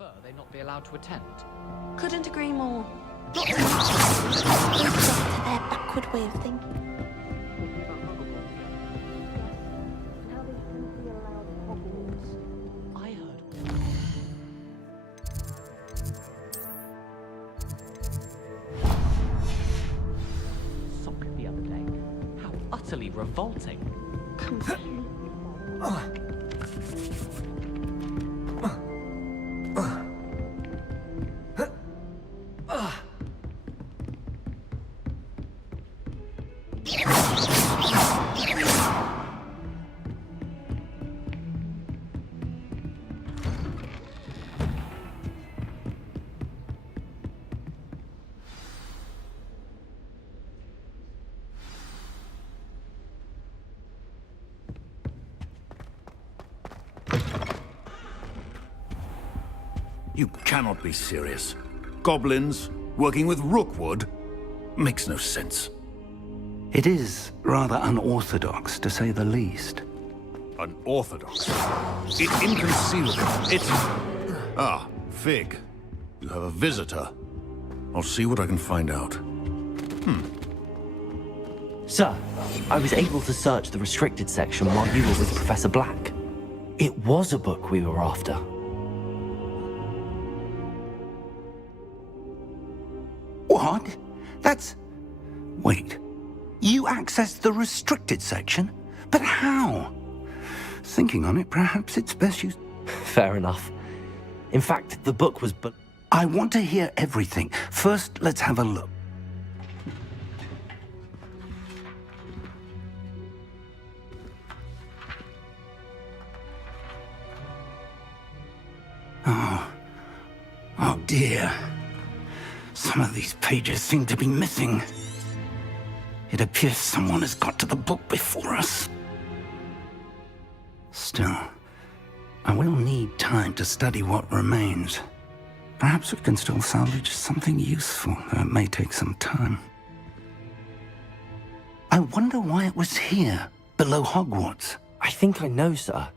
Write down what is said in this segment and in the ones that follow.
prefer they not be allowed to attend. Couldn't agree more. Not to mention, to their backward way of thinking. I heard. Sock the other day. How utterly revolting. Completely. You cannot be serious. Goblins working with Rookwood? Makes no sense. It is rather unorthodox, to say the least. Unorthodox? Inconceivable. It's... Ah, Fig. You have a visitor. I'll see what I can find out. Sir, I was able to search the restricted section while you were with Professor Black. It was a book we were after. What? That's... Wait. You accessed the restricted section? But how? Thinking on it, perhaps it's best you... Fair enough. In fact, the book was but... I want to hear everything. First, let's have a look. Oh dear. Some of these pages seem to be missing. It appears someone has got to the book before us. Still, I will need time to study what remains. Perhaps we can still salvage something useful, though it may take some time. I wonder why it was here, below Hogwarts. I think I know, sir.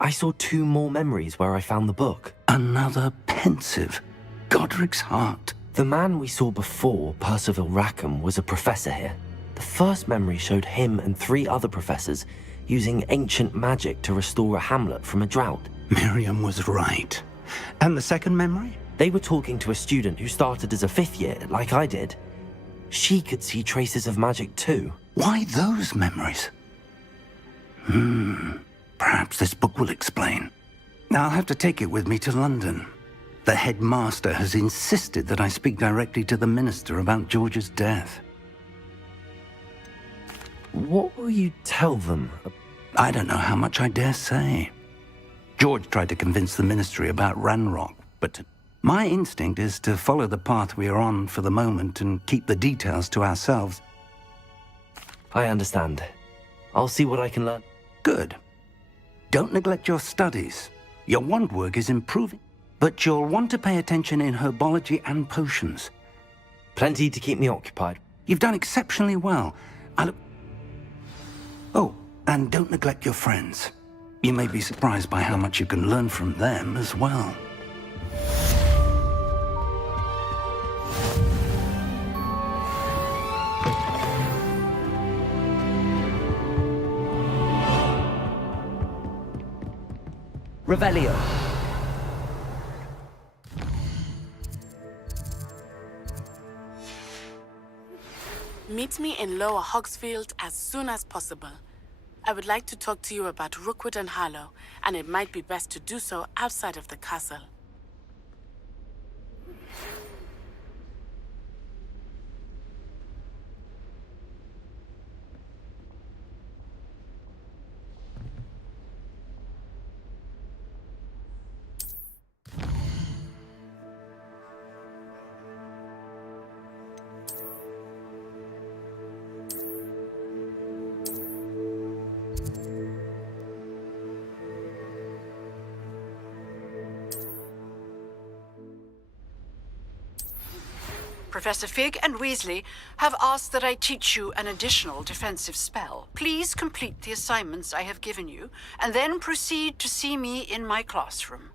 I saw 2 more memories where I found the book. Another pensive. Godric's heart. The man we saw before, Percival Rackham, was a professor here. The first memory showed him and 3 other professors using ancient magic to restore a hamlet from a drought. Miriam was right. And the second memory? They were talking to a student who started as a 5th year, like I did. She could see traces of magic too. Why those memories? Perhaps this book will explain. I'll have to take it with me to London. The headmaster has insisted that I speak directly to the minister about George's death. What will you tell them? I don't know how much I dare say. George tried to convince the ministry about Ranrock, but my instinct is to follow the path we are on for the moment and keep the details to ourselves. I understand. I'll see what I can learn. Good. Don't neglect your studies. Your wand work is improving, but you'll want to pay attention in herbology and potions. Plenty to keep me occupied. You've done exceptionally well. Oh, and don't neglect your friends. You may be surprised by how much you can learn from them as well. Revelio. Meet me in Lower Hogsfield as soon as possible. I would like to talk to you about Rookwood and Harlow, and it might be best to do so outside of the castle. Professor Fig and Weasley have asked that I teach you an additional defensive spell. Please complete the assignments I have given you, and then proceed to see me in my classroom.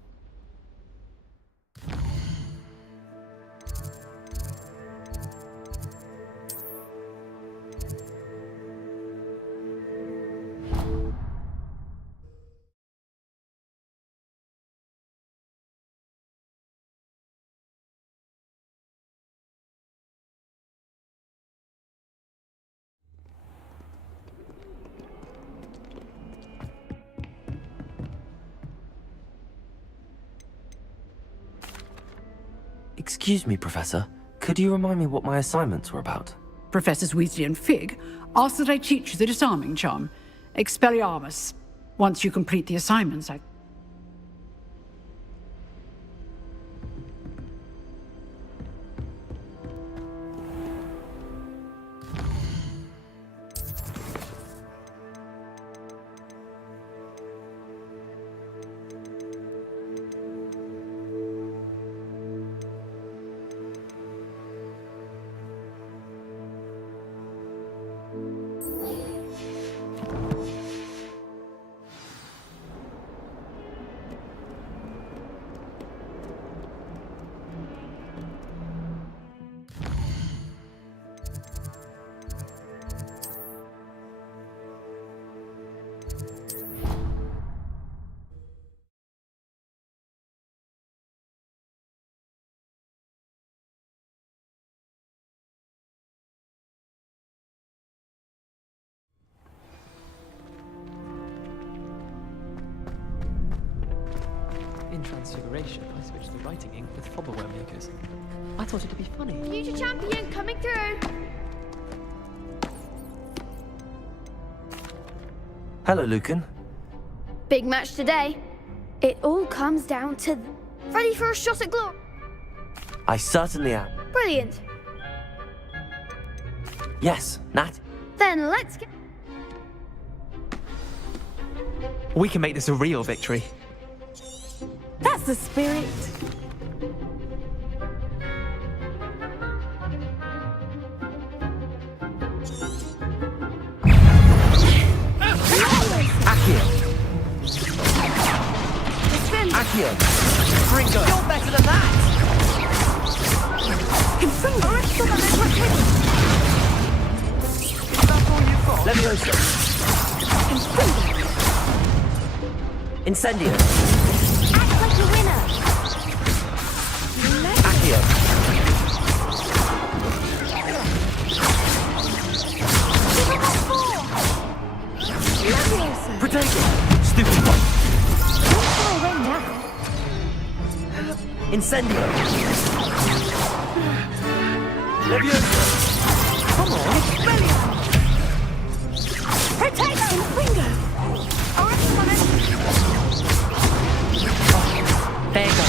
Excuse me, Professor. Could you remind me what my assignments were about? Professors Weasley and Fig ask that I teach you the disarming charm, Expelliarmus. Once you complete the assignments, In Transfiguration, I switched to writing ink with Fobberware makers. I thought it'd be funny. Future champion coming through. Hello, Lucan. Big match today. It all comes down to... Ready for a shot at glory? I certainly am. Brilliant. Yes, Nat. Then let's get... We can make this a real victory. That's the spirit. Accio. Accio. Gringo. You're better than that! Is that all you've got? Levioso. Incendio. Act like a winner. Accio. Leviosa. Protego. Stupid one. Don't far away now. Incendio. Leviosa. Come on, protect him, Wingo. Already coming. There you go.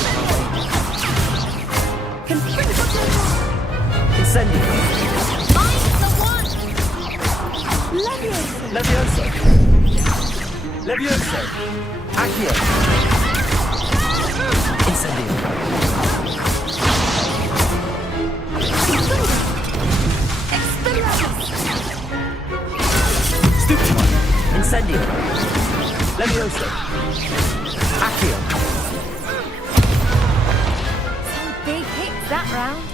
Incendio. I'm the one. Leviosa. Levioso. Levioso. Accio. Incendio. Expelliarmus. Stupid one. Incendio. Levioso. Accio. Some big hits that round.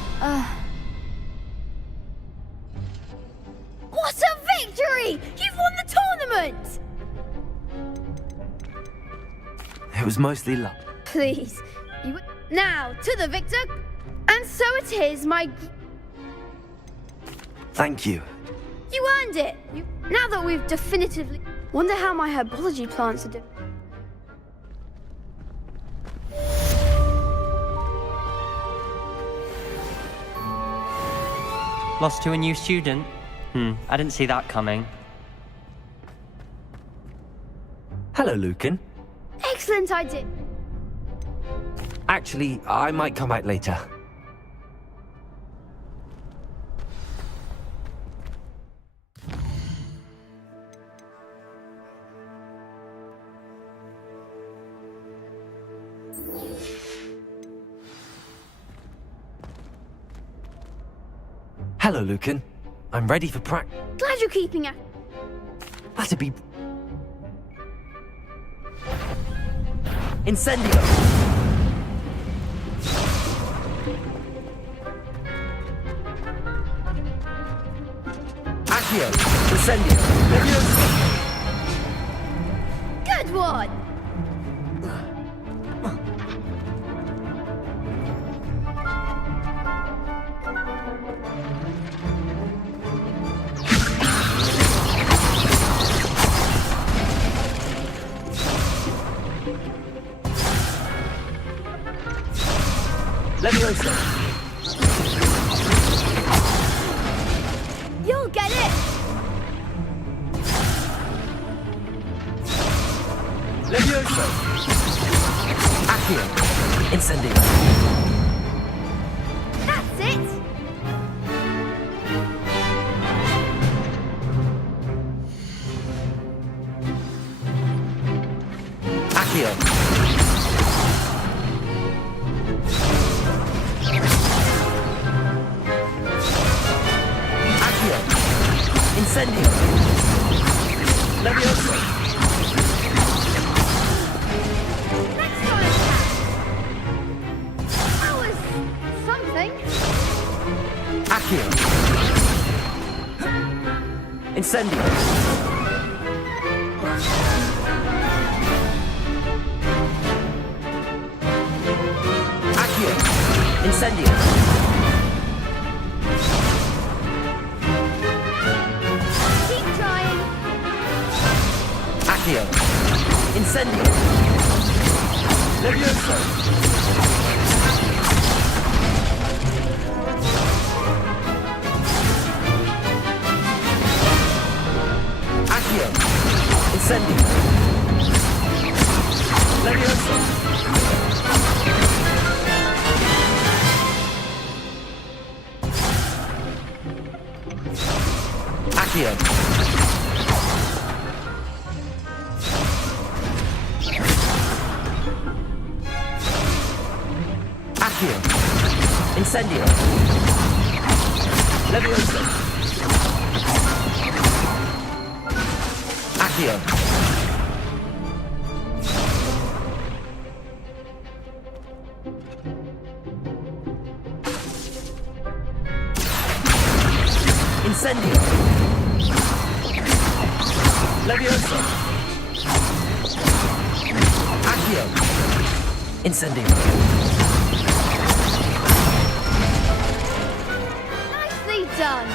What a victory! You've won the tournament! It was mostly luck. Please. Now, to the victor. And so it is, my... Thank you. You earned it! Now that we've definitively... Wonder how my herbology plants are doing. Lost to a new student? I didn't see that coming. Hello, Lucan. Excellent idea. Actually, I might come back later. Hello, Lucan. I'm ready for practice. Glad you're keeping it. That'd be... Incendio! Accio! Incendio! Leviosa! Good one! Leviosa! Levioso! Accio! Incendio! That's it! Accio! Accio! Incendio! Levioso! Next time, Cat! That was something. Accio! Incendio! Accio! Incendio! Keep trying. Accio! Incendio! Levioso! Accio! Incendio! Levioso! Accio! Accio! Incendio! Levioso! Accio! Incendio! Levioso! Accio! Incendio! Nicely done.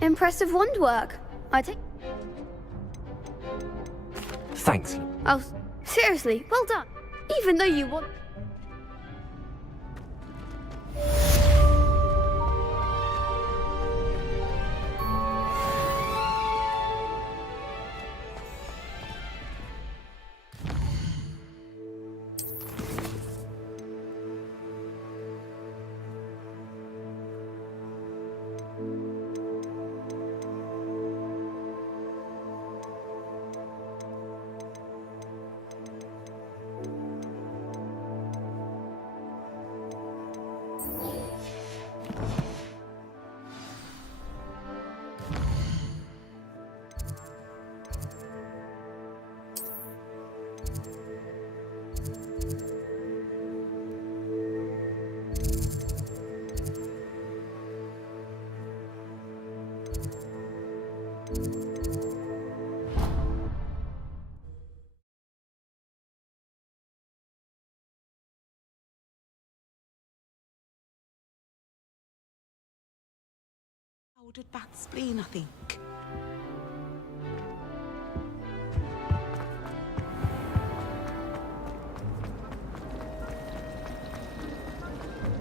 Impressive wand work. I take. Thanks. Oh, seriously, well done. Even though you want. Ordered bat spleen, I think.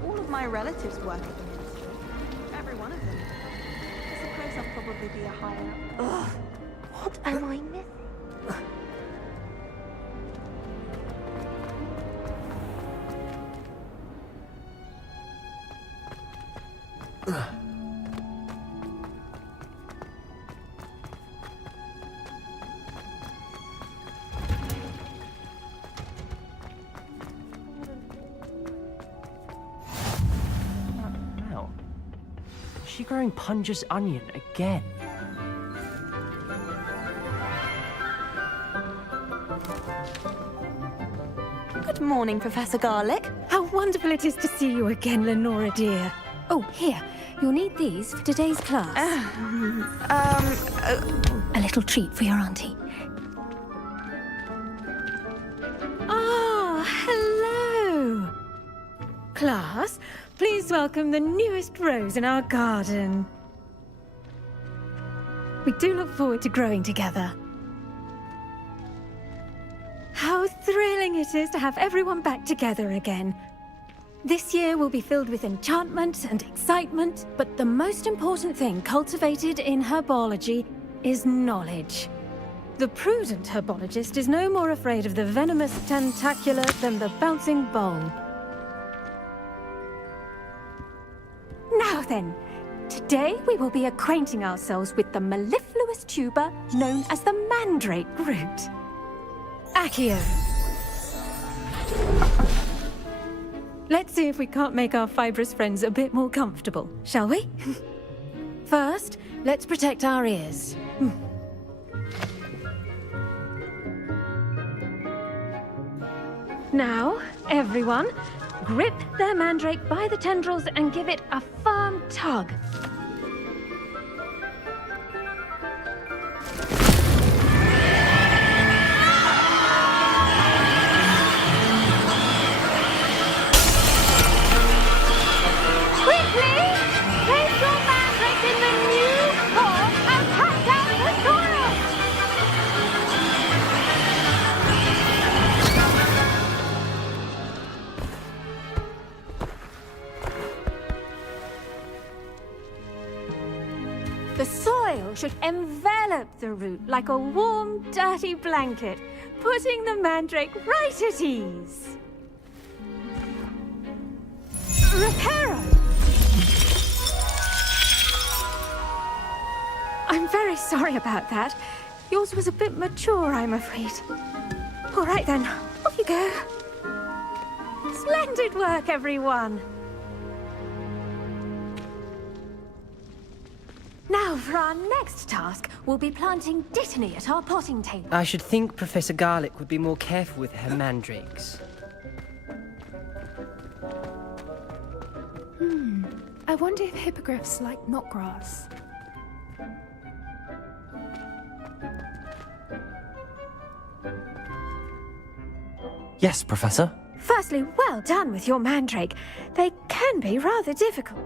All of my relatives work at the ministry. Every one of them. I suppose I'll probably be a higher. Ugh, what am I missing? Wow. Is she growing Punja's onion again? Good morning, Professor Garlick. How wonderful it is to see you again, Lenora dear. Oh, here. You'll need these for today's class. A little treat for your auntie. Ah, hello. Class, please welcome the newest rose in our garden. We do look forward to growing together. How thrilling it is to have everyone back together again. This year will be filled with enchantment and excitement, but the most important thing cultivated in herbology is knowledge. The prudent herbologist is no more afraid of the venomous tentacular than the bouncing bulb. Now then, today we will be acquainting ourselves with the mellifluous tuber known as the mandrake root. Accio. Let's see if we can't make our fibrous friends a bit more comfortable, shall we? First, let's protect our ears. Now, everyone, grip their mandrake by the tendrils and give it a firm tug. Quickly! Place your mandrake in the new form and pack down the soil! The soil should envelop the root like a warm, dirty blanket, putting the mandrake right at ease. Reparo! I'm very sorry about that. Yours was a bit mature, I'm afraid. All right then, off you go. Splendid work, everyone. Now, for our next task, we'll be planting Dittany at our potting table. I should think Professor Garlick would be more careful with her mandrakes. I wonder if hippogriffs like knotgrass. Yes, Professor. Firstly, well done with your mandrake. They can be rather difficult.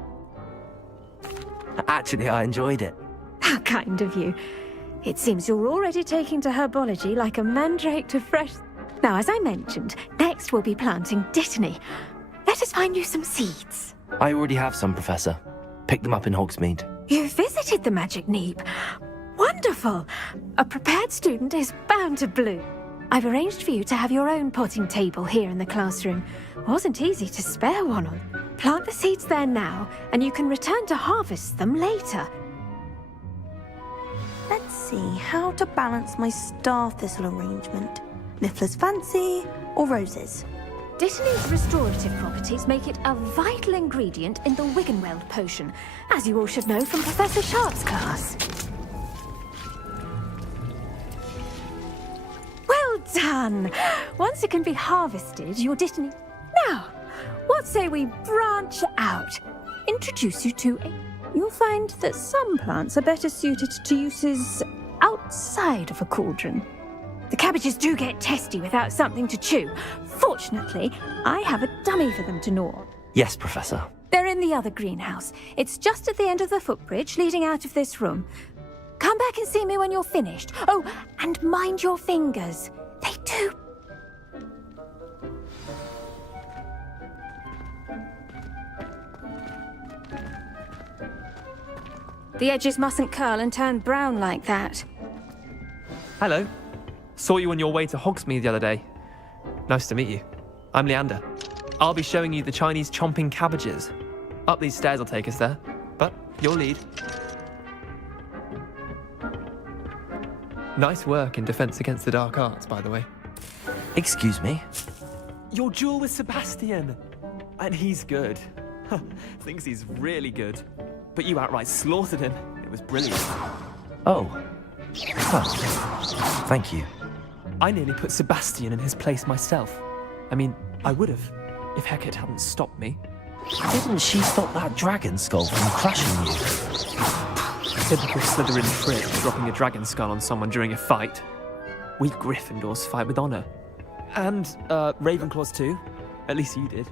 Actually, I enjoyed it. How kind of you. It seems you're already taking to herbology like a mandrake to fresh... Now, as I mentioned, next we'll be planting Dittany. Let us find you some seeds. I already have some, Professor. Picked them up in Hogsmeade. You visited the Magic Neep. Wonderful. A prepared student is bound to bloom. I've arranged for you to have your own potting table here in the classroom. Wasn't easy to spare one of. Plant the seeds there now, and you can return to harvest them later. Let's see how to balance my star thistle arrangement. Niffler's fancy or roses? Dittany's restorative properties make it a vital ingredient in the Wiggenweld potion, as you all should know from Professor Sharp's class. Well done! Once it can be harvested, your Dittany... Now, what say we branch out? Introduce you to a... You'll find that some plants are better suited to uses outside of a cauldron. The cabbages do get testy without something to chew. Fortunately, I have a dummy for them to gnaw on. Yes, Professor. They're in the other greenhouse. It's just at the end of the footbridge leading out of this room. Come back and see me when you're finished. Oh, and mind your fingers. They do... The edges mustn't curl and turn brown like that. Hello. Saw you on your way to Hogsmeade the other day. Nice to meet you. I'm Leander. I'll be showing you the Chinese chomping cabbages. Up these stairs will take us there, but you'll lead. Nice work in Defense Against the Dark Arts, by the way. Excuse me? Your duel with Sebastian! And he's good. Thinks he's really good. But you outright slaughtered him. It was brilliant. Oh. Huh. Thank you. I nearly put Sebastian in his place myself. I mean, I would have, if Hecate hadn't stopped me. Didn't she stop that dragon skull from crushing you? Typical Slytherin trick, dropping a dragon skull on someone during a fight. We Gryffindors fight with honor. And, Ravenclaws too. At least you did.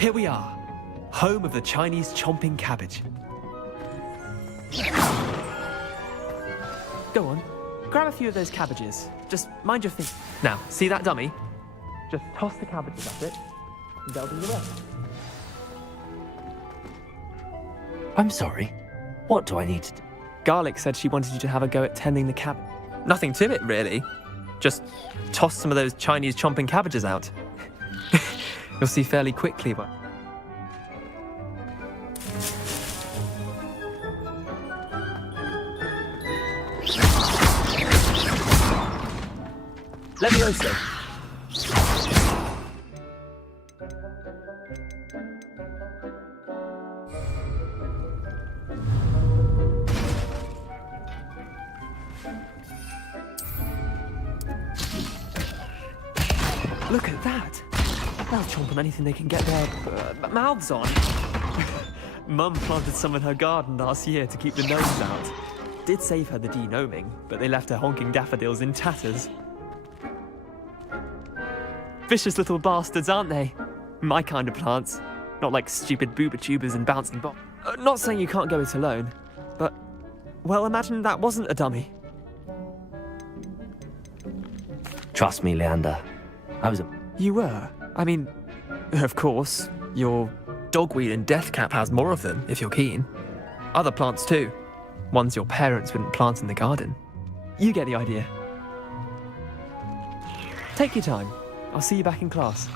Here we are, home of the Chinese chomping cabbage. Go on, grab a few of those cabbages. Just mind your feet. Now, see that dummy? Just toss the cabbages at it, and they'll do the rest. I'm sorry. What do I need to do? Garlic said she wanted you to have a go at tending the cab. Nothing to it, really. Just toss some of those Chinese chomping cabbages out. You'll see fairly quickly what. Levioso. Look at that! They'll chomp on anything they can get their mouths on. Mum planted some in her garden last year to keep the gnomes out. Did save her the denoming, but they left her honking daffodils in tatters. Vicious little bastards, aren't they? My kind of plants. Not like stupid booba tubers and bouncing bombs. Not saying you can't go it alone, but... well, imagine that wasn't a dummy. Trust me, Leander. You were? I mean, of course, your dogweed and deathcap has more of them, if you're keen. Other plants too. Ones your parents wouldn't plant in the garden. You get the idea. Take your time. I'll see you back in class.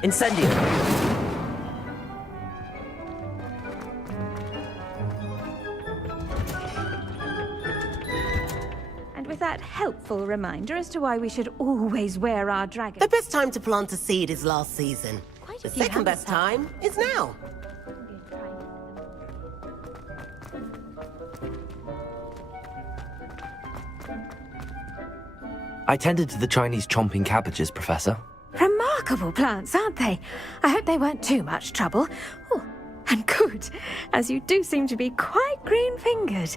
Incendio! And with that helpful reminder as to why we should always wear our dragon. The best time to plant a seed is last season. The second best time is now. I tended to the Chinese chomping cabbages, Professor. Remarkable plants, aren't they? I hope they weren't too much trouble. Oh, and good, as you do seem to be quite green-fingered.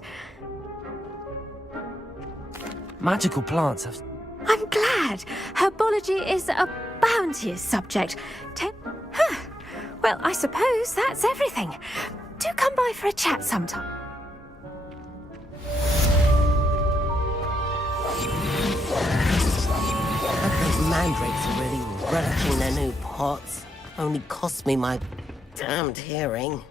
Magical plants have... I'm glad. Herbology is a bounteous subject. Well, I suppose that's everything. Do come by for a chat sometime. Those mandrakes are really relicking their new pots. Only cost me my damned hearing.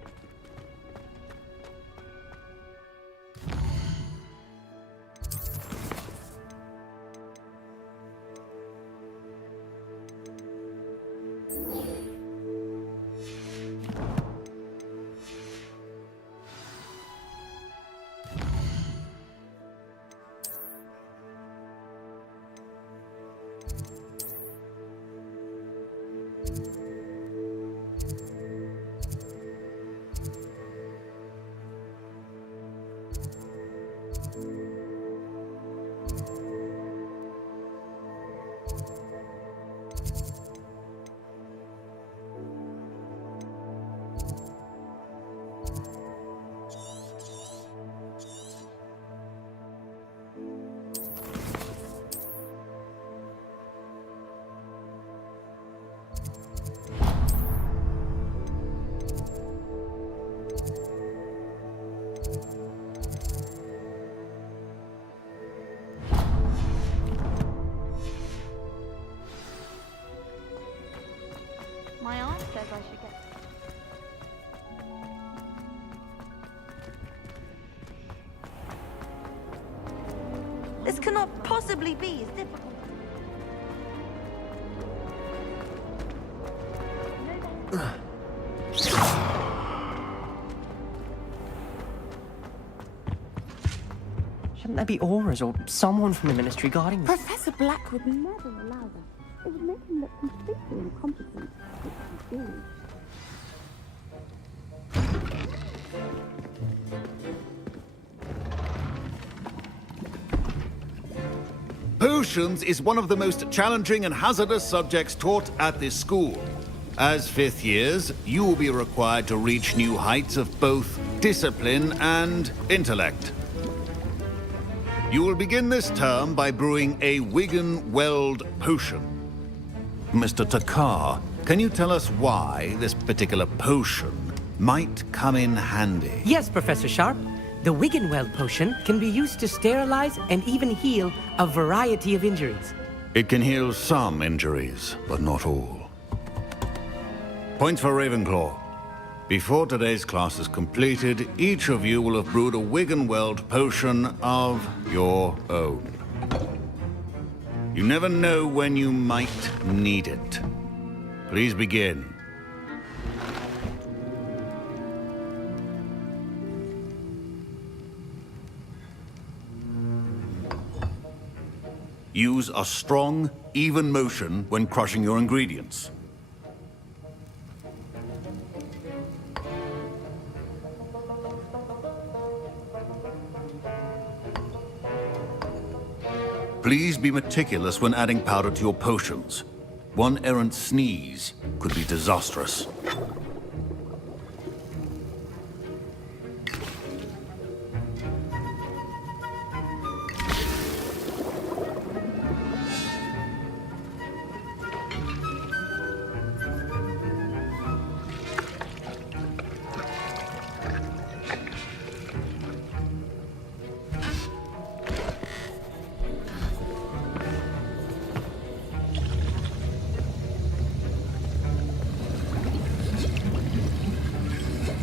My aunt says I should get... This cannot possibly be as difficult. Shouldn't there be auras or someone from the ministry guarding them? Professor Black would never allow that. It would make him look completely incompetent, which he did. Potions is one of the most challenging and hazardous subjects taught at this school. As fifth years, you will be required to reach new heights of both discipline and intellect. You will begin this term by brewing a Wigan-Weld potion. Mr. Takar, can you tell us why this particular potion might come in handy? Yes, Professor Sharp. The Wigan-Weld potion can be used to sterilize and even heal a variety of injuries. It can heal some injuries, but not all. Points for Ravenclaw. Before today's class is completed, each of you will have brewed a Wigan-Weld potion of your own. You never know when you might need it. Please begin. Use a strong, even motion when crushing your ingredients. Please be meticulous when adding powder to your potions. One errant sneeze could be disastrous.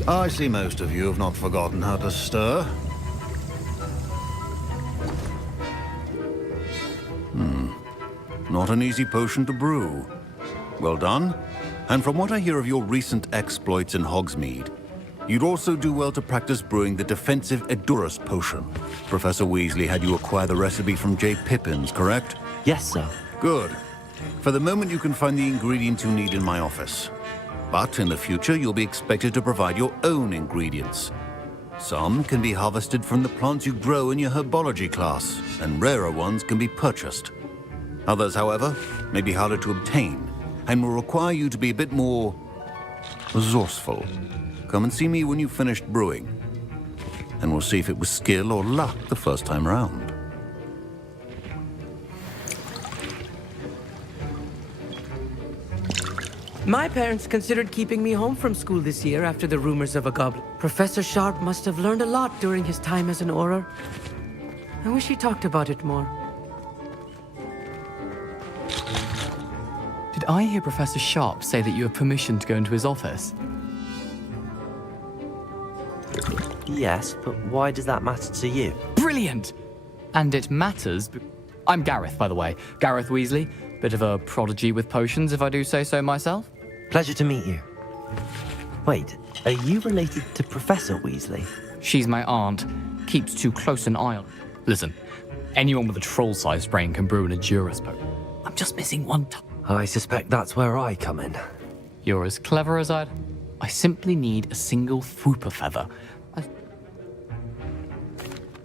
I see most of you have not forgotten how to stir. Not an easy potion to brew. Well done. And from what I hear of your recent exploits in Hogsmeade, you'd also do well to practice brewing the defensive Edurus potion. Professor Weasley had you acquire the recipe from J. Pippins, correct? Yes, sir. Good. For the moment, you can find the ingredients you need in my office. But in the future, you'll be expected to provide your own ingredients. Some can be harvested from the plants you grow in your herbology class, and rarer ones can be purchased. Others, however, may be harder to obtain, and will require you to be a bit more resourceful. Come and see me when you've finished brewing, and we'll see if it was skill or luck the first time round. My parents considered keeping me home from school this year after the rumors of a goblin. Professor Sharp must have learned a lot during his time as an Auror. I wish he talked about it more. Did I hear Professor Sharp say that you have permission to go into his office? Yes, but why does that matter to you? Brilliant! And it matters. I'm Gareth, by the way. Gareth Weasley. Bit of a prodigy with potions, if I do say so myself. Pleasure to meet you. Wait, are you related to Professor Weasley? She's my aunt. Keeps too close an eye on. Listen, anyone with a troll-sized brain can brew an Edurus potion. I'm just missing one I suspect that's where I come in. You're as clever as I'd... I simply need a single Fwooper feather.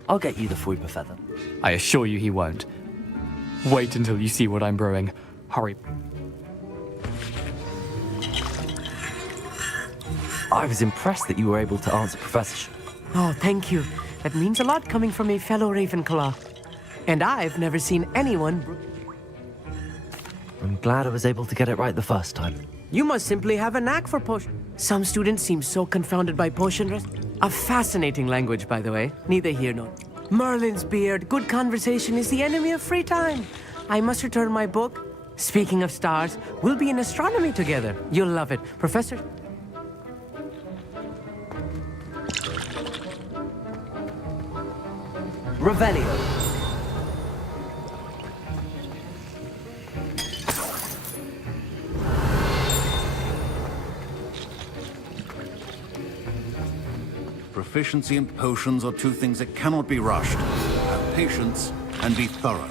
I'll get you the Fwooper feather. I assure you he won't. Wait until you see what I'm brewing. Hurry. I was impressed that you were able to answer Professor Sharp. Oh, thank you. That means a lot coming from a fellow Ravenclaw. And I've never seen anyone... I'm glad I was able to get it right the first time. You must simply have a knack for potion. Some students seem so confounded by potion rest. A fascinating language, by the way. Neither here nor... Merlin's beard. Good conversation is the enemy of free time. I must return my book. Speaking of stars, we'll be in astronomy together. You'll love it. Professor... Revelio. Proficiency and potions are two things that cannot be rushed. Have patience and be thorough.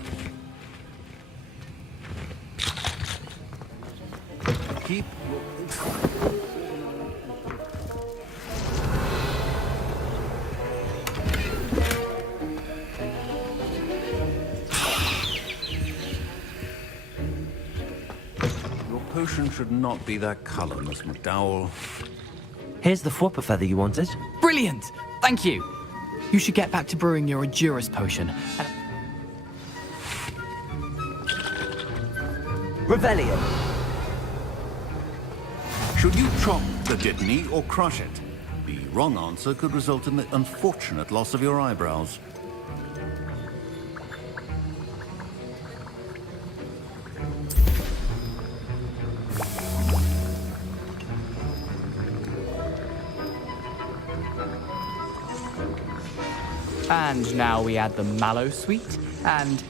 Keep... potion should not be that color, Miss McDowell. Here's the Fwopper feather you wanted. Brilliant! Thank you! You should get back to brewing your Endurus potion. And Revelio. Should you chop the Dittany or crush it? The wrong answer could result in the unfortunate loss of your eyebrows. And now we add the mallow sweet, and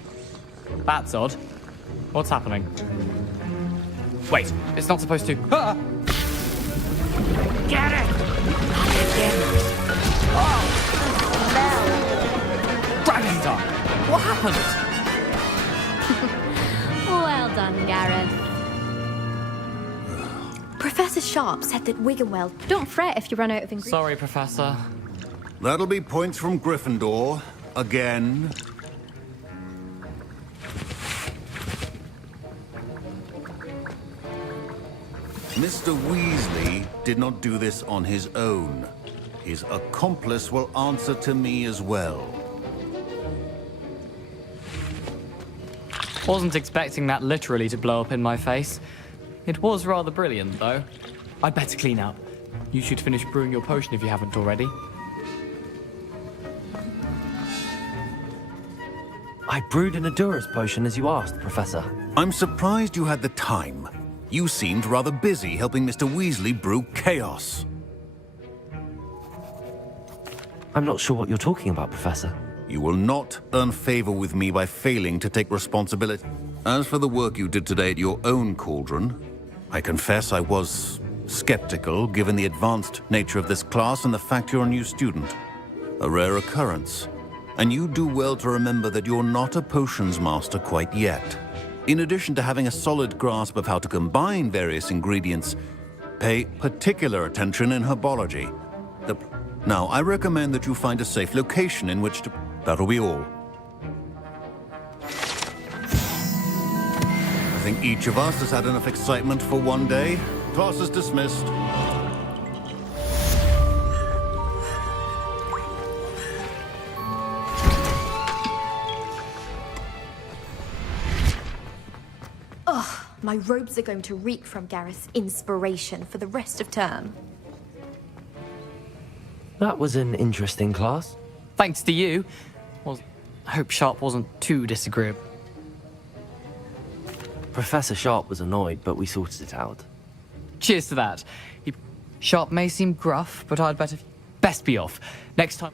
that's odd. What's happening? Wait, it's not supposed to. Ah! Get it! Dragon Tongue! What happened? Well done, Gareth. Professor Sharp said that Wiggenweld. Don't fret if you run out of ingredients. Sorry, Professor. That'll be points from Gryffindor. Again. Mr. Weasley did not do this on his own. His accomplice will answer to me as well. Wasn't expecting that literally to blow up in my face. It was rather brilliant, though. I'd better clean up. You should finish brewing your potion if you haven't already. I brewed an Endurus potion as you asked, Professor. I'm surprised you had the time. You seemed rather busy helping Mr. Weasley brew chaos. I'm not sure what you're talking about, Professor. You will not earn favor with me by failing to take responsibility. As for the work you did today at your own cauldron, I confess I was skeptical given the advanced nature of this class and the fact you're a new student. A rare occurrence. And you do well to remember that you're not a potions master quite yet. In addition to having a solid grasp of how to combine various ingredients, pay particular attention in herbology. Now, I recommend that you find a safe location in which to... That'll be all. I think each of us has had enough excitement for one day. Class is dismissed. My robes are going to reek from Gareth's inspiration for the rest of term. That was an interesting class. Thanks to you. Well, I hope Sharp wasn't too disagreeable. Professor Sharp was annoyed, but we sorted it out. Cheers to that. Sharp may seem gruff, but I'd best be off. Next time...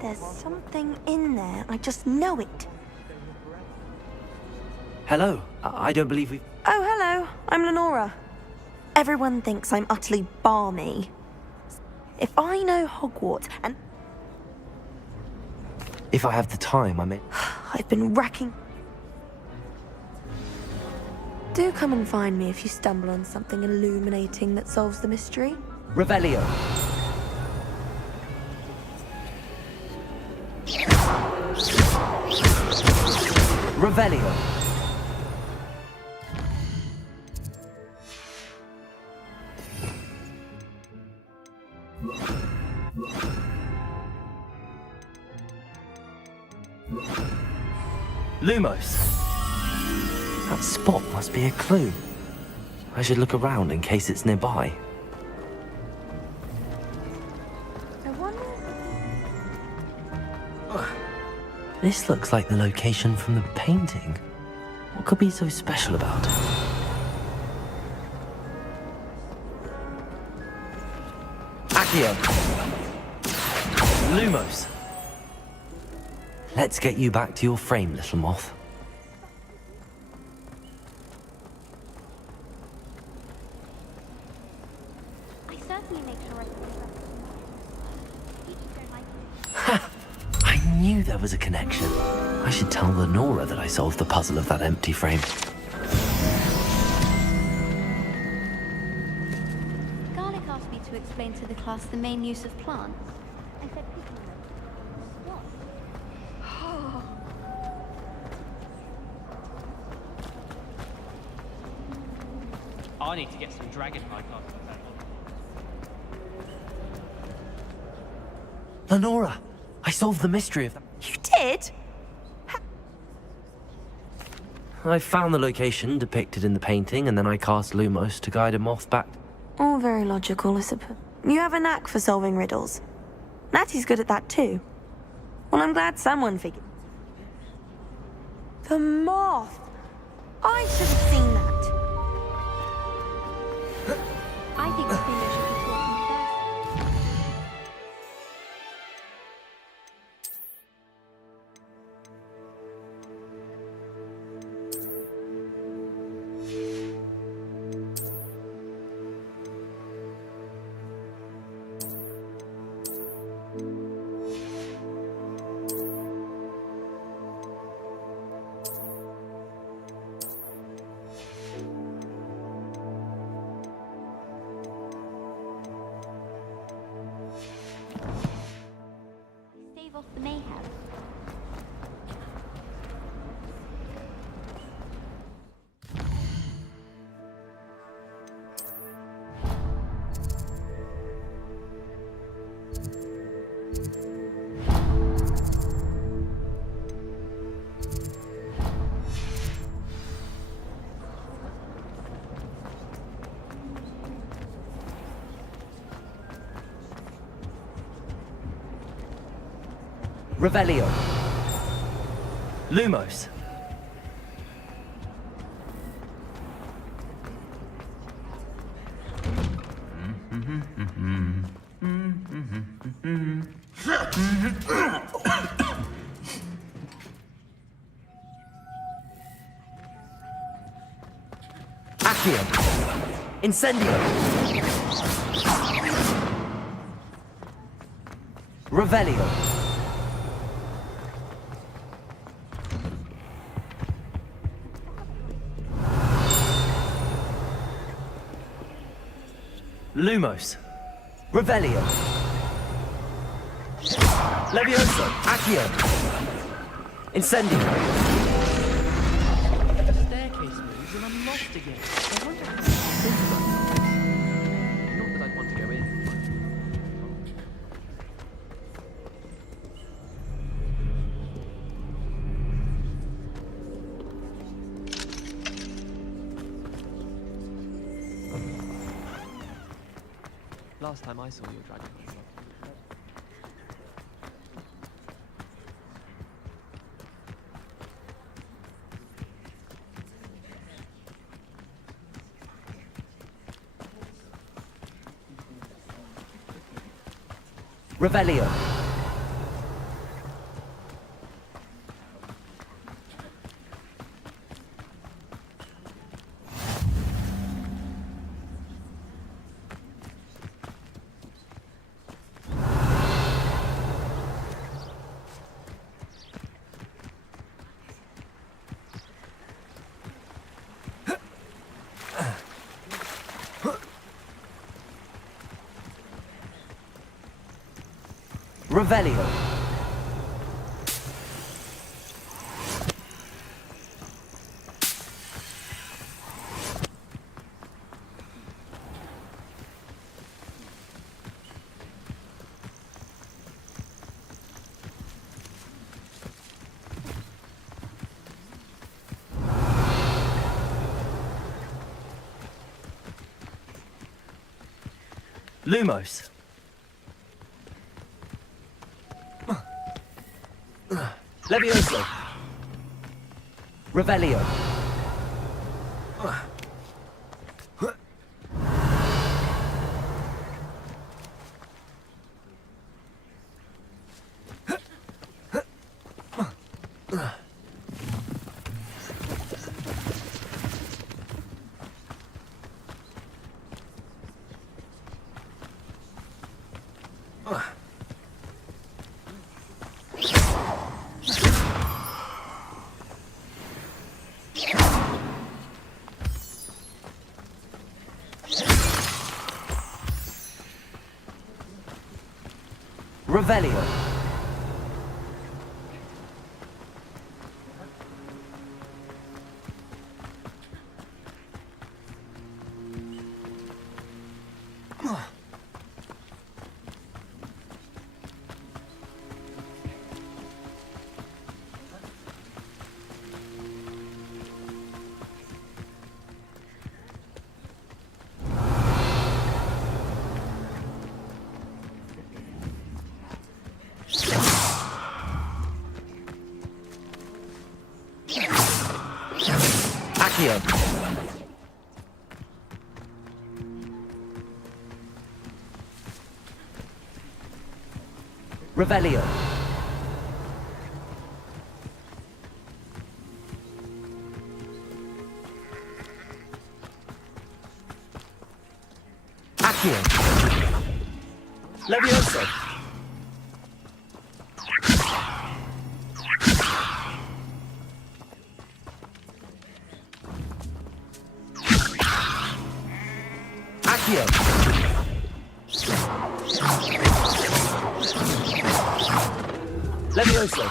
There's something in there. I just know it. Hello. I don't believe we... Oh, hello. I'm Lenora. Everyone thinks I'm utterly balmy. If I know Hogwarts and... If I have the time, I may... I've been racking. Do come and find me if you stumble on something illuminating that solves the mystery. Revelio. Revelio. Lumos. That spot must be a clue. I should look around in case it's nearby. I wonder... This looks like the location from the painting. What could be so special about it? Accio. Lumos. Let's get you back to your frame, little moth. I certainly make sure I knew there was a connection. I should tell Lenora that I solved the puzzle of that empty frame. Garlic asked me to explain to the class the main use of plants. I said what? I need to get some dragonfly cards. Lenora, I solved the mystery of that. You did? I found the location depicted in the painting, and then I cast Lumos to guide a moth back. All very logical, I suppose. You have a knack for solving riddles. Natty's good at that too. Well, I'm glad someone figured. The moth! I should have seen that. I think Spinner should be talking first. Stave off the mayhem. Revelio. Lumos. Accio. Incendio. Revelio. Lumos. Revelio. Levioso. Accio. Incendio. Staircase moves and I'm lost again. I wonder how to think about it. Not that I'd want to go in. Last time I saw your dragon. Revelio. Revelio. Lumos. Levioso. Revelio. Revelio. Accio. Revelio. Accio. Levioso. Accio. Levioso.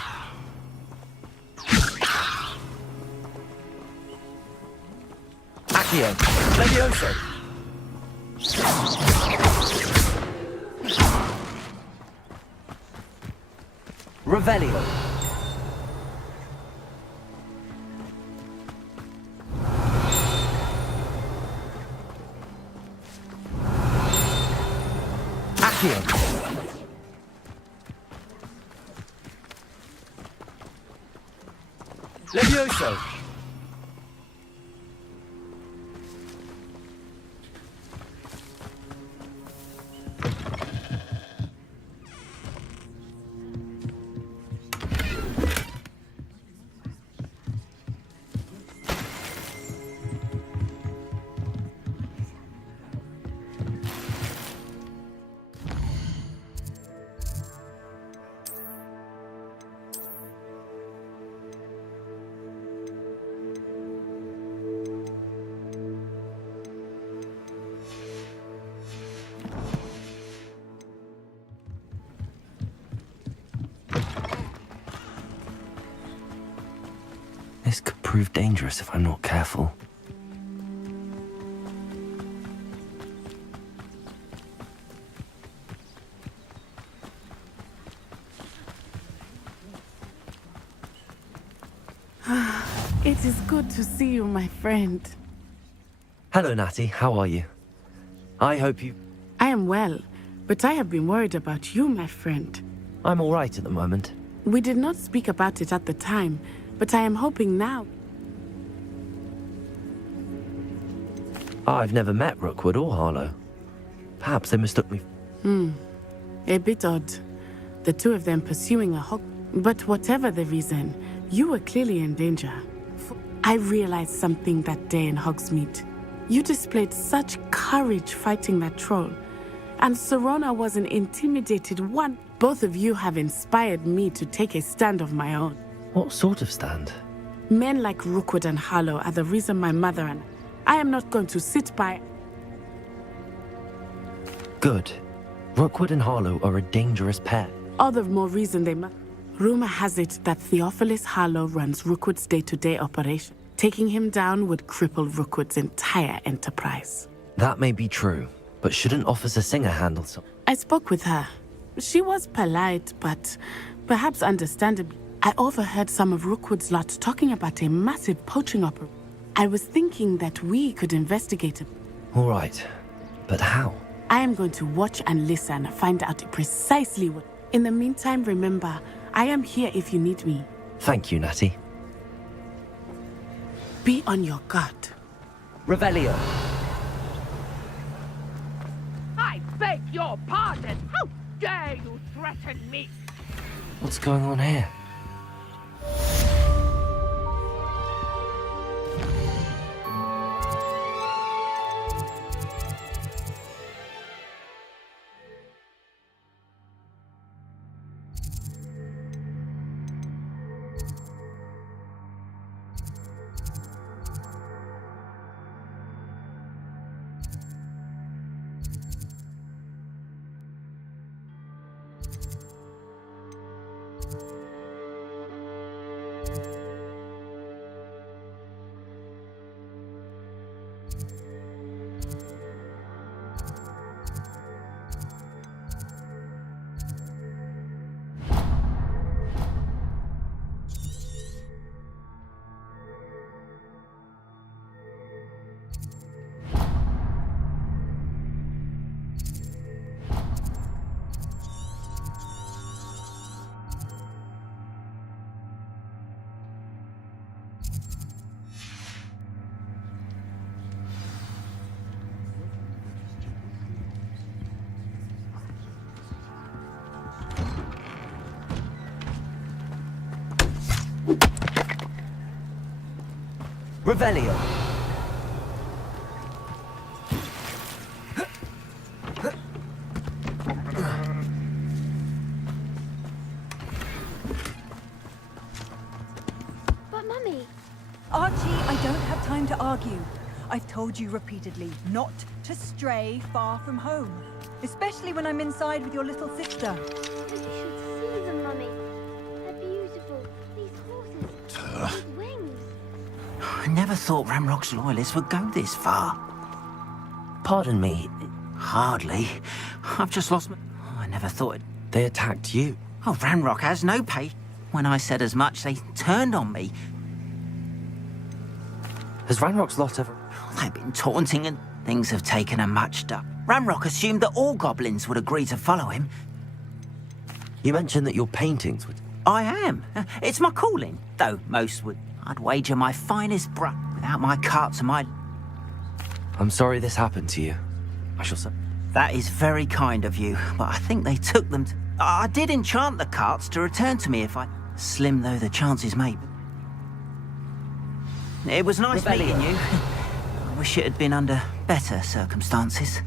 Accio. Levioso. Revelio. Accio. Levioso. This could prove dangerous if I'm not careful. It is good to see you, my friend. Hello, Natty. How are you? I hope you... I am well, but I have been worried about you, my friend. I'm all right at the moment. We did not speak about it at the time, but I am hoping now. I've never met Rookwood or Harlow. Perhaps they mistook me. A bit odd. The two of them pursuing a hog. But whatever the reason, you were clearly in danger. I realized something that day in Hogsmeade. You displayed such courage fighting that troll. And Sirona wasn't intimidated one. Both of you have inspired me to take a stand of my own. What sort of stand? Men like Rookwood and Harlow are the reason my mother and I am not going to sit by. Good. Rookwood and Harlow are a dangerous pair. All the more reason they must. Rumor has it that Theophilus Harlow runs Rookwood's day-to-day operation. Taking him down would cripple Rookwood's entire enterprise. That may be true, but shouldn't Officer Singer handle some? I spoke with her. She was polite, but perhaps understandably. I overheard some of Rookwood's lot talking about a massive poaching operation. I was thinking that we could investigate it. All right, but how? I am going to watch and listen, find out precisely what. In the meantime, remember, I am here if you need me. Thank you, Natty. Be on your guard. Revelio. I beg your pardon! How dare you threaten me? What's going on here? Revelio. But Mummy... Archie, I don't have time to argue. I've told you repeatedly not to stray far from home. Especially when I'm inside with your little sister. You should see them, Mummy. They're beautiful. These horses with wings. I never thought Ranrock's loyalists would go this far. Pardon me. Hardly. I've just lost my... I never thought it... They attacked you. Oh, Ranrock has no pay. When I said as much, they turned on me. Has Ranrock's lot ever... They've been taunting and things have taken a much duck. Ranrock assumed that all goblins would agree to follow him. You mentioned that your paintings would... I am. It's my calling, though most would. I'd wager my finest brush without my carts and my... I'm sorry this happened to you. I shall say... That is very kind of you, but I think they took them to... I did enchant the carts to return to me if I... Slim though the chances may be. It was nice meeting you. I wish it had been under better circumstances.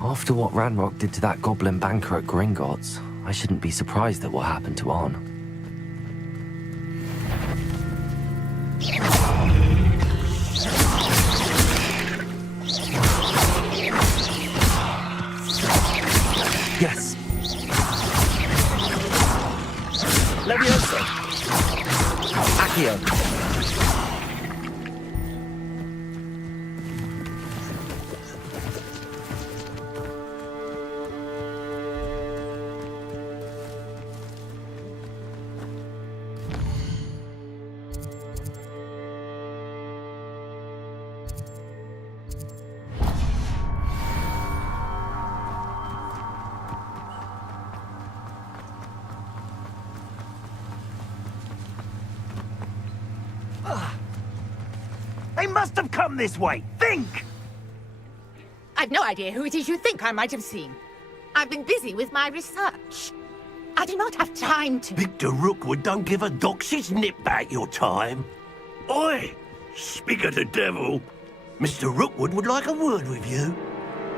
After what Ranrock did to that goblin banker at Gringotts, I shouldn't be surprised at what happened to Arn. Yes. Levioso. Accio. They must have come this way. Think! I've no idea who it is you think I might have seen. I've been busy with my research. I do not have time to... Victor Rookwood don't give a doxy's nip back your time. Oi! Speak of the devil. Mr. Rookwood would like a word with you.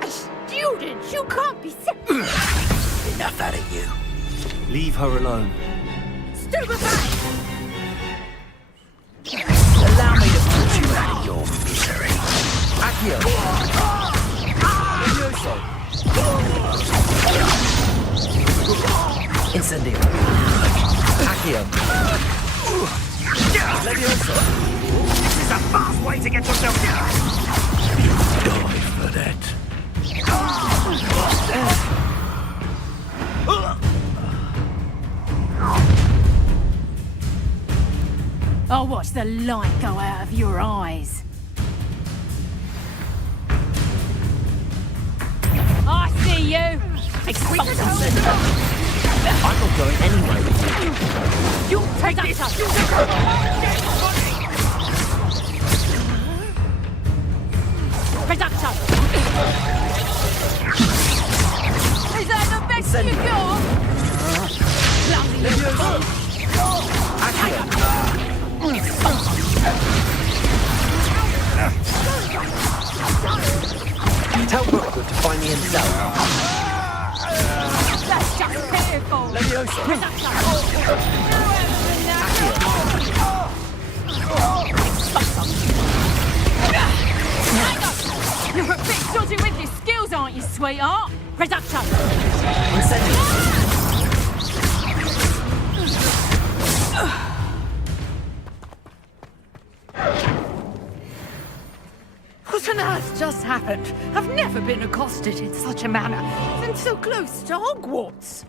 A student? You can't be serious. Enough out of you. Leave her alone. Stupefy! Allow me to put you out of your misery. Accio! Levioso! Incendio! Accio! Levioso! This is a fast way to get yourself down! Die for that. I'll watch the light go out of your eyes. I see you! I'm not going anywhere with you. You'll take this! Reducto! Is that the best you got? Tell Rookwood to find me himself. That's just pitiful! Levioso! You're a bit dodgy with your skills, aren't you, sweetheart? Reducto! What on earth just happened? I've never been accosted in such a manner, and so close to Hogwarts.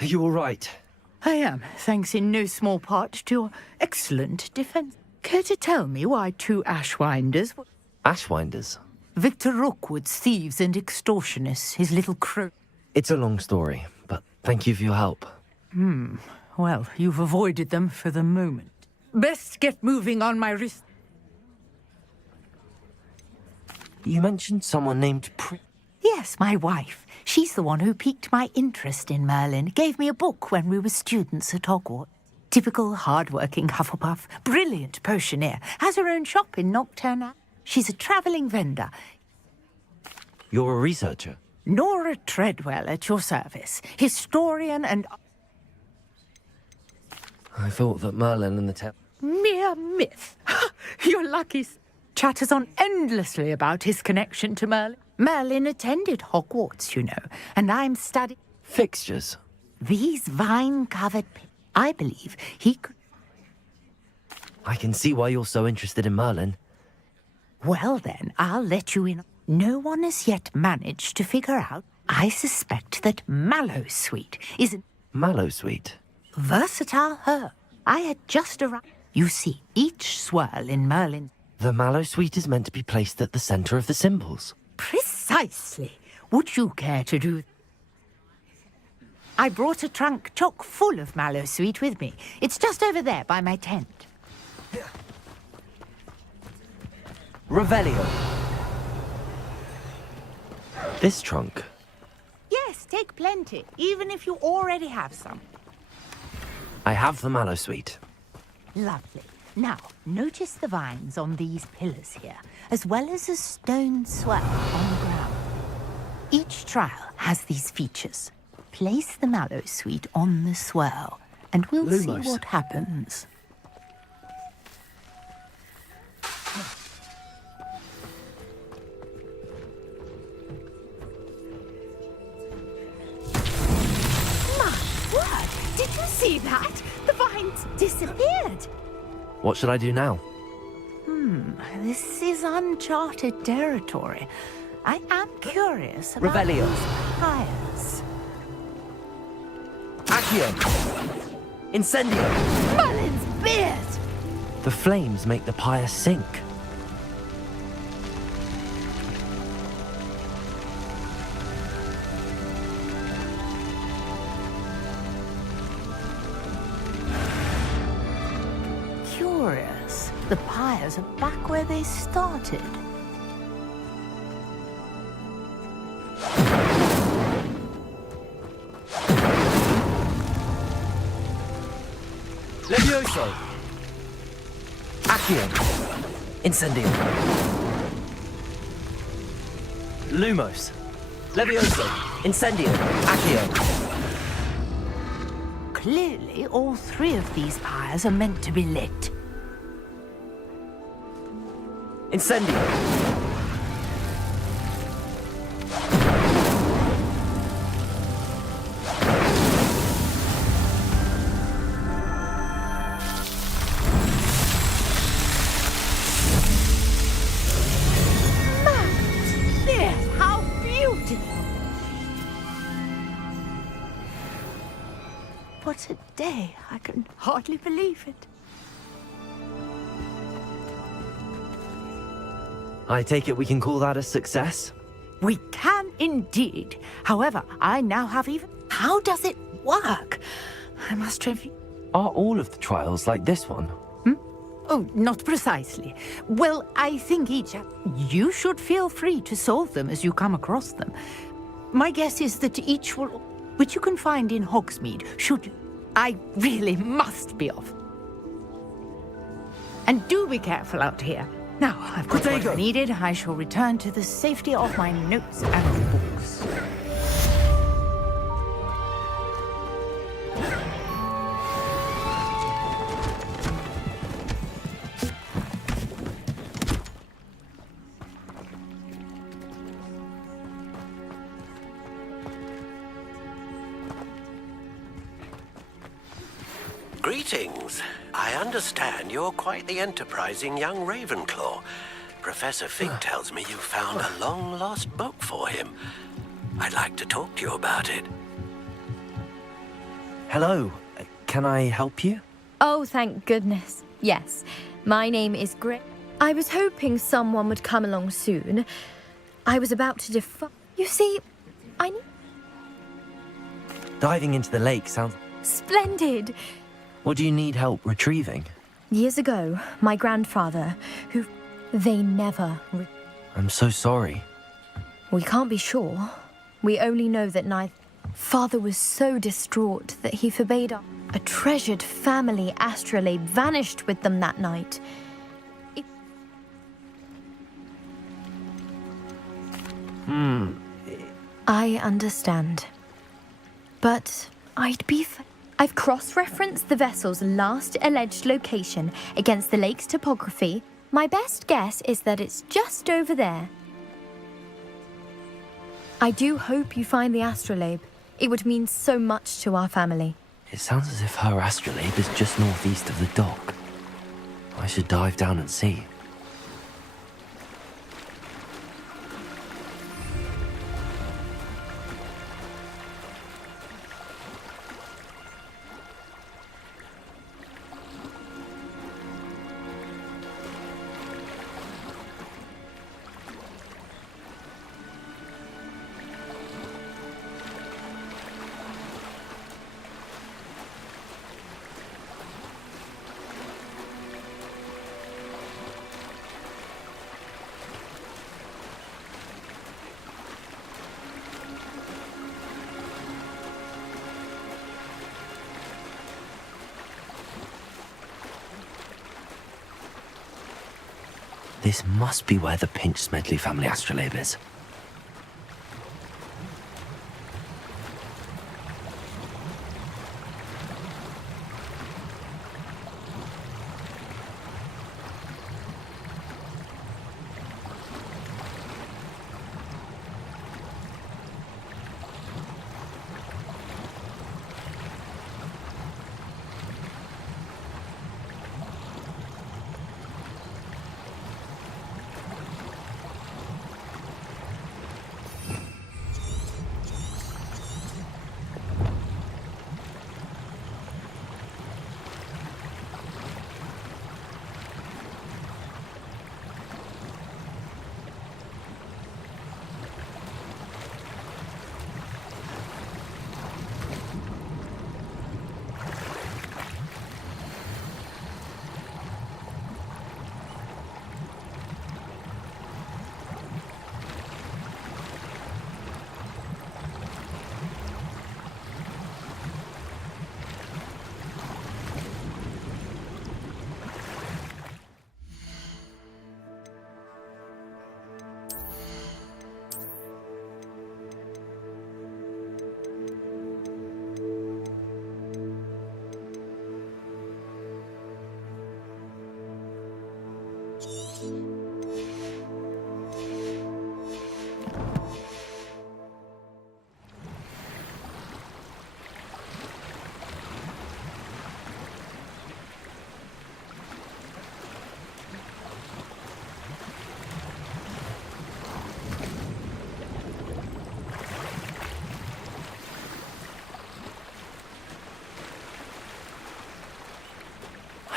Are you all right? I am, thanks in no small part to your excellent defense. Care to tell me why two Ashwinders... Ashwinders? Victor Rookwood's thieves and extortionists, his little crew. It's a long story, but thank you for your help. Well, you've avoided them for the moment. Best get moving on my wrist. You mentioned someone named Yes, my wife. She's the one who piqued my interest in Merlin. Gave me a book when we were students at Hogwarts. Typical hard-working Hufflepuff. Brilliant potioneer. Has her own shop in Nocturne. She's a travelling vendor. You're a researcher? Nora Treadwell at your service. Historian and... I thought that Merlin and the Mere myth. You're lucky. Chatters on endlessly about his connection to Merlin. Merlin attended Hogwarts, you know, and I'm studying... Fixtures? These vine-covered... I believe he could... I can see why you're so interested in Merlin. Well then, I'll let you in. No one has yet managed to figure out. I suspect that Mallowsweet is a... Mallowsweet? Versatile herb. I had just arrived. You see, each swirl in Merlin... The Mallowsweet is meant to be placed at the centre of the symbols. Precisely. Would you care to do... I brought a trunk chock full of Mallowsweet with me. It's just over there by my tent. Revelio. This trunk? Yes, take plenty, even if you already have some. I have the Mallowsweet. Lovely. Now, notice the vines on these pillars here, as well as a stone swell on the ground. Each trial has these features. Place the Mallowsweet on the swirl, and we'll Lumos. see what happens. My word! Did you see that? The vines disappeared. What should I do now? This is uncharted territory. I am curious about Revelio. these pyres. Accio! Incendio! Merlin's beard! The flames make the pyre sink. Curious. The pyres are back where they started. Levioso! Accio! Incendio! Lumos! Levioso! Incendio! Accio! Clearly, all three of these pyres are meant to be lit. Incendio! Yes, how beautiful! What a day. I can hardly believe it. I take it we can call that a success? We can indeed. However, I now have even... How does it work? I must review... Are all of the trials like this one? Oh, not precisely. Well, I think each... You should feel free to solve them as you come across them. My guess is that each will... Which you can find in Hogsmeade, should you? I really must be off. And do be careful out here. Now, I've got what I needed. I shall return to the safety of my notes and books. Greetings. I understand you're quite the enterprising young Ravenclaw. Professor Fig tells me you found a long-lost book for him. I'd like to talk to you about it. Hello. Can I help you? Oh, thank goodness. Yes, my name is Grace. I was hoping someone would come along soon. I was about to You see, I need... Diving into the lake sounds... Splendid! What do you need help retrieving? Years ago, my grandfather, who... They never... I'm so sorry. We can't be sure. We only know that neither... Father was so distraught that he forbade a treasured family astrolabe vanished with them that night. I understand. But I've cross-referenced the vessel's last alleged location against the lake's topography. My best guess is that it's just over there. I do hope you find the astrolabe. It would mean so much to our family. It sounds as if her astrolabe is just northeast of the dock. I should dive down and see. This must be where the Pinch-Smedley family astrolabe is.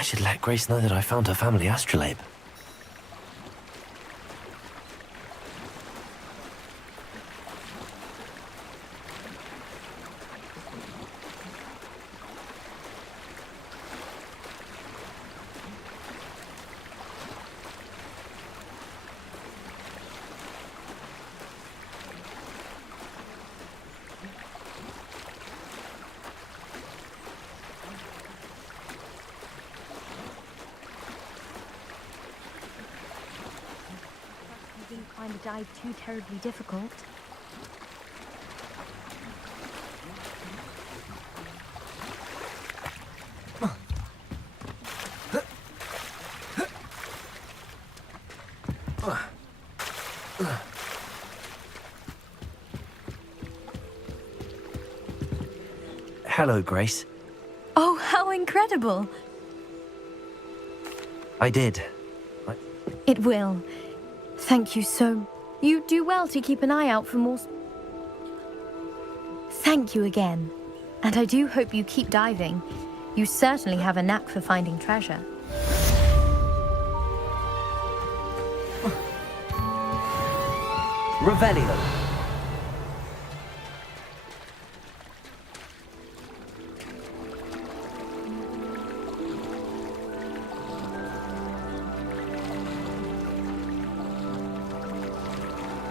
should let Grace know that I found her family astrolabe. You didn't find the dive too terribly difficult. Hello, Grace. Oh, how incredible! I did. It will. Thank you so. You do well to keep an eye out for more. Thank you again. And I do hope you keep diving. You certainly have a knack for finding treasure. Revelio.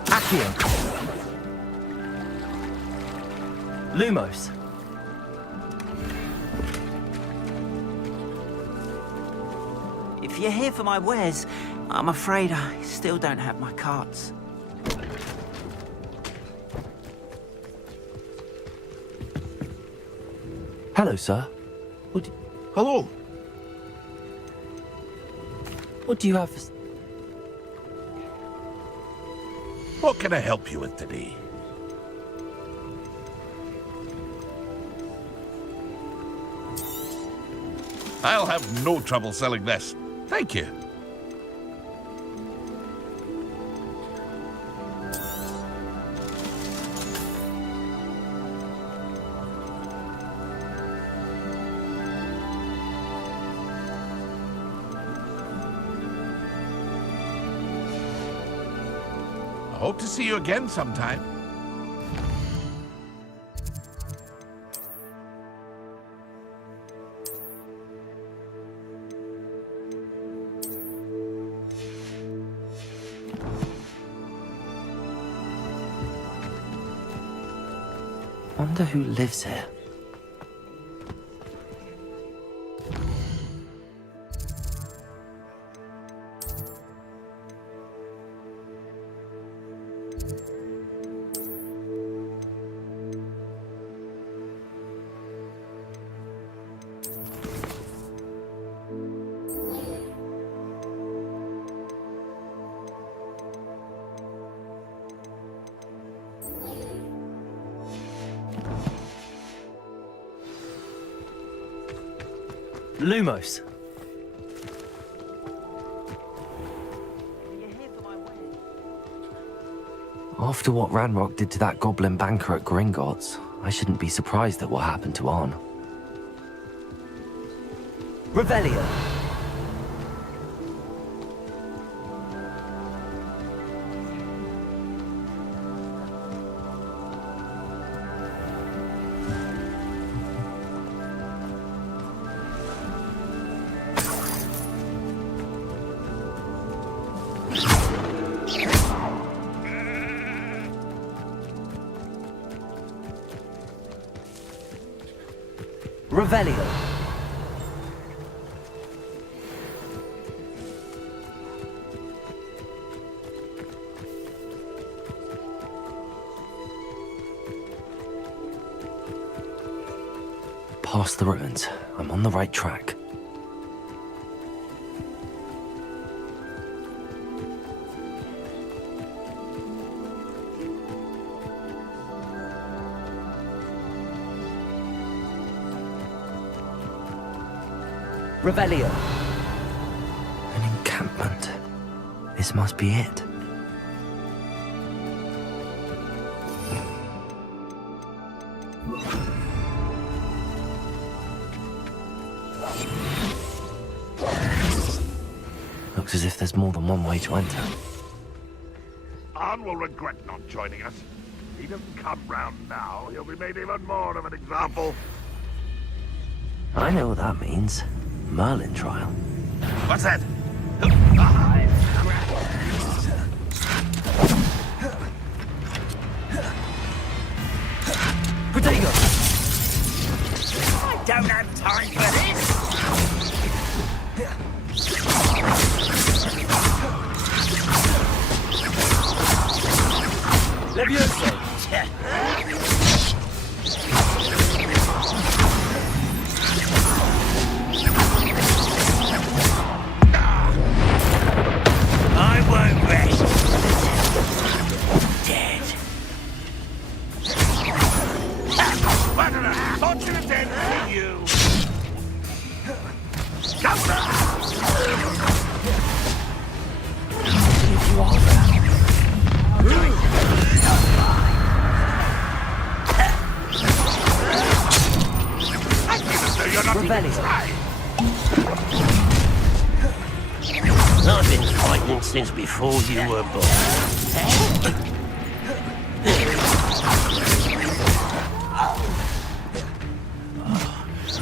Accio. Lumos. If you're here for my wares, I'm afraid I still don't have my carts. Hello, sir. Hello. What do you have? What can I help you with today? I'll have no trouble selling this. Thank you. I hope to see you again sometime. Wonder who lives here. Lumos. After what Ranrock did to that goblin banker at Gringotts, I shouldn't be surprised at what happened to Arn. Revelio. Revelio. Past the ruins. I'm on the right track. Revelio. An encampment. This must be it. if there's more than one way to enter. Arn will regret not joining us. He doesn't come round now, he'll be made even more of an example. I know what that means. Merlin trial. What's that? Potato! I don't have time for this! Levioso! I won't rest. Dead. Fortunate end for you! If you are there. I've been fighting since before you were born.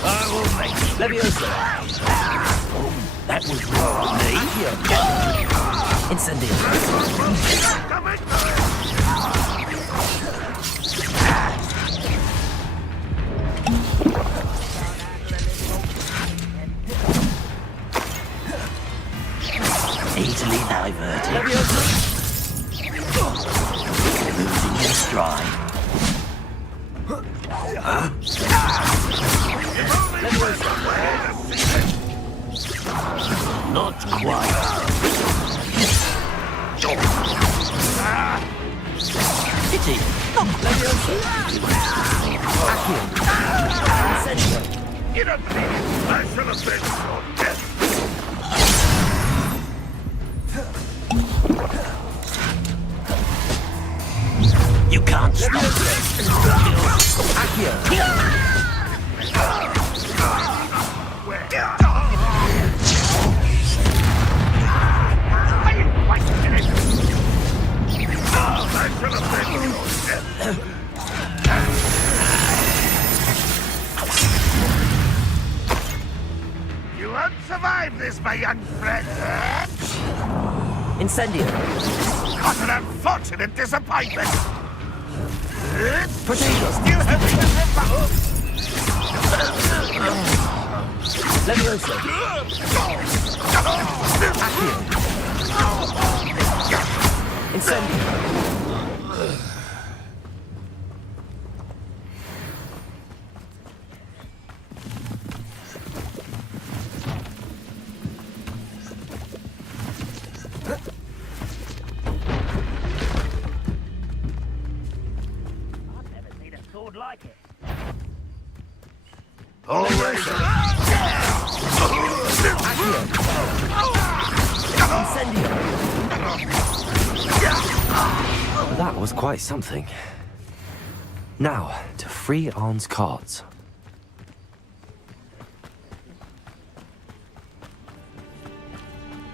I will make Levioso! That was wrong, me. Incendio! Easily diverted. Losing your stride. Not quite. Pity. You don't believe it. I should have been so dead. You can't stop this. You won't survive this, my young friend. Incendio! What an unfortunate disappointment! Potato! Still having Levioso! Incendio! Like it. Always. That was quite something. Now, to free Arn's cards.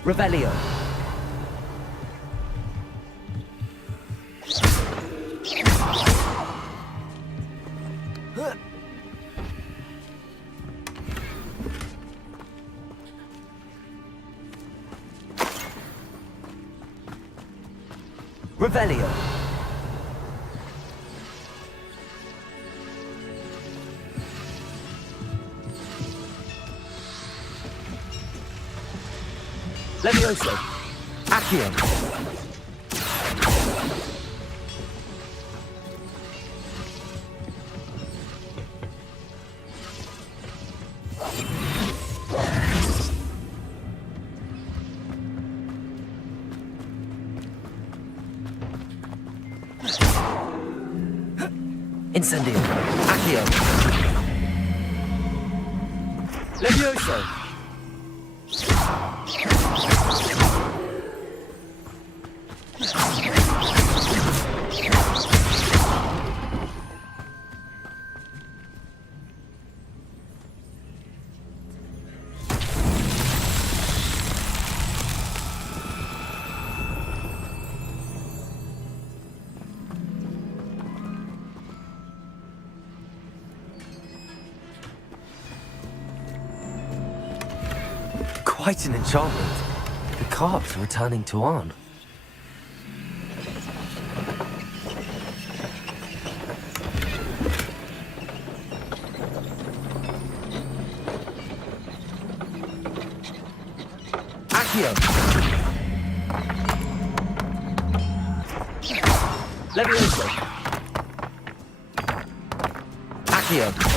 Revelio. Revelio. Levioso. Accio. Incendio. Accio. Levioso. Quite an enchantment. The carps are returning to Arn. Accio! Levioso! Accio!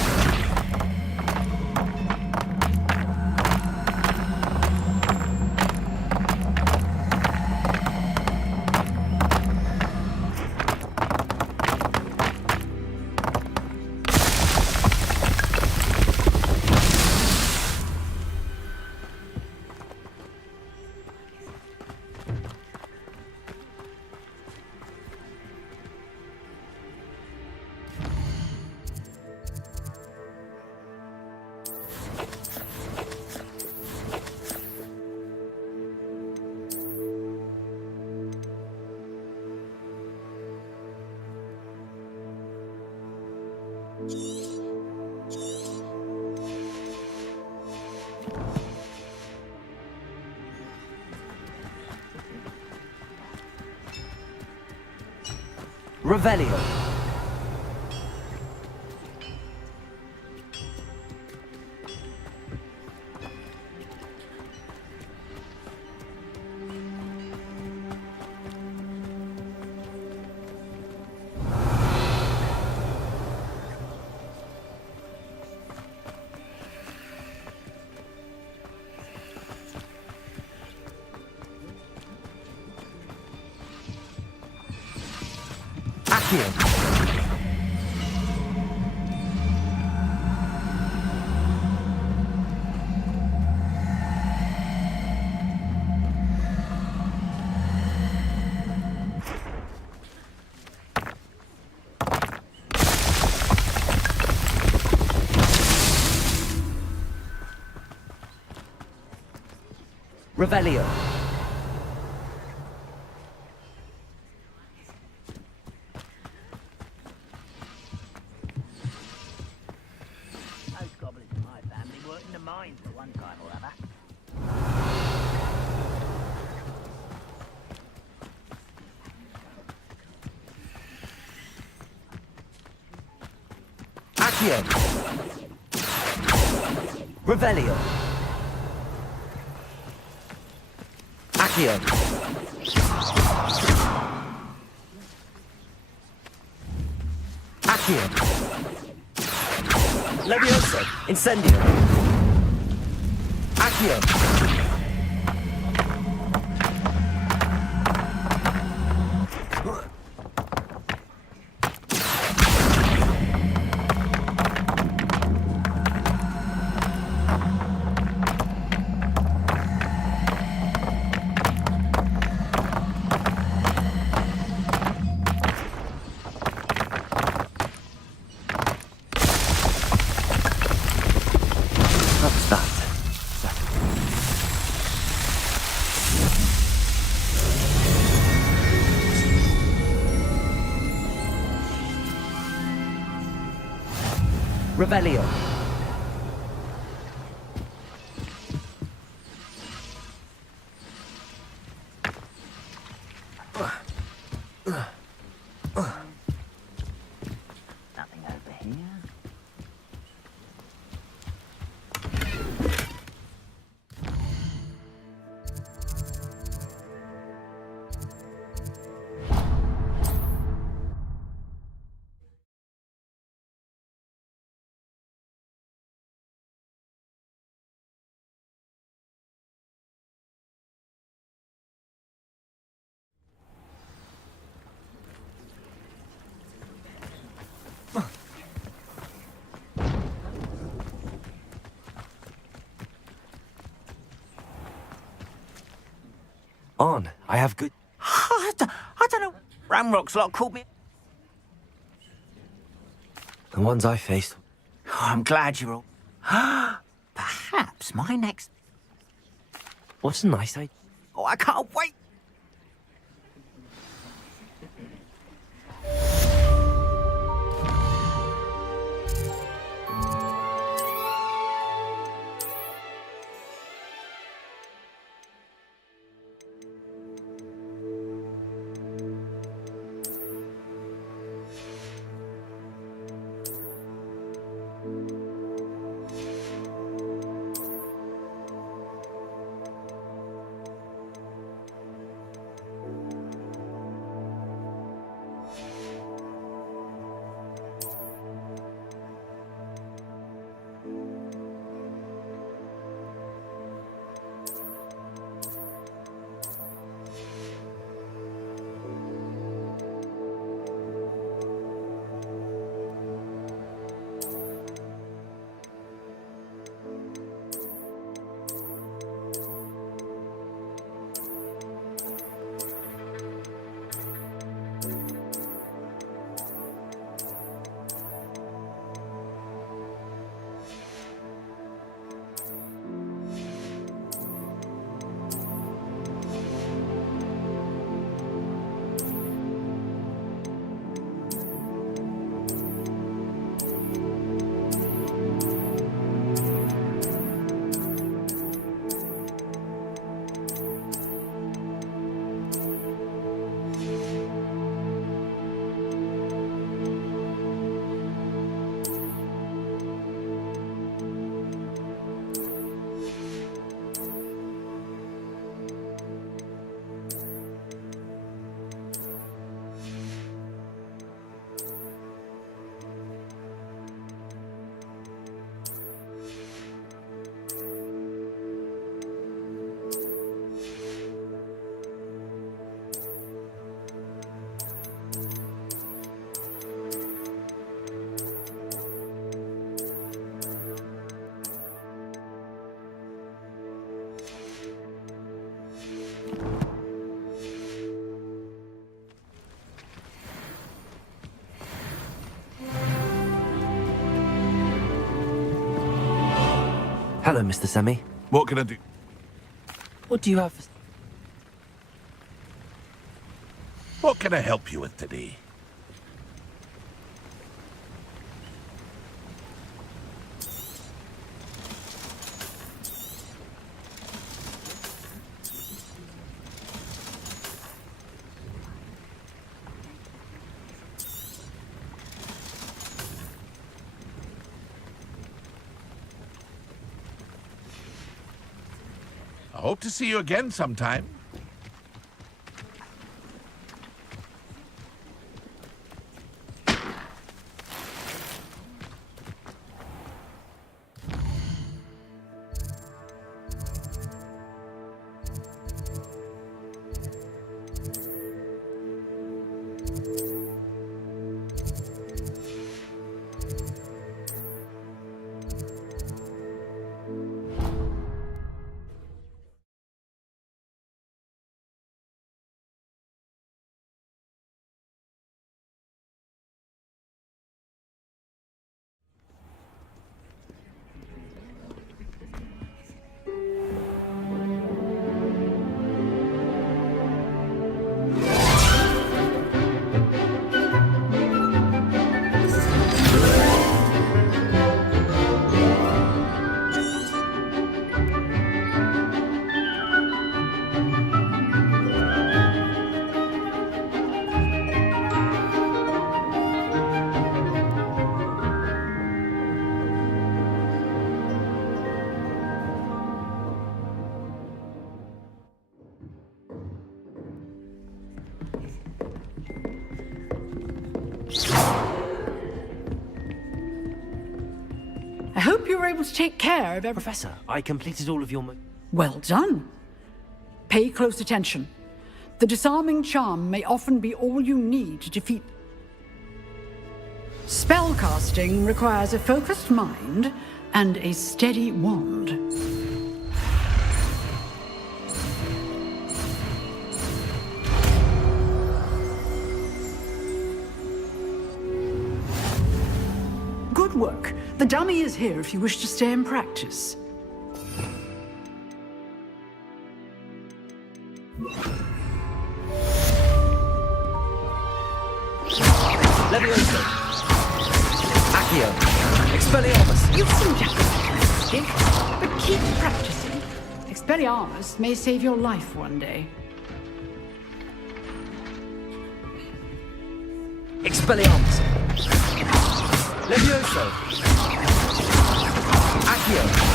Revelio. Accio. Revelio. Those goblins in my family work in the mines at one time or other. Accio. Revelio. Accio. Accio. Levioso. Incendio. Accio. What's that? Revelio. Nothing over here. On. I have good. I don't know. Ranrock's lot called me. The ones I faced. Oh, I'm glad you're all. Perhaps my next. What's a nice idea? Oh, I can't wait. Hello, Mr. Semi. What can I do? What do you have? What can I help you with today? I hope to see you again sometime. I hope you were able to take care of every... Professor, I completed all of your... Well done. Pay close attention. The disarming charm may often be all you need to defeat... Spellcasting requires a focused mind and a steady wand. Good work. The dummy is here if you wish to stay and practice. Levioso! Accio! Expelliarmus! You seem to have a stick, but keep practicing. Expelliarmus may save your life one day. Expelliarmus! Levioso! Accio!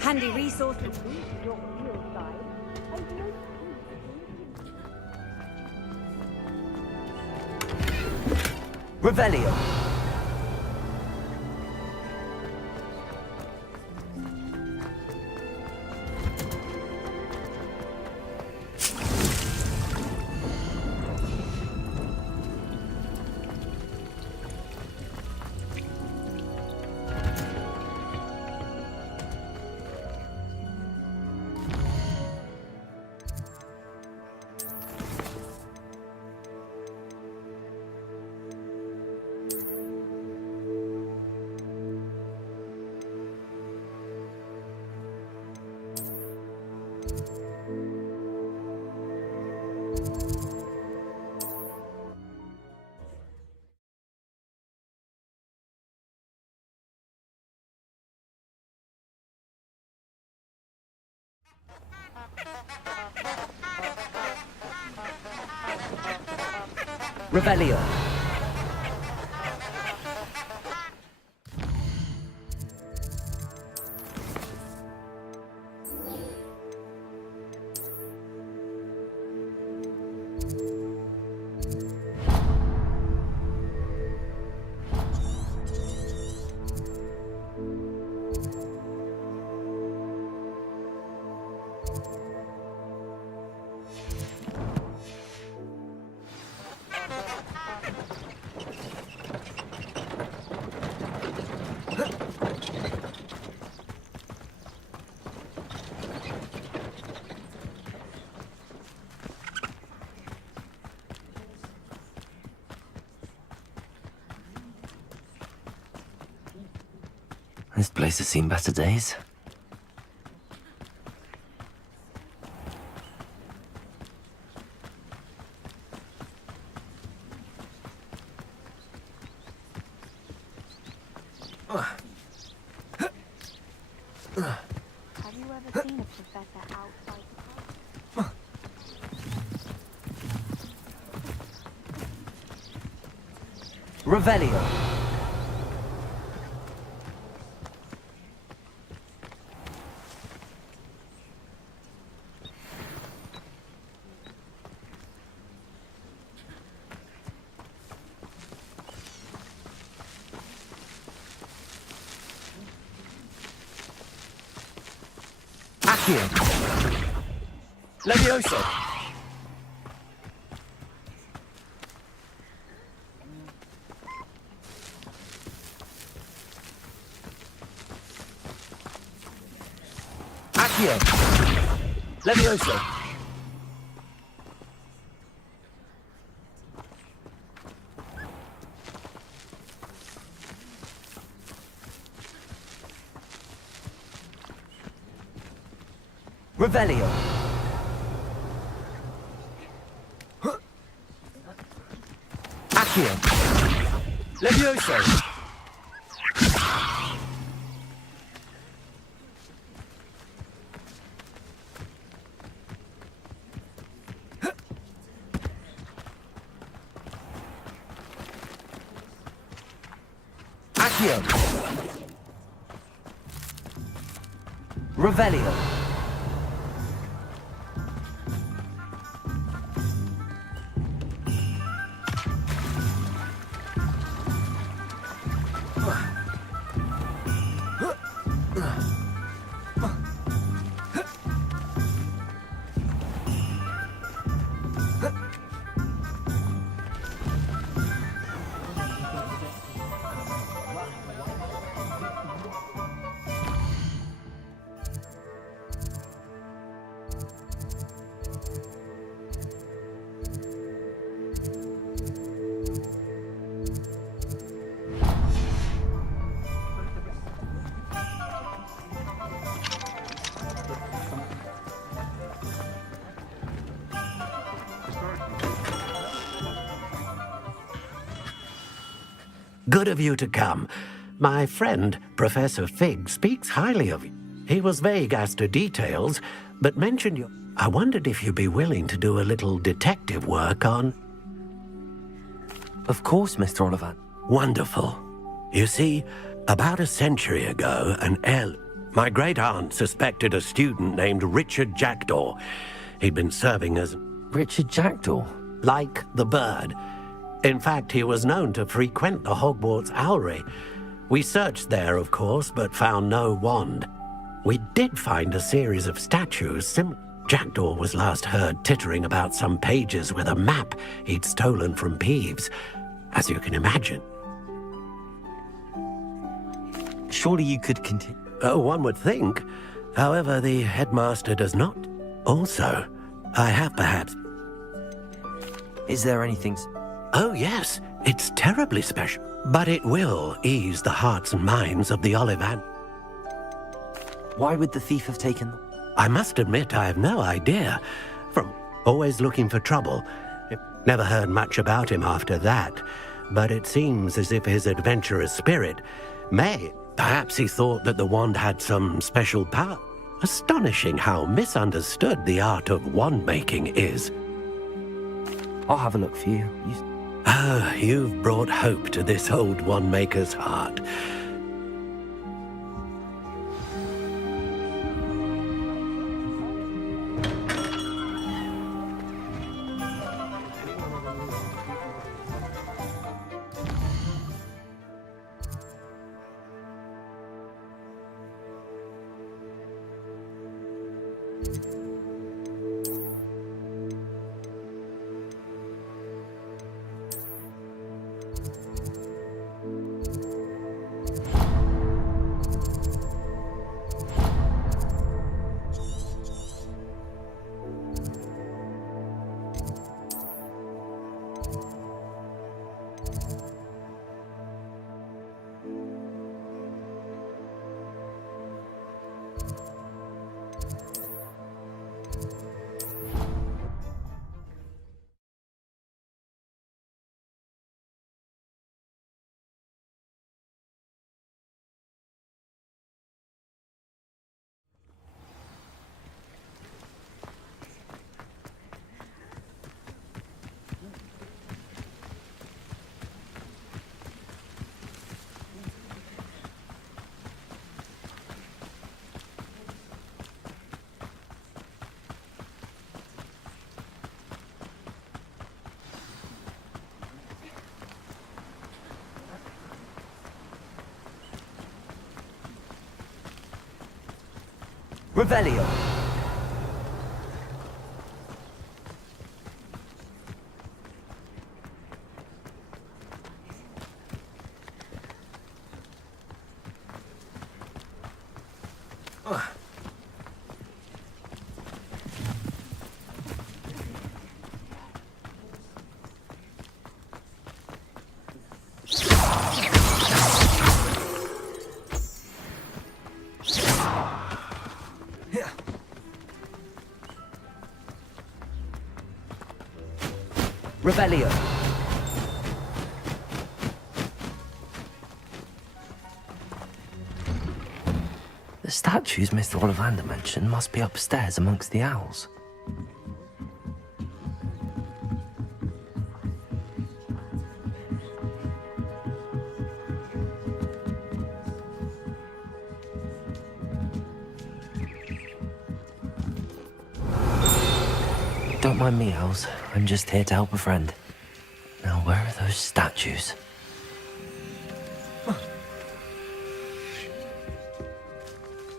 Handy resource. Revelio. Revelio. This place has seen better days. Have you ever seen a professor outside the class? Revelio. Accio. Levioso. Accio. Levioso. Revelio. Accio. Levioso. Accio. Revelio. Good of you to come. My friend, Professor Fig, speaks highly of you. He was vague as to details, but mentioned you. I wondered if you'd be willing to do a little detective work on... Of course, Mr. Oliphant. Wonderful. You see, about a century ago, my great-aunt suspected a student named Richard Jackdaw. He'd been serving as... Richard Jackdaw? Like the bird. In fact, he was known to frequent the Hogwarts Owlery. We searched there, of course, but found no wand. We did find a series of statues Jackdaw was last heard tittering about some pages with a map he'd stolen from Peeves, as you can imagine. Surely you could continue. Oh, one would think. However, the headmaster does not. Also, I have perhaps... Is there anything... Oh, yes. It's terribly special. But it will ease the hearts and minds of the Ollivander. Why would the thief have taken them? I must admit I have no idea. From always looking for trouble. Never heard much about him after that. But it seems as if his adventurous spirit may... Perhaps he thought that the wand had some special power. Astonishing how misunderstood the art of wand-making is. I'll have a look for you. Ah, you've brought hope to this old one-maker's heart. Revelio. Revelio. The statues Mr. Ollivander mentioned must be upstairs amongst the owls. Don't mind me, owls. I'm just here to help a friend. Now, where are those statues?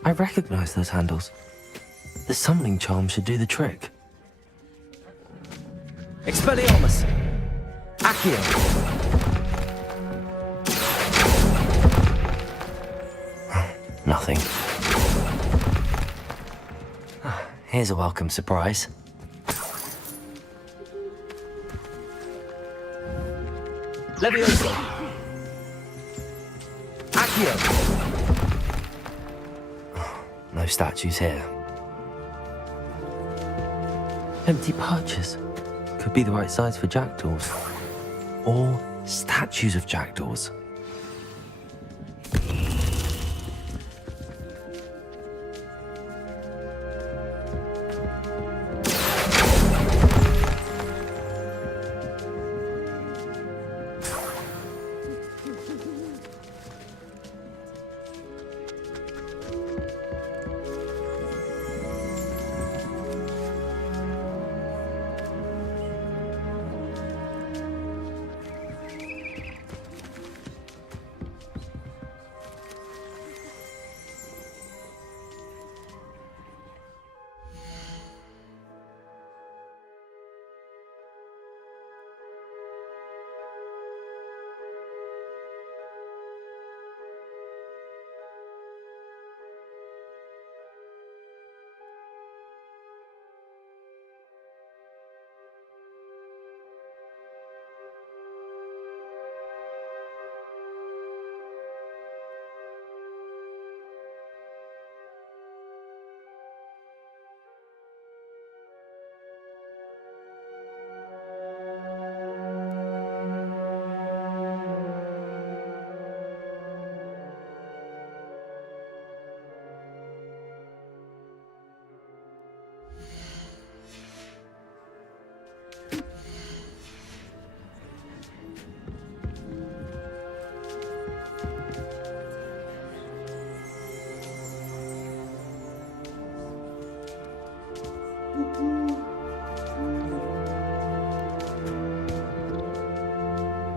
I recognize those handles. The summoning charm should do the trick. Expelliarmus! Accio! Nothing. Here's a welcome surprise. Levioso! Accio! No statues here. Empty perches. Could be the right size for jackdaws. Or statues of jackdaws.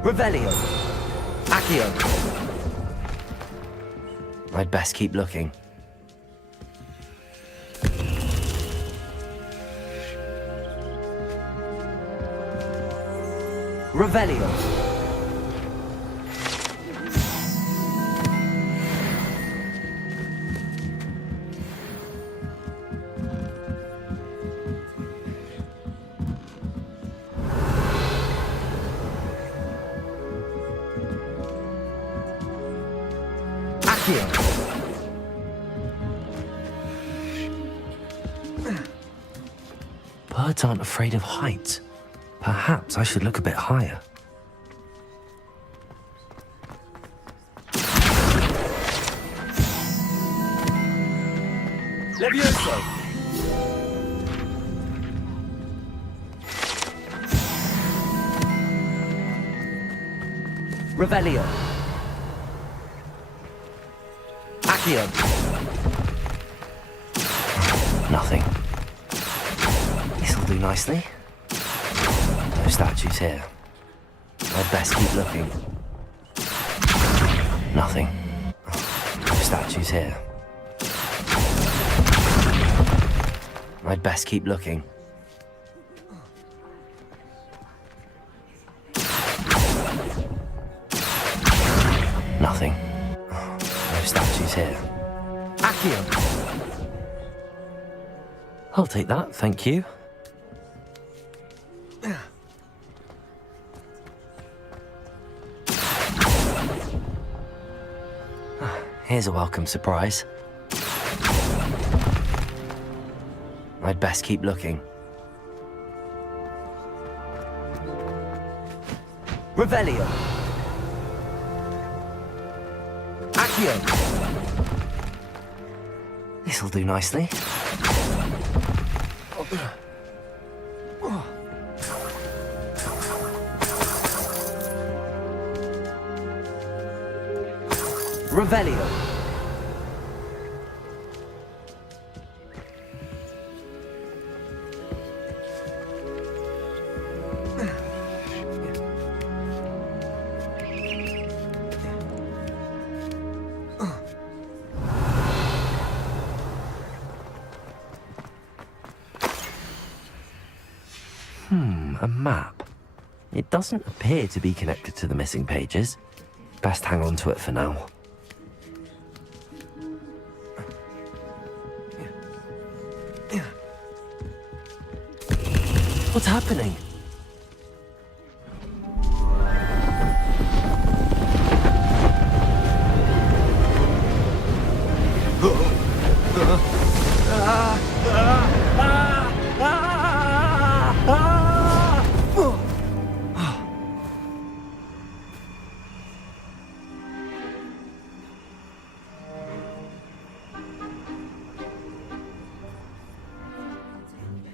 Revelio. Accio. I'd best keep looking. Revelio. Birds aren't afraid of heights. Perhaps I should look a bit higher. Levioso! Revelio. Accio. Nothing. This'll do nicely. No statues here. I'd best keep looking. Nothing. No statues here. I'd best keep looking. Nothing. No statues here. Accio! I'll take that, thank you. Here's a welcome surprise. I'd best keep looking. Revelio. Accio. This'll do nicely. Revelio. A map. It doesn't appear to be connected to the missing pages. Best hang on to it for now. What's happening?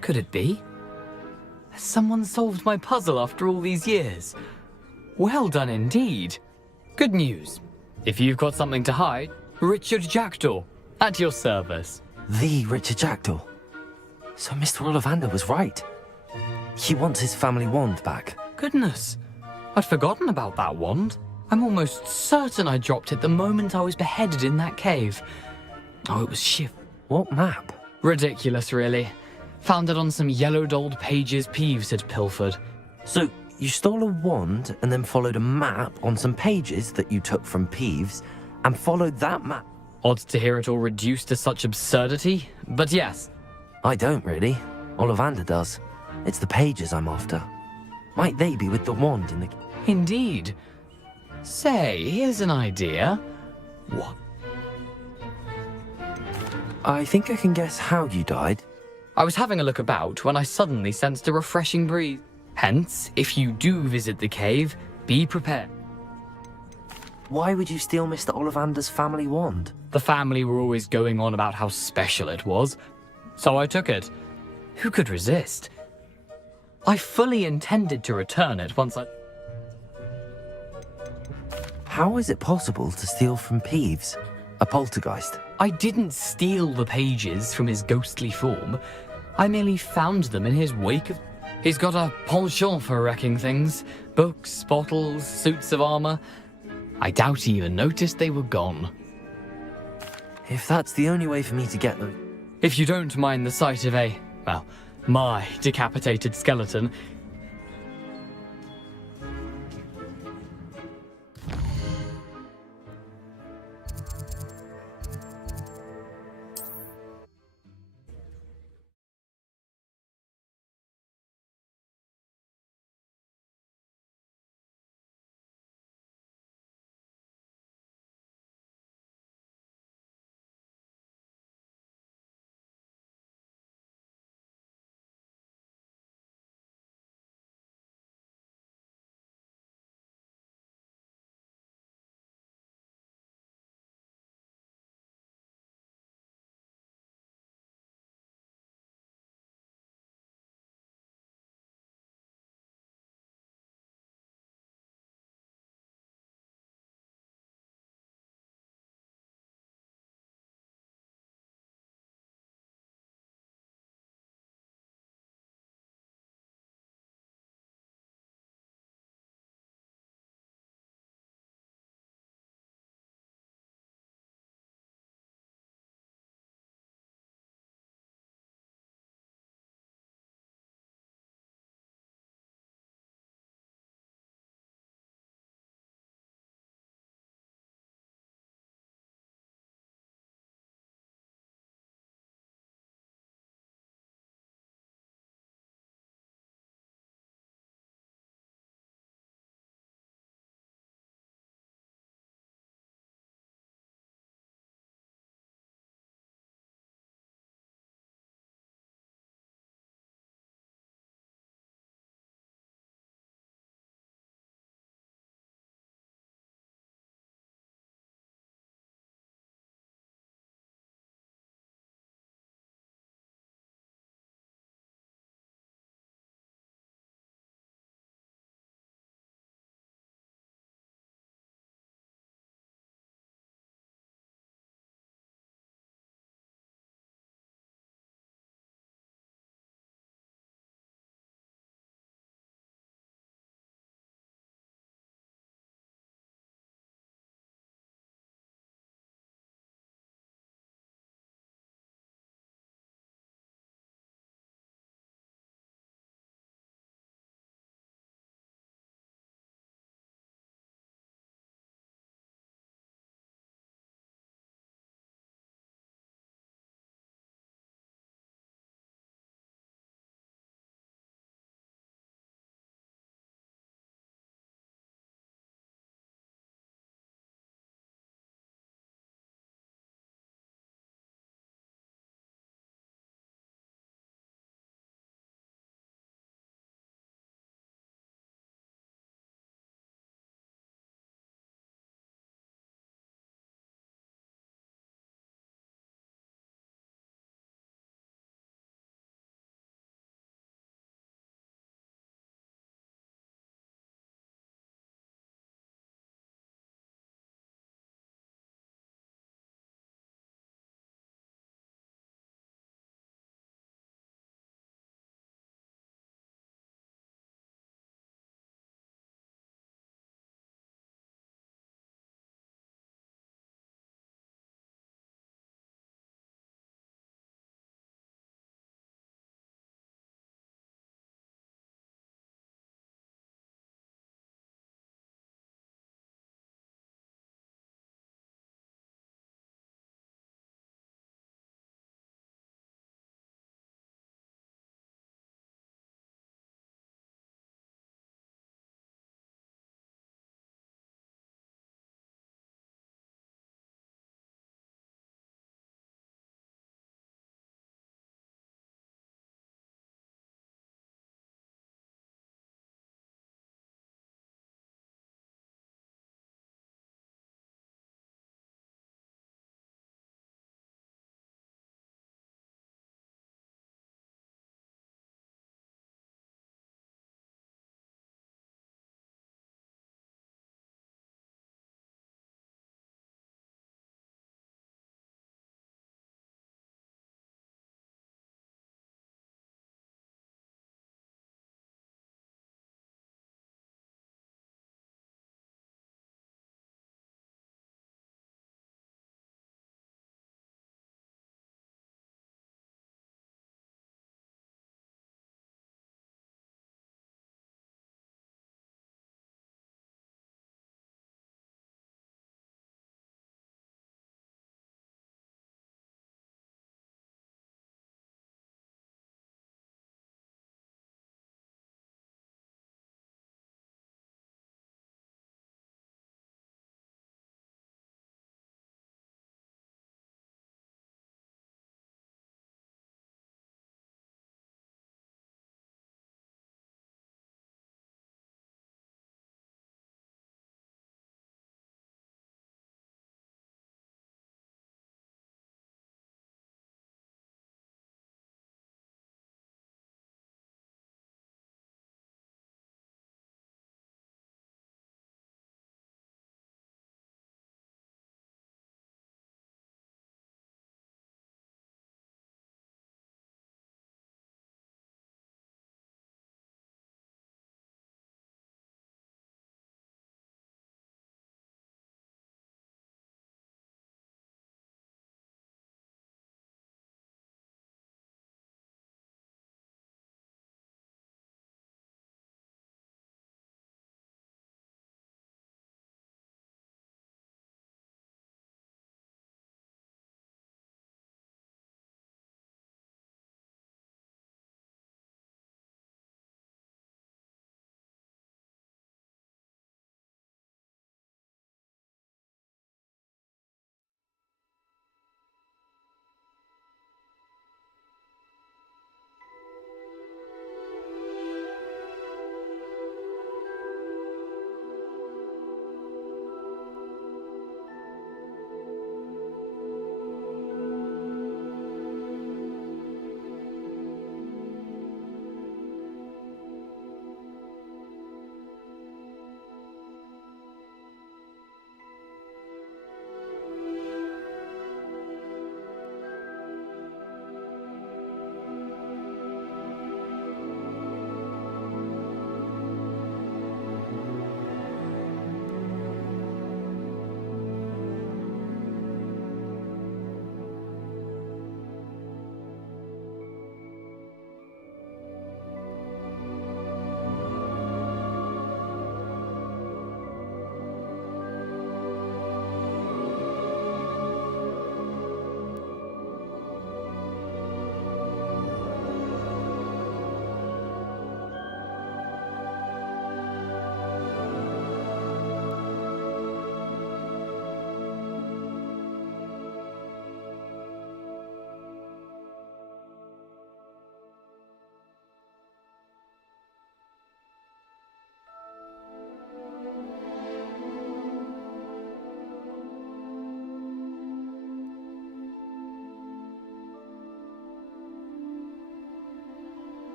Could it be? Has someone solved my puzzle after all these years? Well done indeed. Good news. If you've got something to hide, Richard Jackdaw, at your service. The Richard Jackdaw. So Mr. Ollivander was right. He wants his family wand back. Goodness, I'd forgotten about that wand. I'm almost certain I dropped it the moment I was beheaded in that cave. Oh, it was shift. What map? Ridiculous, really. Found it on some yellowed old pages Peeves had pilfered. So, you stole a wand and then followed a map on some pages that you took from Peeves and followed that map? Odd to hear it all reduced to such absurdity, but yes. I don't really. Ollivander does. It's the pages I'm after. Might they be with the wand in the... Indeed. Say, here's an idea. What? I think I can guess how you died. I was having a look about when I suddenly sensed a refreshing breeze. Hence, if you do visit the cave, be prepared. Why would you steal Mr. Ollivander's family wand? The family were always going on about how special it was, so I took it. Who could resist? I fully intended to return it once I... How is it possible to steal from Peeves, a poltergeist? I didn't steal the pages from his ghostly form. I merely found them in his wake of... He's got a penchant for wrecking things. Books, bottles, suits of armor. I doubt he even noticed they were gone. If that's the only way for me to get them... If you don't mind the sight of my decapitated skeleton,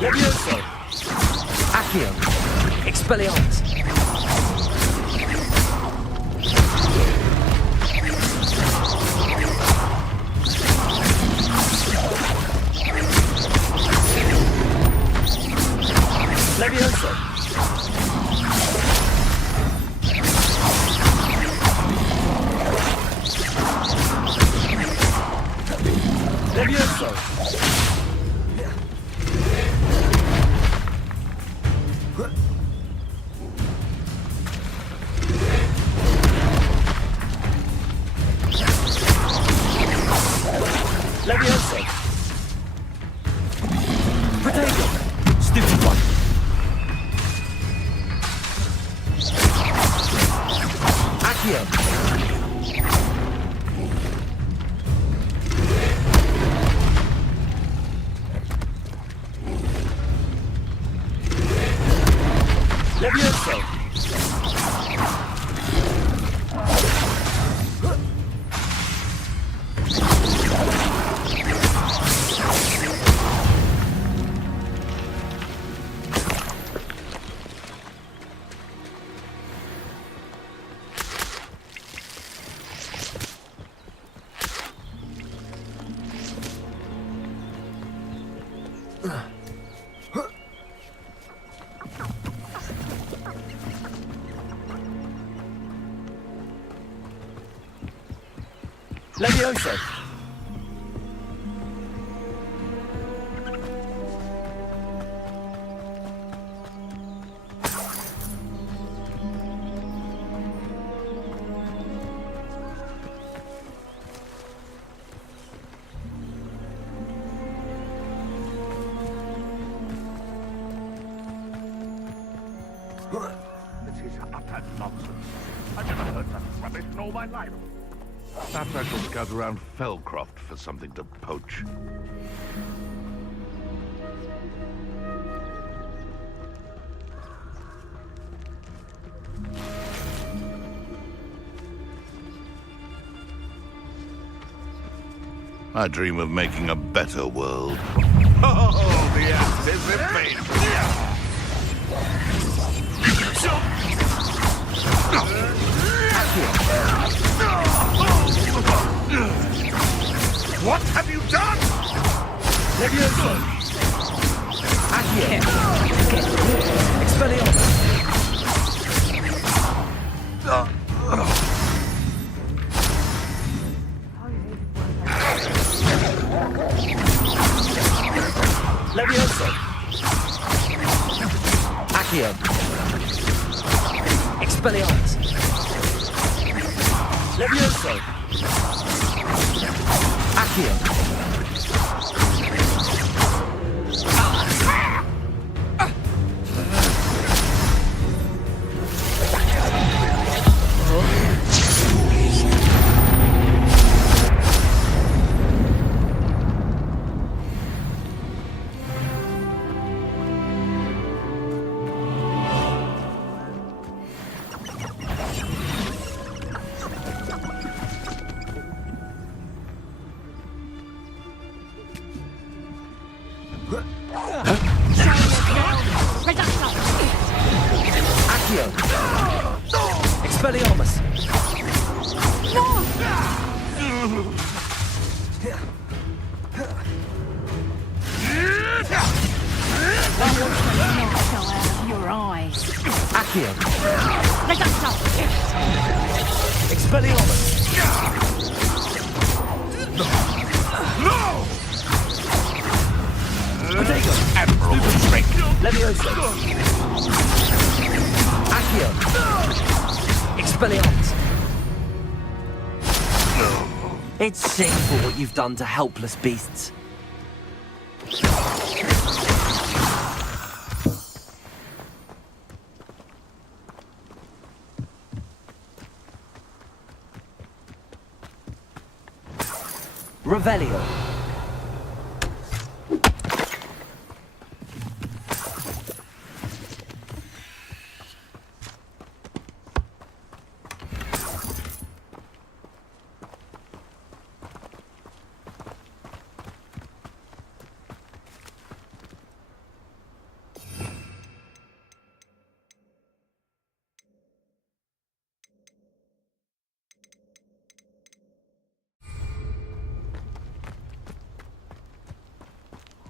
Levioso! Accio! Expelliarmus! Levioso! Levioso! Levioso! Potato! Stupid one! Accio! Levioso! Levioso! This is utter nonsense. I've never heard such rubbish in all my life. Perhaps I shall scout around Fellcroft for something to poach. I dream of making a better world. Oh, the anticipation! What have you done? Levioso! Accio! Expelliarmus! Levioso! Accio! Expelliarmus! Levioso! Accio! Accio! Expelliarmus! Your eyes. Accio! Expelliarmus! No! Potato! Stupid trick! Levioso! Accio! Expelliarmus! It's shameful what you've done to helpless beasts. Revelio.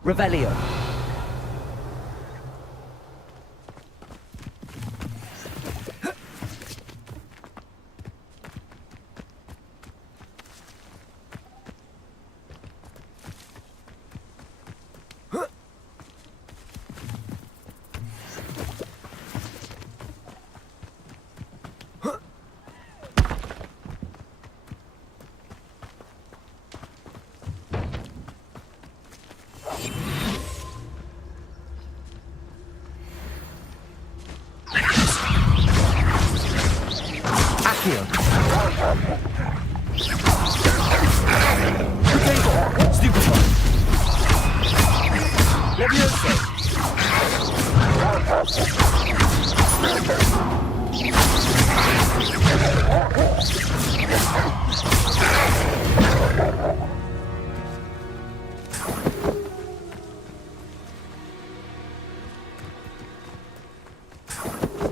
Revelio.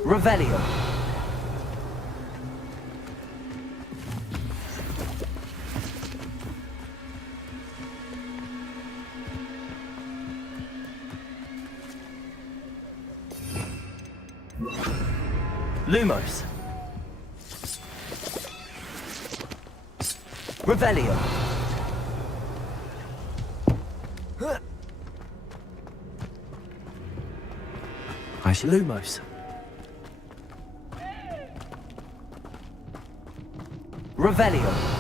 Revelio. Lumos. Revelio. Lumos. Revelio.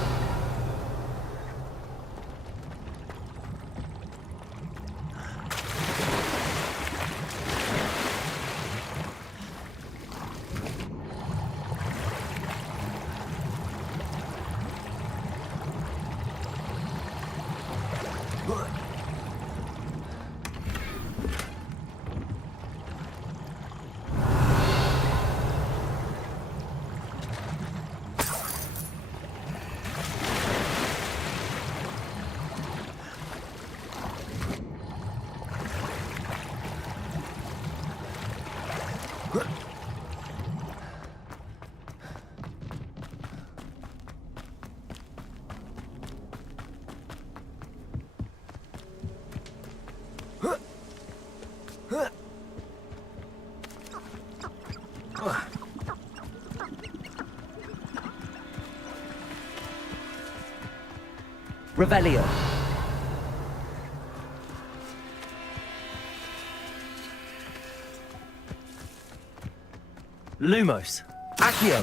Revelio. Lumos. Accio.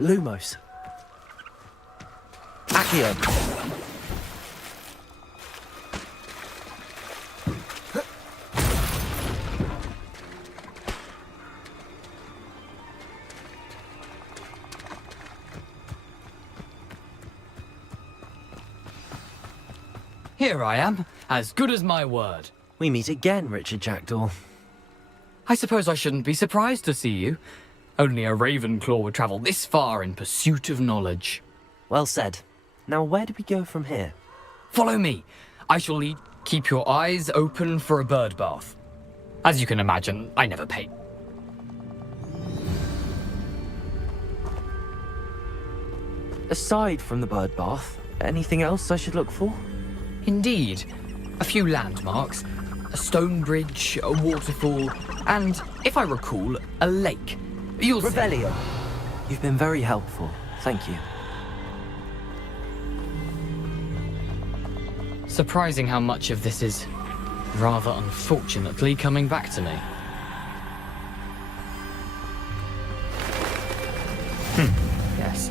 Lumos. Accio. Here I am, as good as my word. We meet again, Richard Jackdaw. I suppose I shouldn't be surprised to see you. Only a Ravenclaw would travel this far in pursuit of knowledge. Well said. Now where do we go from here? Follow me. I shall lead. Keep your eyes open for a bird bath. As you can imagine, I never pay. Aside from the bird bath, anything else I should look for? Indeed. A few landmarks, a stone bridge, a waterfall, and, if I recall, a lake. You'll see. Revelio. You've been very helpful. Thank you. Surprising how much of this is, rather unfortunately, coming back to me. Yes.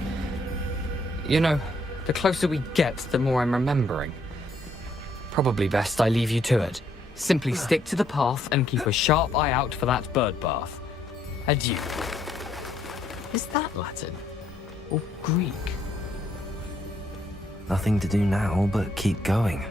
You know, the closer we get, the more I'm remembering. Probably best I leave you to it. Simply stick to the path and keep a sharp eye out for that bird bath. Adieu. Is that Latin? Or Greek? Nothing to do now but keep going.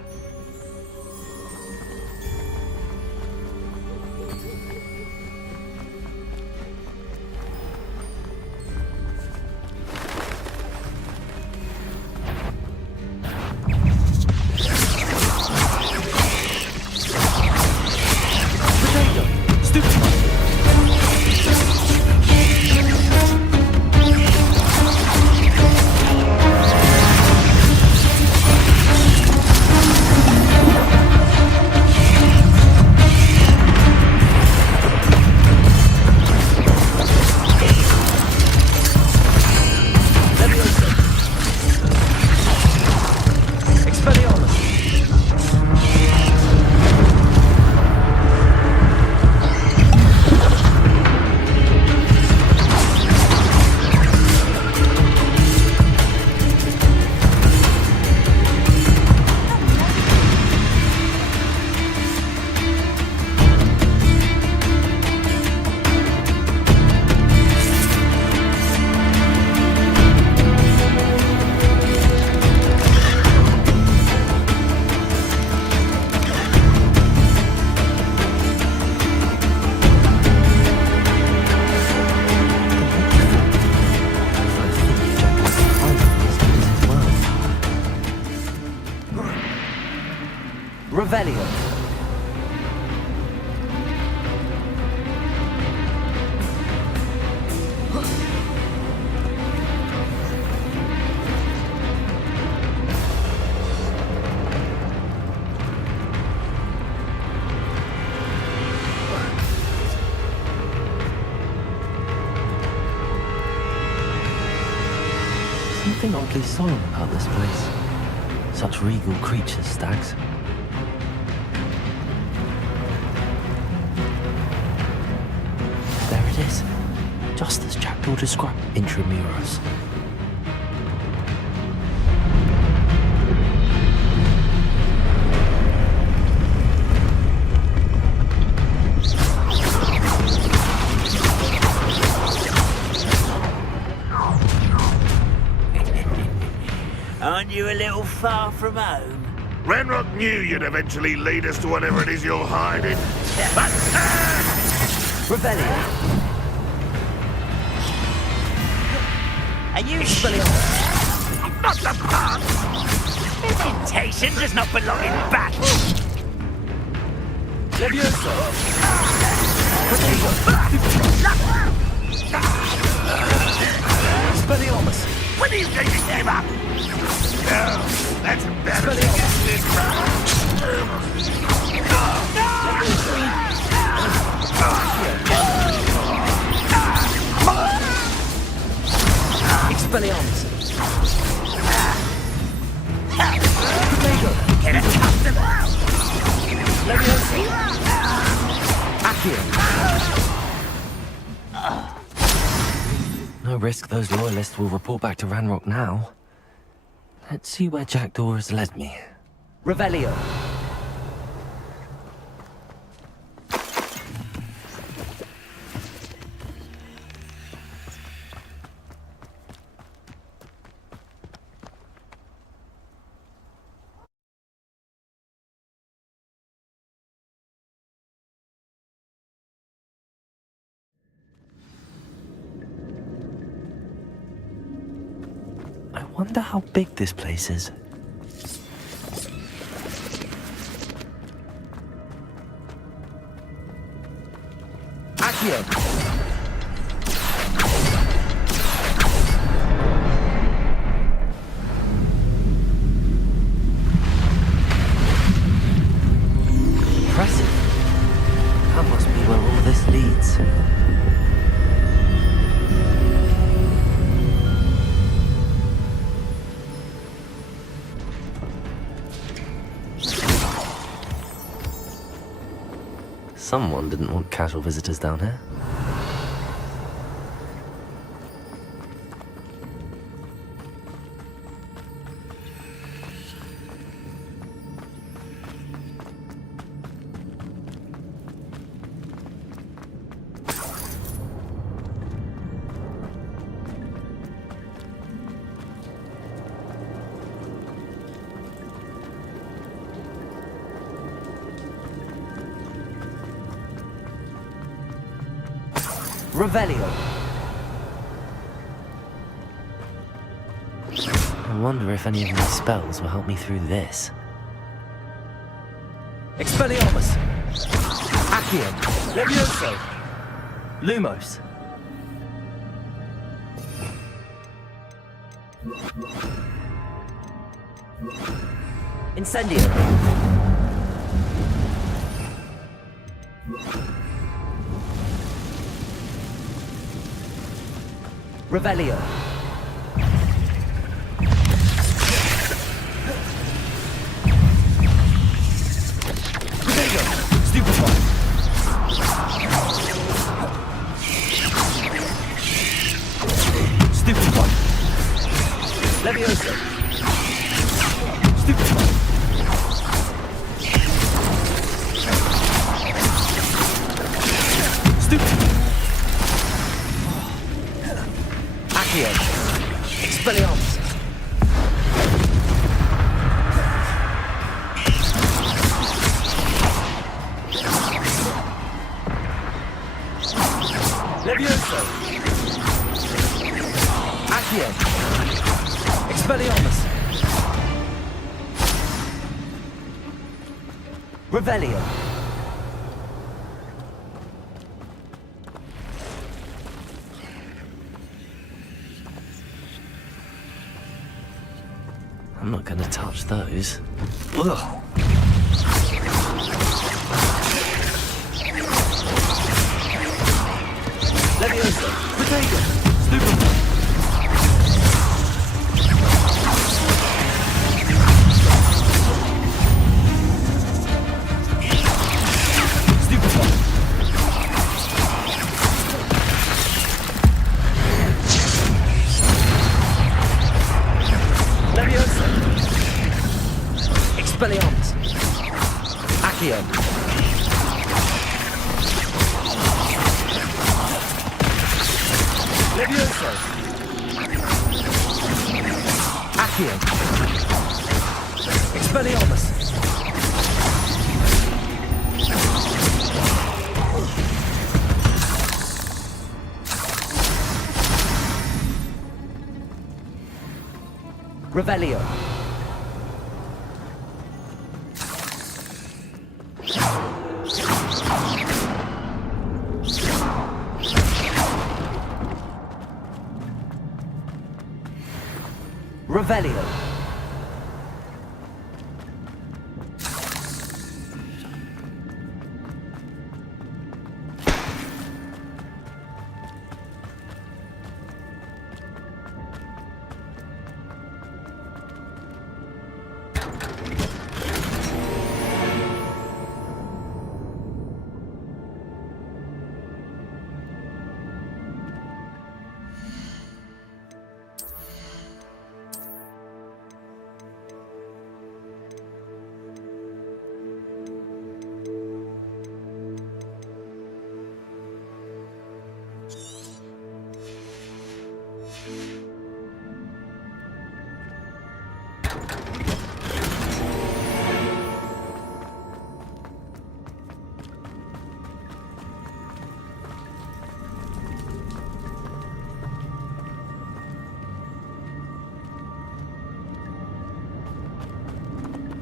Revelio. Something oddly solemn about this place. Such regal creatures, stags. There it is. Just as Jackdaw described. Intramuros. Aren't you a little far from home? Ranrock knew you'd eventually lead us to whatever it is you're hiding. Revelio. Are you Not the part! Temptation does not belong in battle. Levioso. Expelliarmus. When are you going to give up? No, that's embarrassing. This Expelliarmus. Get accustomed. Levioso. Accio. No risk those loyalists will report back to Ranrock now. Let's see where Jackdaw has led me. Revelio. I wonder how big this place is. Accio! Impressive. That must be where all this leads. Someone didn't want casual visitors down here. Revelio. I wonder if any of my spells will help me through this. Expelliarmus. Accio. Levioso. Lumos. Incendio. Revelio. Stupefy. Stupefy. Levioso. Stupefy. Stupefy. Accio. Expelliarmus. Levioso. Accio. Expelliarmus. Revelio. I'm not gonna touch those. Ugh. Leviosa! Potato! Stupid! Leviosa! Expelliarmus! Accio! Leviosa! Accio! Expelliarmus! Revelio. Revelio.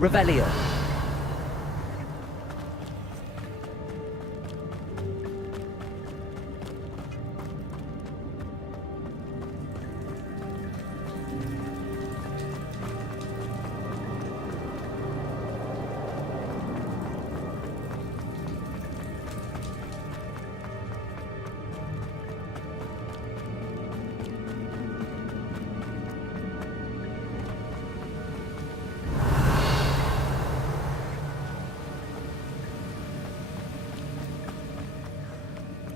Revelio.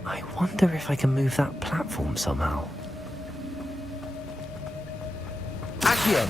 I wonder if I can move that platform somehow. Accio!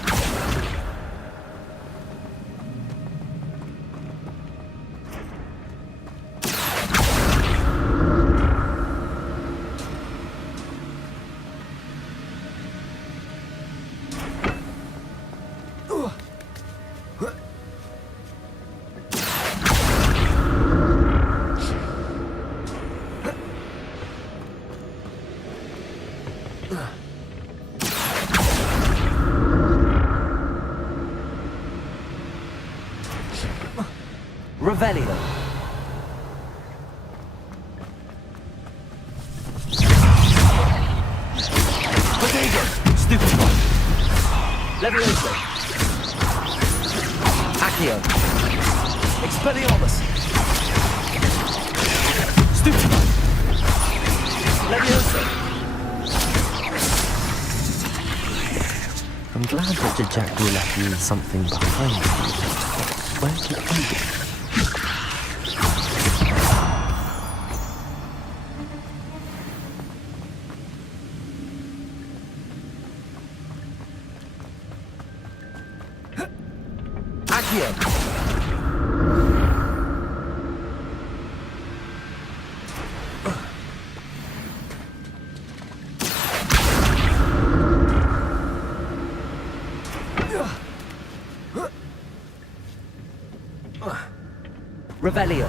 Revelio. Potato! Stupid one. Leviosa. Accio. Expelliarmus. Stupid one. Leviosa. I'm glad Dr. Jack will left me something behind me. Where could it be? Revelio.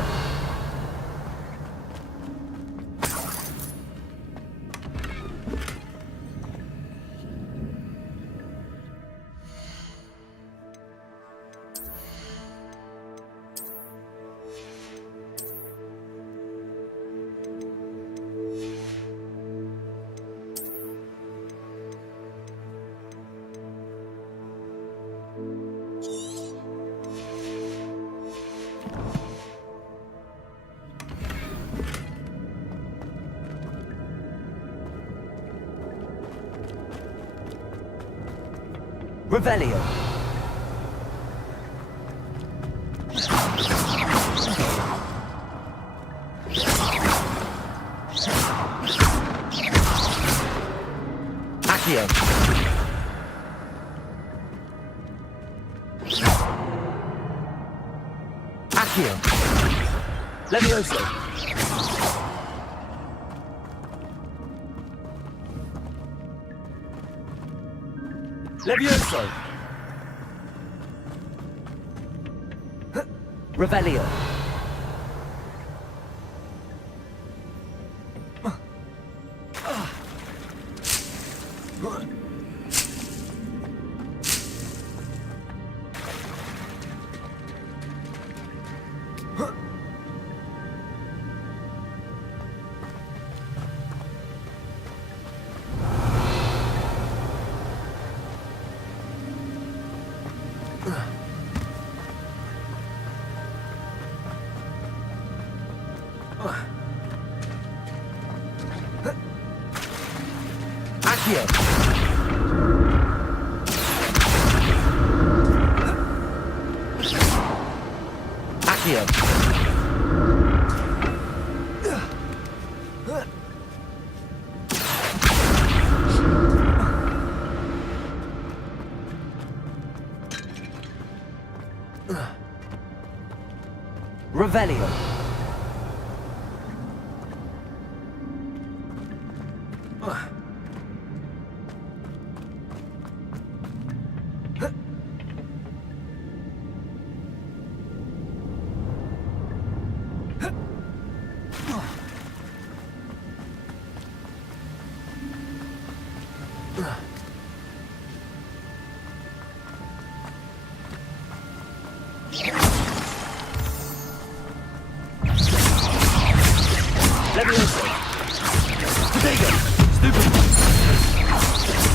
Revelio. Accio. Accio. Levioso. Levioso. Revelio. Accio. Accio. Revelio. Levioso. Stego. Stupid.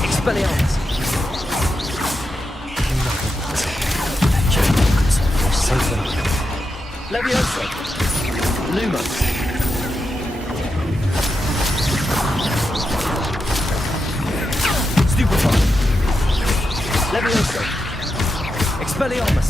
Expelliarmus. Levioso. Lumos. Stupefy. Levioso. Expelliarmus.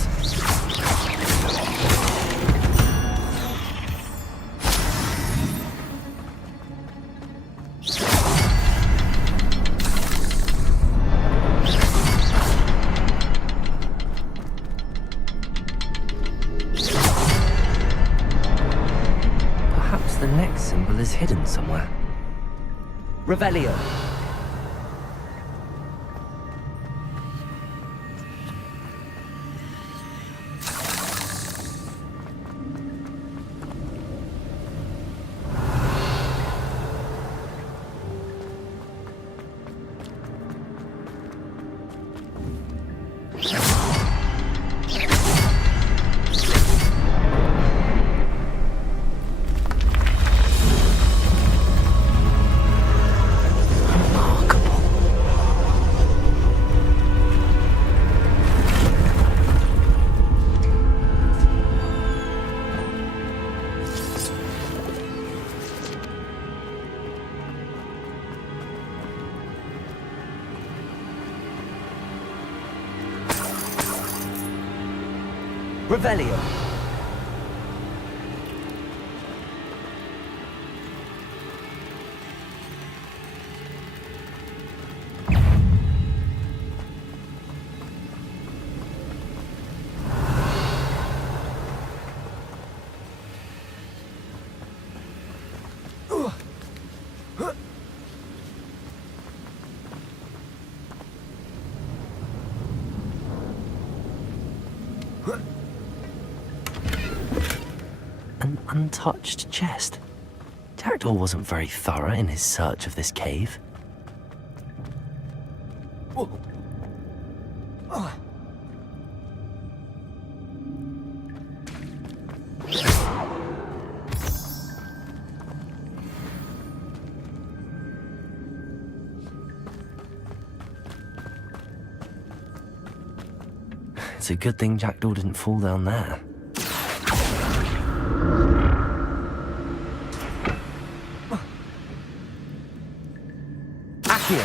Perhaps the next symbol is hidden somewhere. Revelio. Revelio. An untouched chest. Jackdaw wasn't very thorough in his search of this cave. It's a good thing Jackdaw didn't fall down there. Accio.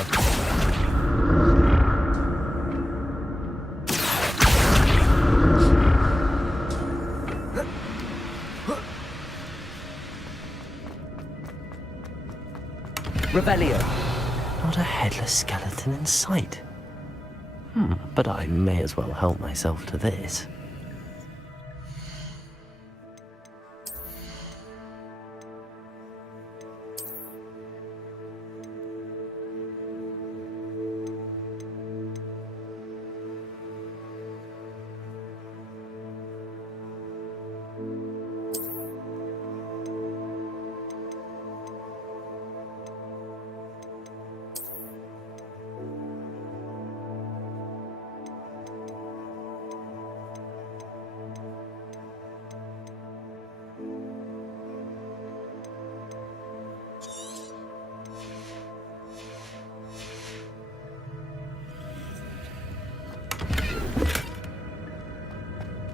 Revelio. Not a headless skeleton in sight. But I may as well help myself to this.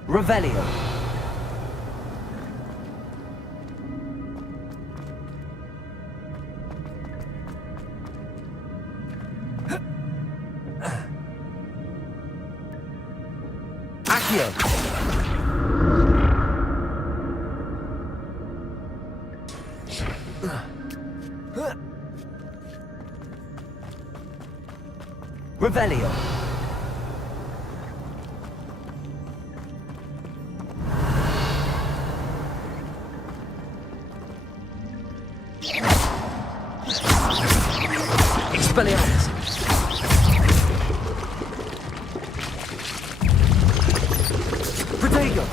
Revelio. Accio. Revelio. Expelliarmus. Protego.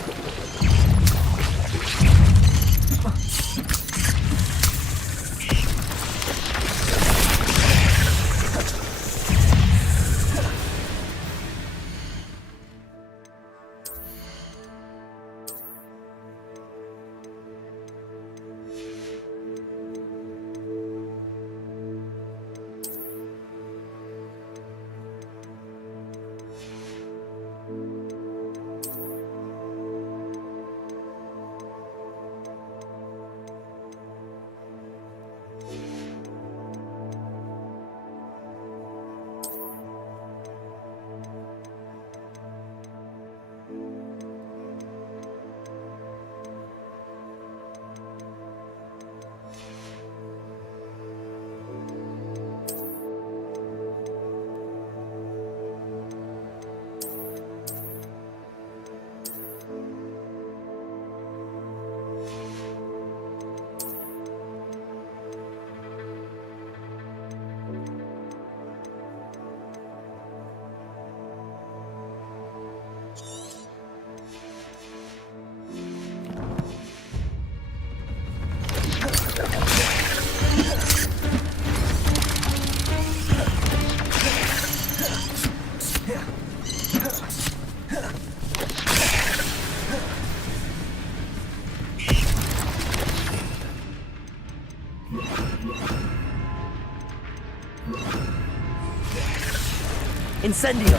Incendio!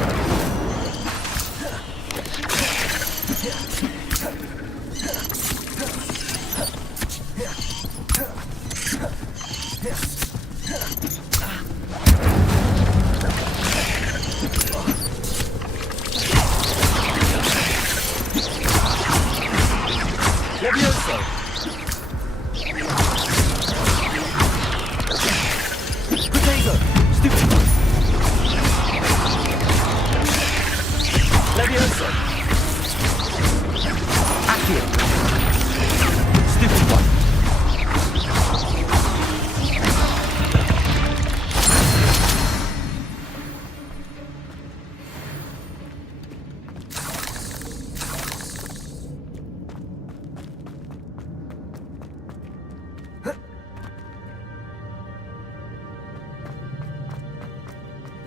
Levioso! Protego! Stupid! Levioso! Accio! Stupid one!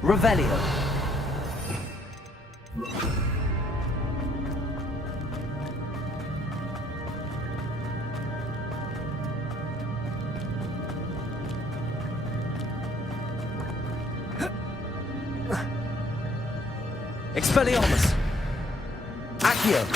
Revelio. Expelliarmus. Accio.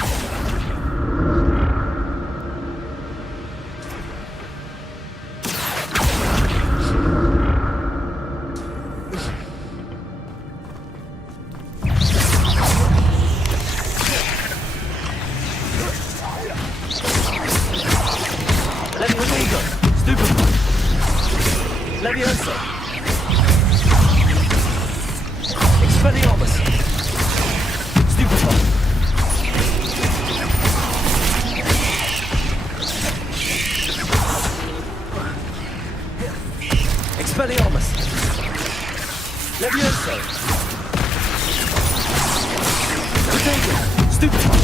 Levioso! Stupid one!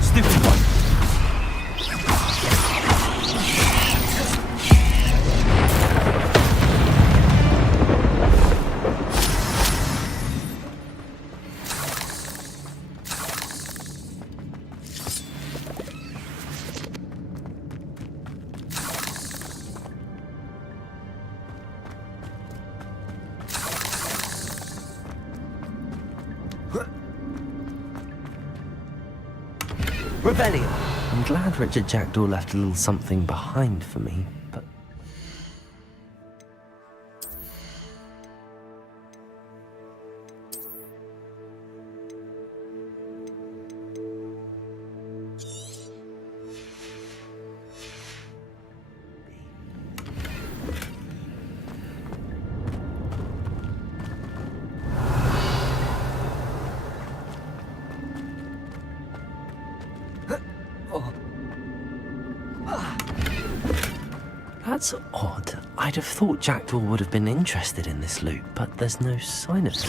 Stupid one! Rebellion! I'm glad Richard Jackdaw left a little something behind for me, but... That's odd. I'd have thought Jackdaw would have been interested in this loot, but there's no sign of it.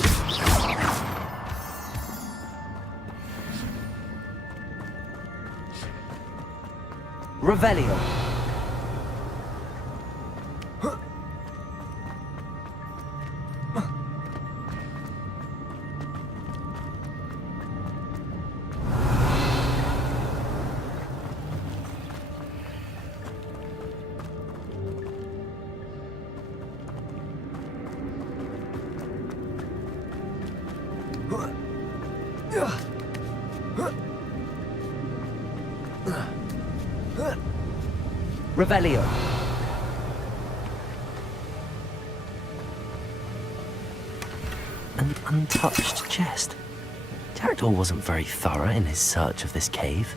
Revelio. Revelio. An untouched chest. Jackdaw wasn't very thorough in his search of this cave.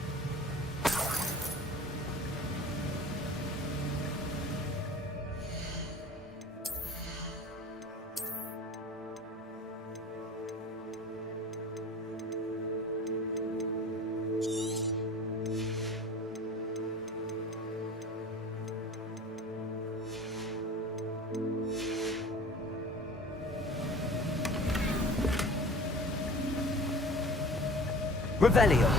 Revelio.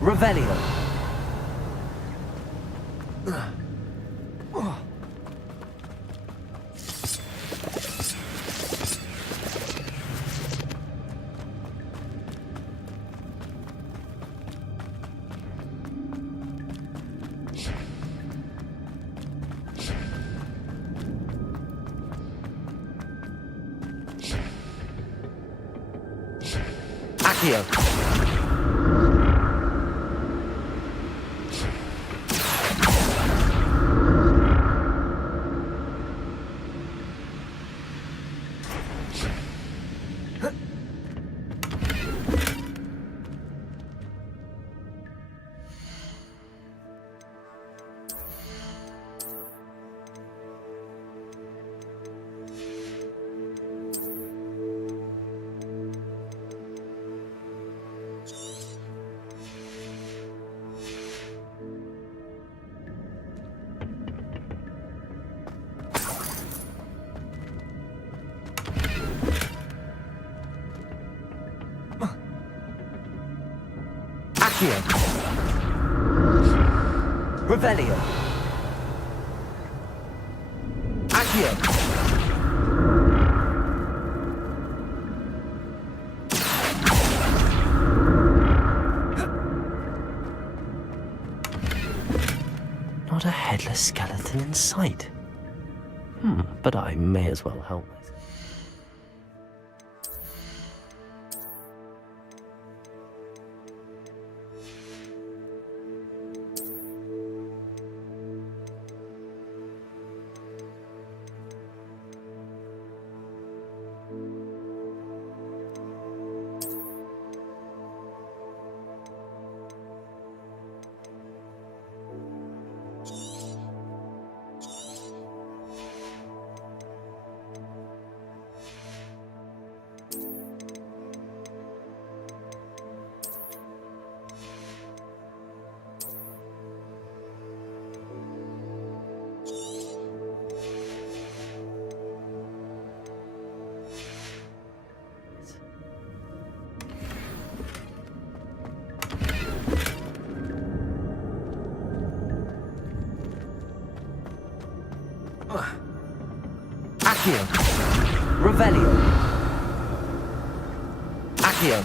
Revelio. Accio. Accio. Revelio. Accio. Not a headless skeleton in sight. But I may as well help myself. Accio. Revelio. Accio.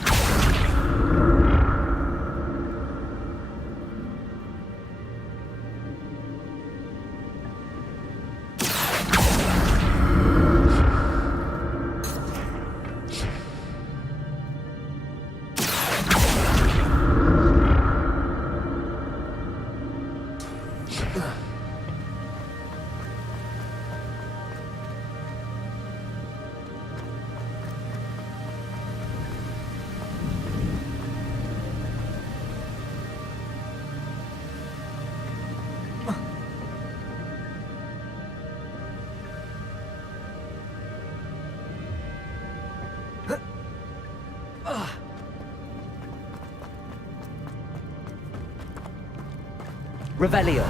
Revelio.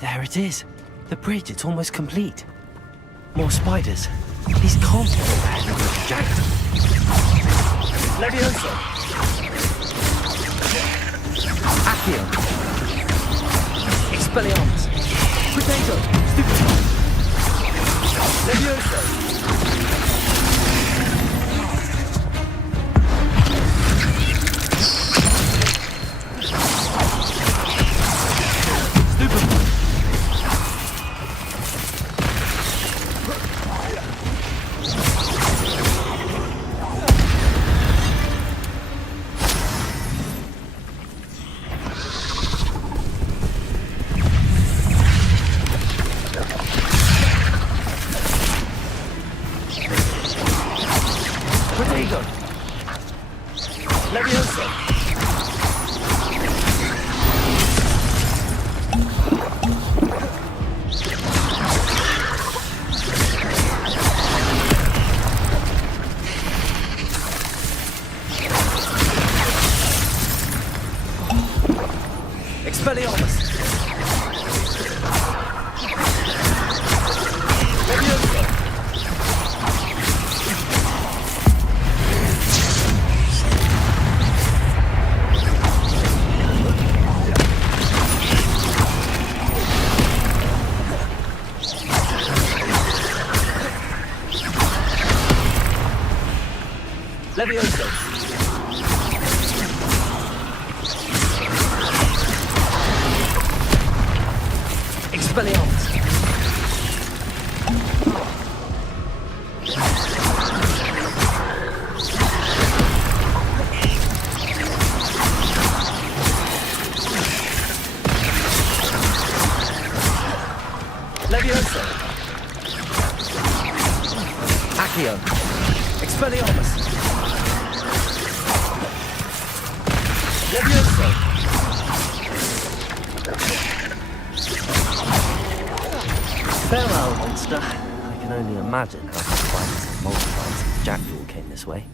There it is. The bridge, it's almost complete. More spiders. These can't be all bad with Jack. Levioso. Accio. Expelliarmus. Potato. Stupid. Levioso. Expelliarmus! Levioso! Levioso! Expelliarmus! Levioso! Accio! Expelliarmus! Levioso! Farewell, monster. I can only imagine how the spiders and multipliers and jackdaw came this way.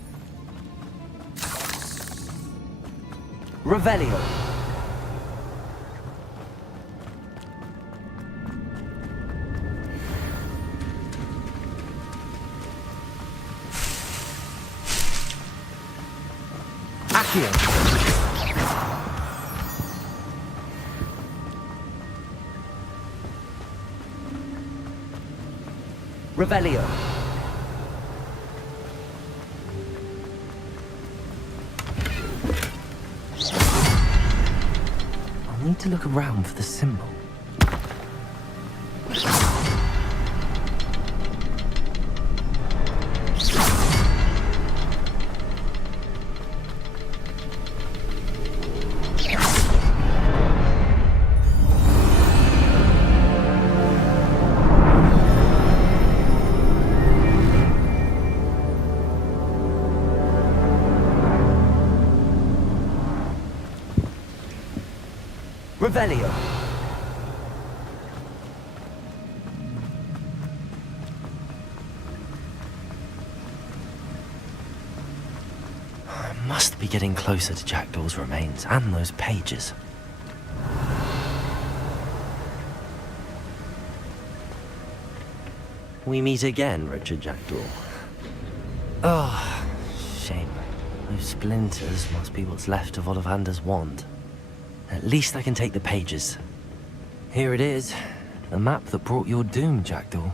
Revelio. Accio. Revelio. I'll need to look around for the symbol. Revelio. must be getting closer to Jackdaw's remains and those pages. We meet again, Richard Jackdaw. Oh, shame. Those splinters must be what's left of Ollivander's wand. At least I can take the pages. Here it is. The map that brought your doom, Jackdaw.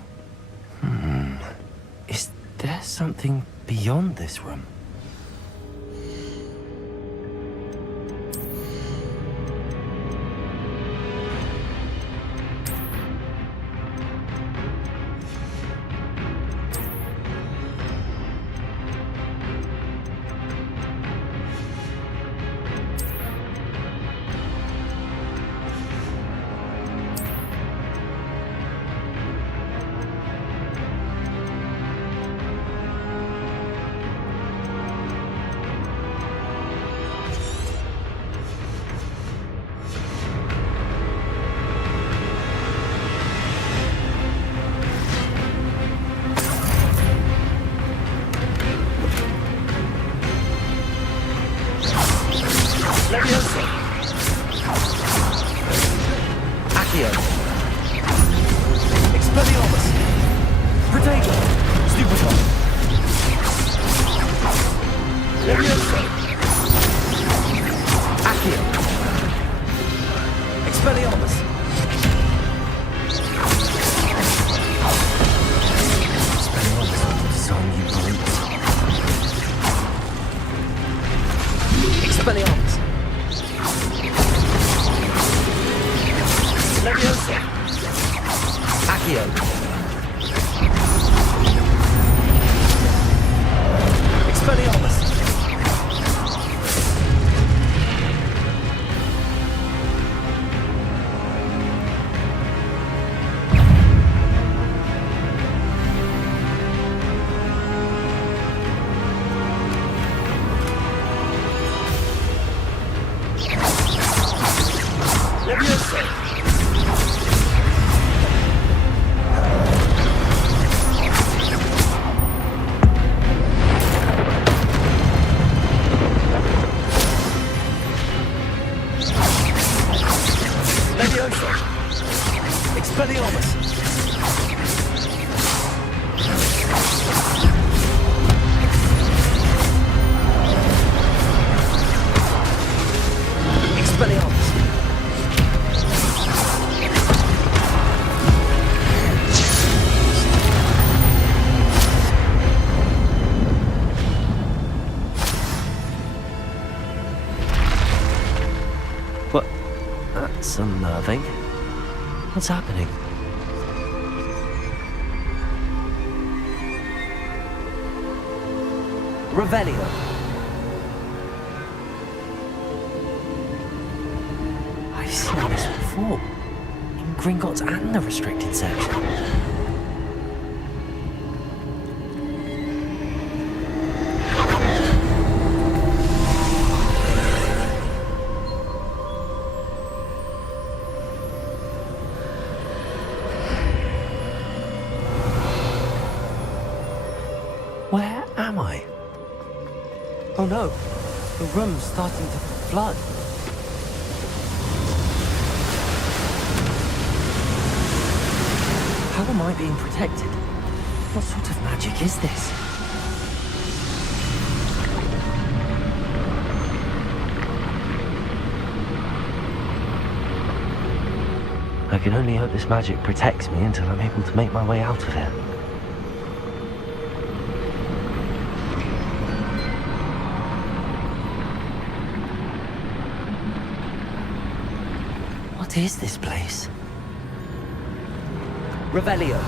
Is there something beyond this room? That's unnerving. What's happening? Revelio. I've seen this before. In Gringotts and the restricted section. Where am I? Oh no, the room's starting to flood. How am I being protected? What sort of magic is this? I can only hope this magic protects me until I'm able to make my way out of here. What is this place? Revelio.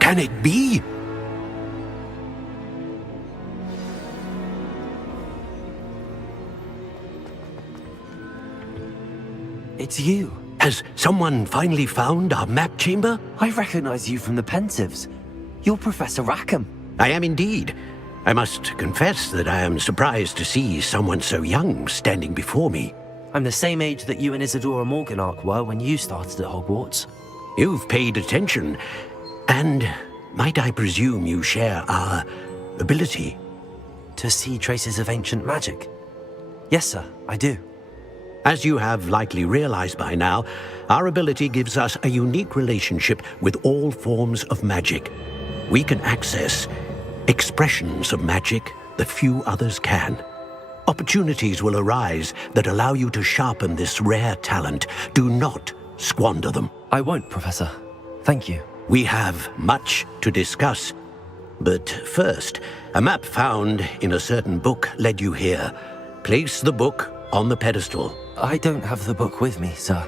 Can it be? it's you. Has someone finally found our map chamber? I recognize you from the Pensives. You're Professor Rackham. I am indeed. I must confess that I am surprised to see someone so young standing before me. I'm the same age that you and Isadora Morganach were when you started at Hogwarts. You've paid attention, and might I presume you share our ability? To see traces of ancient magic? Yes, sir, I do. As you have likely realized by now, our ability gives us a unique relationship with all forms of magic. We can access expressions of magic that few others can. Opportunities will arise that allow you to sharpen this rare talent. Do not squander them. I won't, Professor. Thank you. We have much to discuss. But first, a map found in a certain book led you here. Place the book on the pedestal. I don't have the book with me, sir.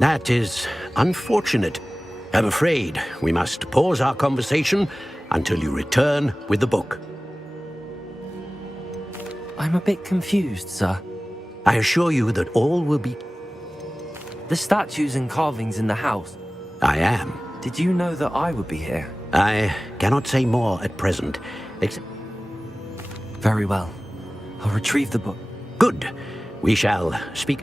That is unfortunate. I'm afraid we must pause our conversation until you return with the book. I'm a bit confused, sir. I assure you that all will be... The statues and carvings in the house. I am. Did you know that I would be here? I cannot say more at present, except... Very well. I'll retrieve the book. Good. We shall speak...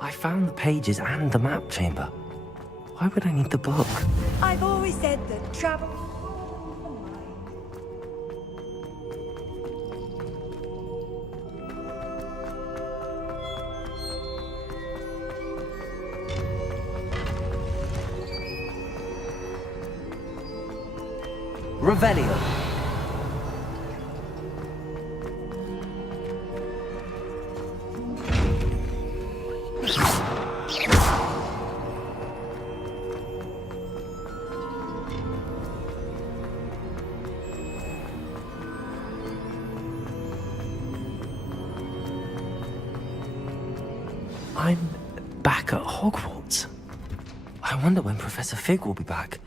I found the pages and the map chamber. Why would I need the book? I've always said that travel... Revelio. I'm back at Hogwarts. I wonder when Professor Fig will be back.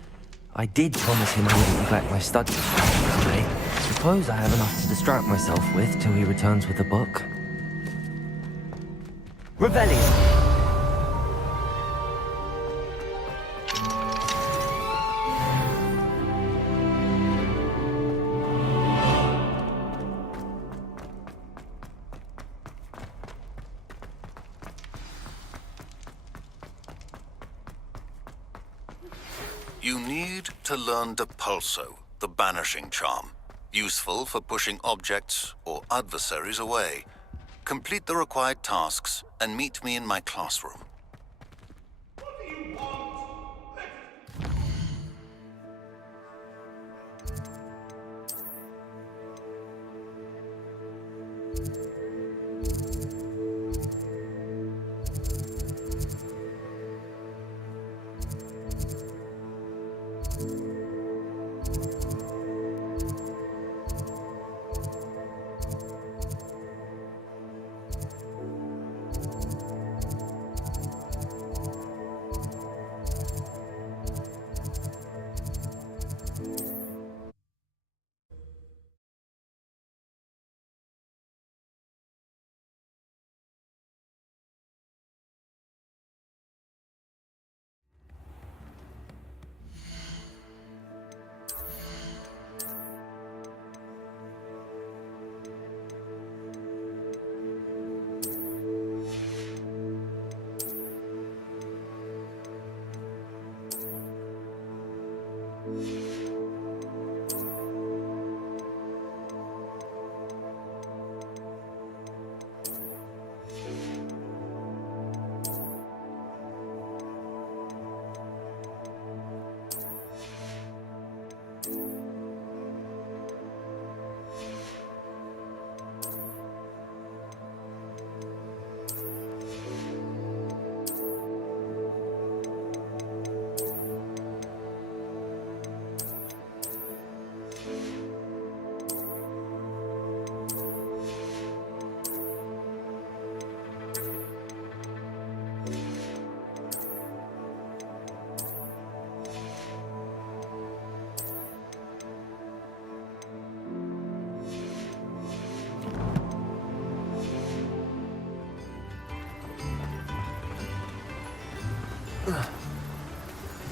I did promise him I wouldn't neglect my studies today. Suppose I have enough to distract myself with till he returns with the book. Revelio. You need to learn Depulso, the banishing charm. Useful for pushing objects or adversaries away. Complete the required tasks and meet me in my classroom.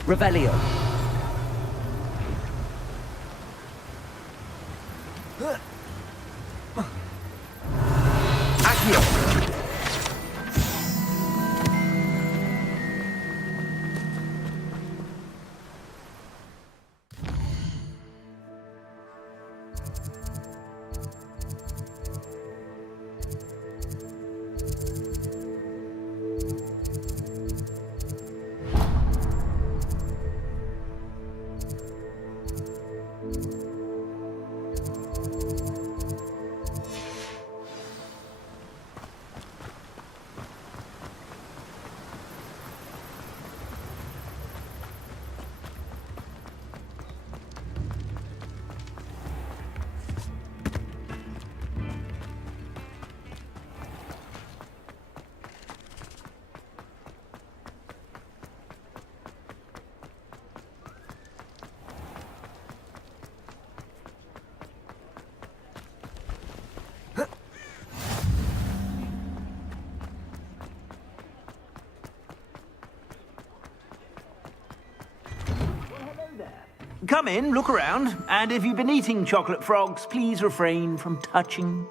Revelio. Accio. Come in, look around, and if you've been eating chocolate frogs, please refrain from touching.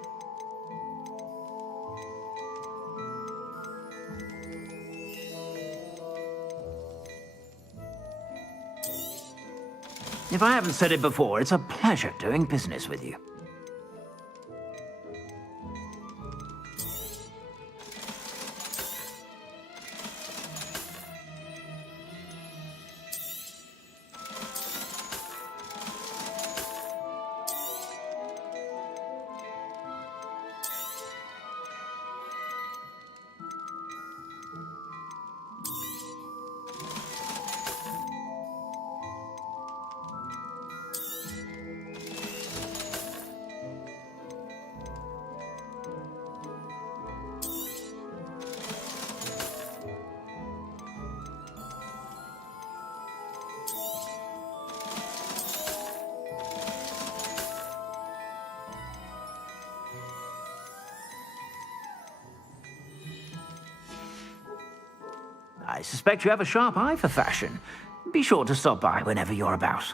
If I haven't said it before, it's a pleasure doing business with you. I suspect you have a sharp eye for fashion. Be sure to stop by whenever you're about.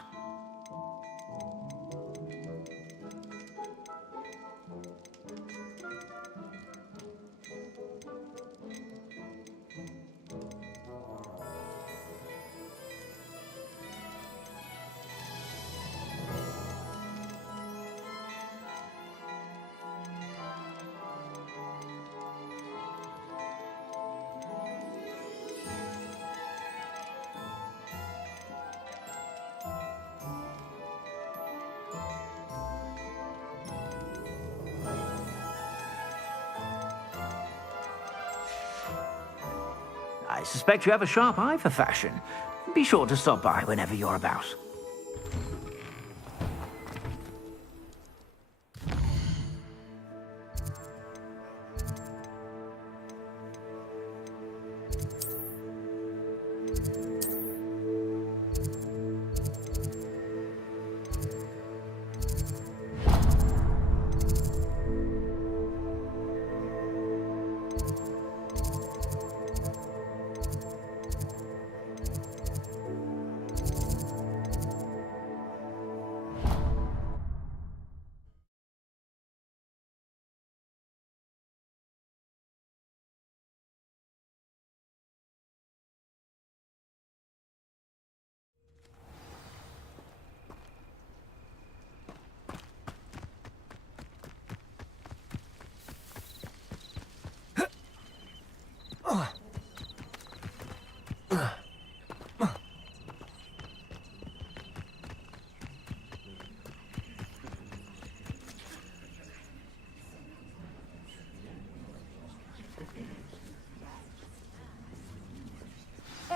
I suspect you have a sharp eye for fashion. Be sure to stop by whenever you're about.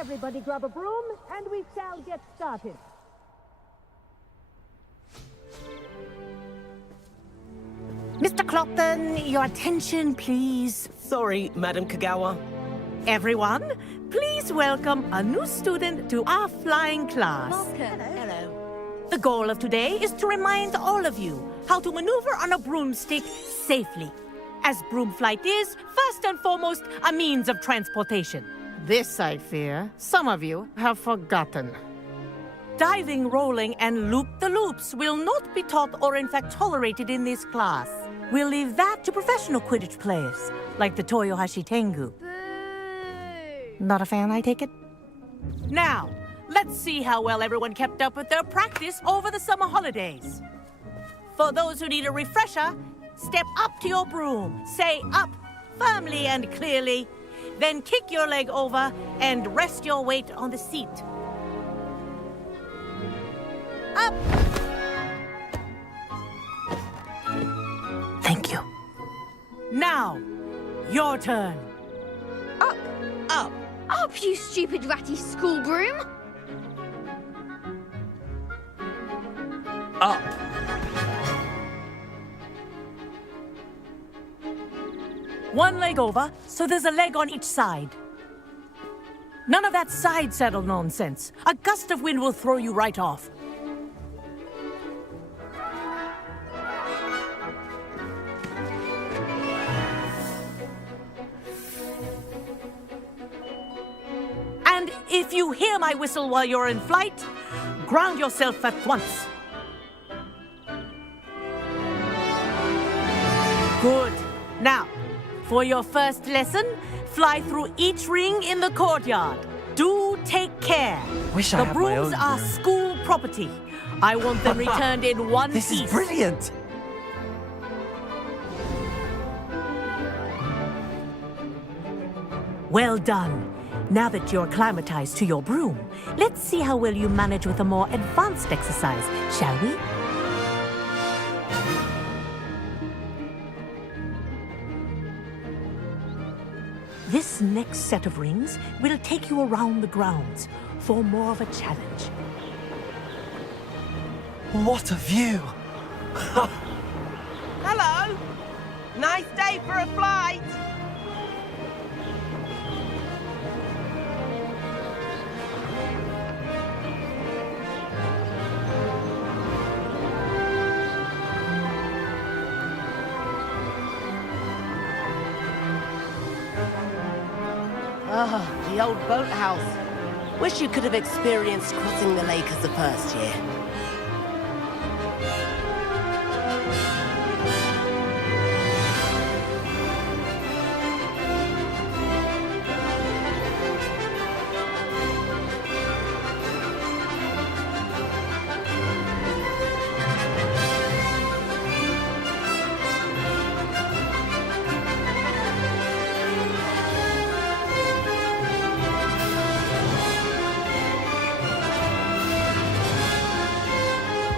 Everybody grab a broom, and we shall get started. Mr. Clopton, your attention, please. Sorry, Madam Kagawa. Everyone, please welcome a new student to our flying class. Hello. The goal of today is to remind all of you how to maneuver on a broomstick safely, as broom flight is, first and foremost, a means of transportation. This, I fear, some of you have forgotten. Diving, rolling, and loop-the-loops will not be taught or in fact tolerated in this class. We'll leave that to professional Quidditch players, like the Toyohashi Tengu. Not a fan, I take it? Now, let's see how well everyone kept up with their practice over the summer holidays. For those who need a refresher, step up to your broom, say up firmly and clearly, then kick your leg over and rest your weight on the seat. Up! Thank you. Now, your turn. Up! Up! Up, you stupid ratty school broom! Up! One leg over, so there's a leg on each side. None of that side saddle nonsense. A gust of wind will throw you right off. And if you hear my whistle while you're in flight, ground yourself at once. Good. Now, for your first lesson, fly through each ring in the courtyard. Do take care. Wish the I had my brooms own are broom. school property. I want them returned in one piece. This is brilliant! Well done. Now that you're acclimatized to your broom, let's see how well you manage with a more advanced exercise, shall we? This next set of rings will take you around the grounds for more of a challenge. What a view! Hello! Nice day for a flight! Ah, the old boathouse. Wish you could have experienced crossing the lake as a first year.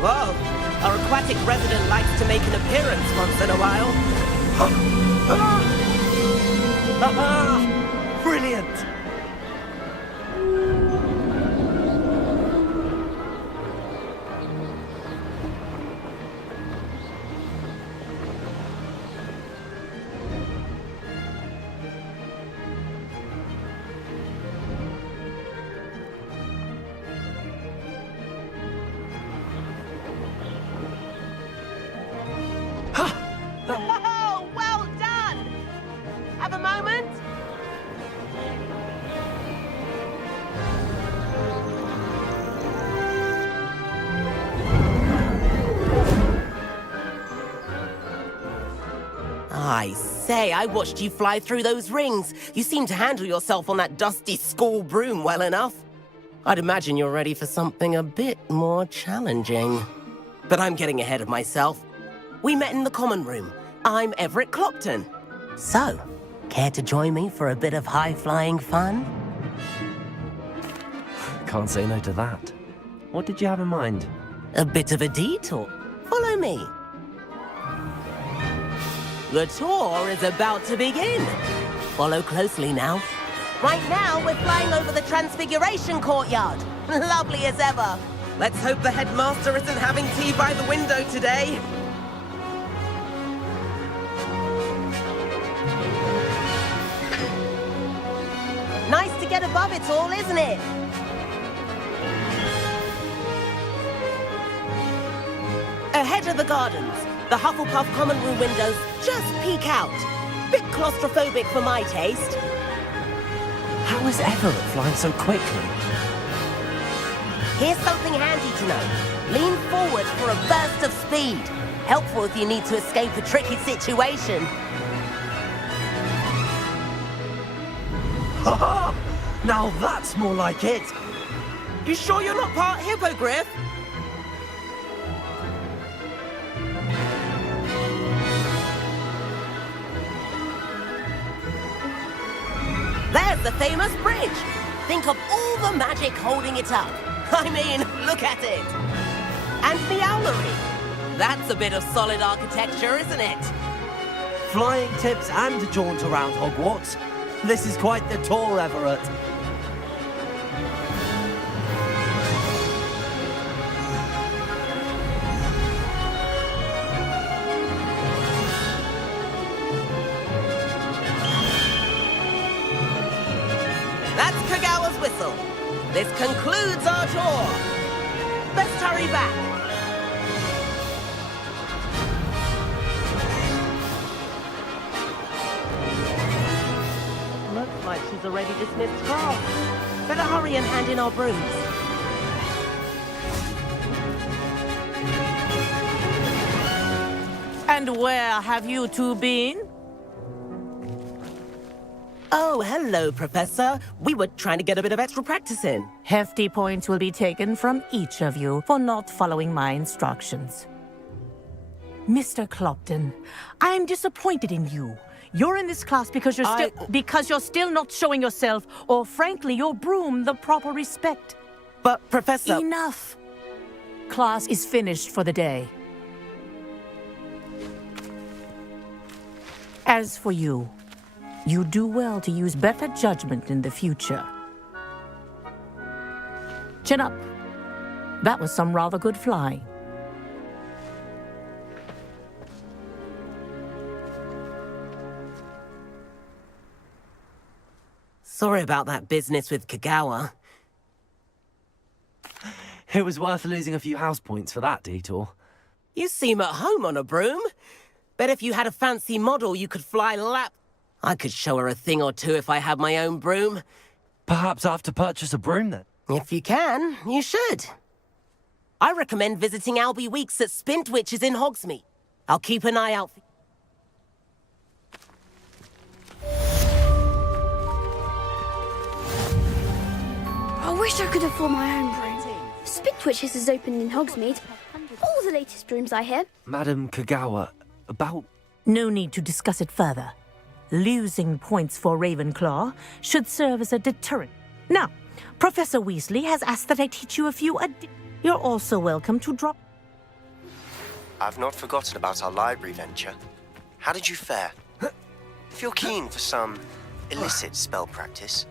Whoa! Our aquatic resident likes to make an appearance once in a while. Brilliant! Oh, well done! Have a moment? I say, I watched you fly through those rings. You seem to handle yourself on that dusty school broom well enough. I'd imagine you're ready for something a bit more challenging. But I'm getting ahead of myself. We met in the common room. I'm Everett Clopton. So, care to join me for a bit of high-flying fun? Can't say no to that. What did you have in mind? A bit of a detour. Follow me. The tour is about to begin. Follow closely now. Right now, we're flying over the Transfiguration Courtyard. Lovely as ever. Let's hope the headmaster isn't having tea by the window today. Nice to get above it all, isn't it? Ahead of the gardens, the Hufflepuff common room windows just peek out. Bit claustrophobic for my taste. How is Everett flying so quickly? Here's something handy to know. Lean forward for a burst of speed. Helpful if you need to escape a tricky situation. Now that's more like it. You sure you're not part hippogriff? There's the famous bridge. Think of all the magic holding it up. I mean, look at it. And the owlery. That's a bit of solid architecture, isn't it? Flying tips and a jaunt around Hogwarts. This is quite the tour, Everett. That's Kagawa's whistle. This concludes our tour. Let's hurry back. Looks like she's already dismissed class. Better hurry and hand in our brooms. And where have you two been? Oh, hello, Professor. We were trying to get a bit of extra practice in. Hefty points will be taken from each of you for not following my instructions. Mr. Clopton, I am disappointed in you. You're in this class because you're still not showing yourself, or frankly, your broom the proper respect. But, Professor... Enough! Class is finished for the day. As for you, you do well to use better judgment in the future. Chin up. That was some rather good flying. Sorry about that business with Kagawa. It was worth losing a few house points for that detour. You seem at home on a broom. Bet if you had a fancy model, you could fly lap. I could show her a thing or two if I had my own broom. Perhaps I have to purchase a broom then? If you can, you should. I recommend visiting Albie Weeks at Spintwitches in Hogsmeade. I'll keep an eye out for... I wish I could afford my own broom. Spintwitches is open in Hogsmeade. All the latest brooms, I hear. Madam Kagawa, about... No need to discuss it further. Losing points for Ravenclaw should serve as a deterrent. Now, Professor Weasley has asked that I teach you a few You're also welcome to drop... I've not forgotten about our library venture. How did you fare? If you're keen for some illicit spell practice,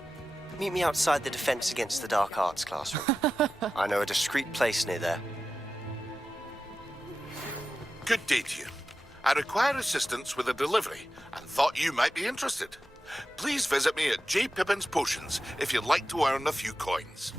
meet me outside the Defense Against the Dark Arts classroom. I know a discreet place near there. Good day to you. I require assistance with a delivery and thought you might be interested. Please visit me at J. Pippin's Potions if you'd like to earn a few coins.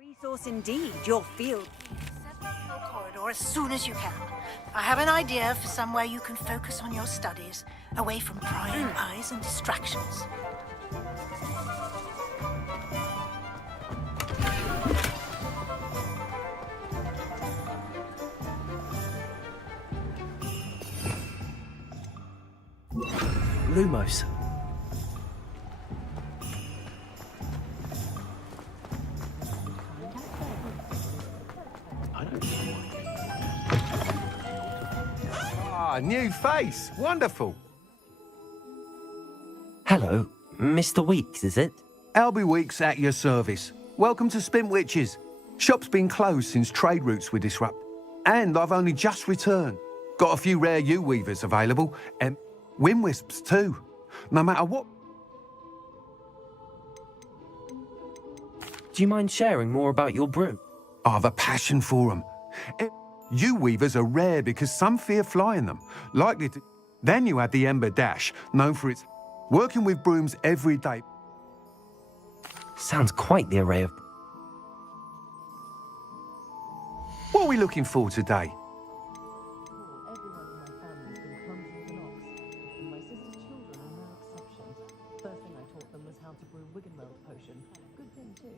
Resource indeed, your field. Corridor as soon as you can. I have an idea for somewhere you can focus on your studies, away from prying eyes and distractions. Lumos. Ah, new face. Wonderful. Hello, Mr. Weeks, is it? Albie Weeks at your service. Welcome to Spintwitches. Shop's been closed since trade routes were disrupted. And I've only just returned. Got a few rare U-weavers available, and Windwisps too. No matter what... Do you mind sharing more about your broom? I have a passion for them. U-weavers are rare because some fear flying them. Likely to... Then you had the Ember Dash, known for its... Working with brooms every day. Sounds quite the array of... What are we looking for today?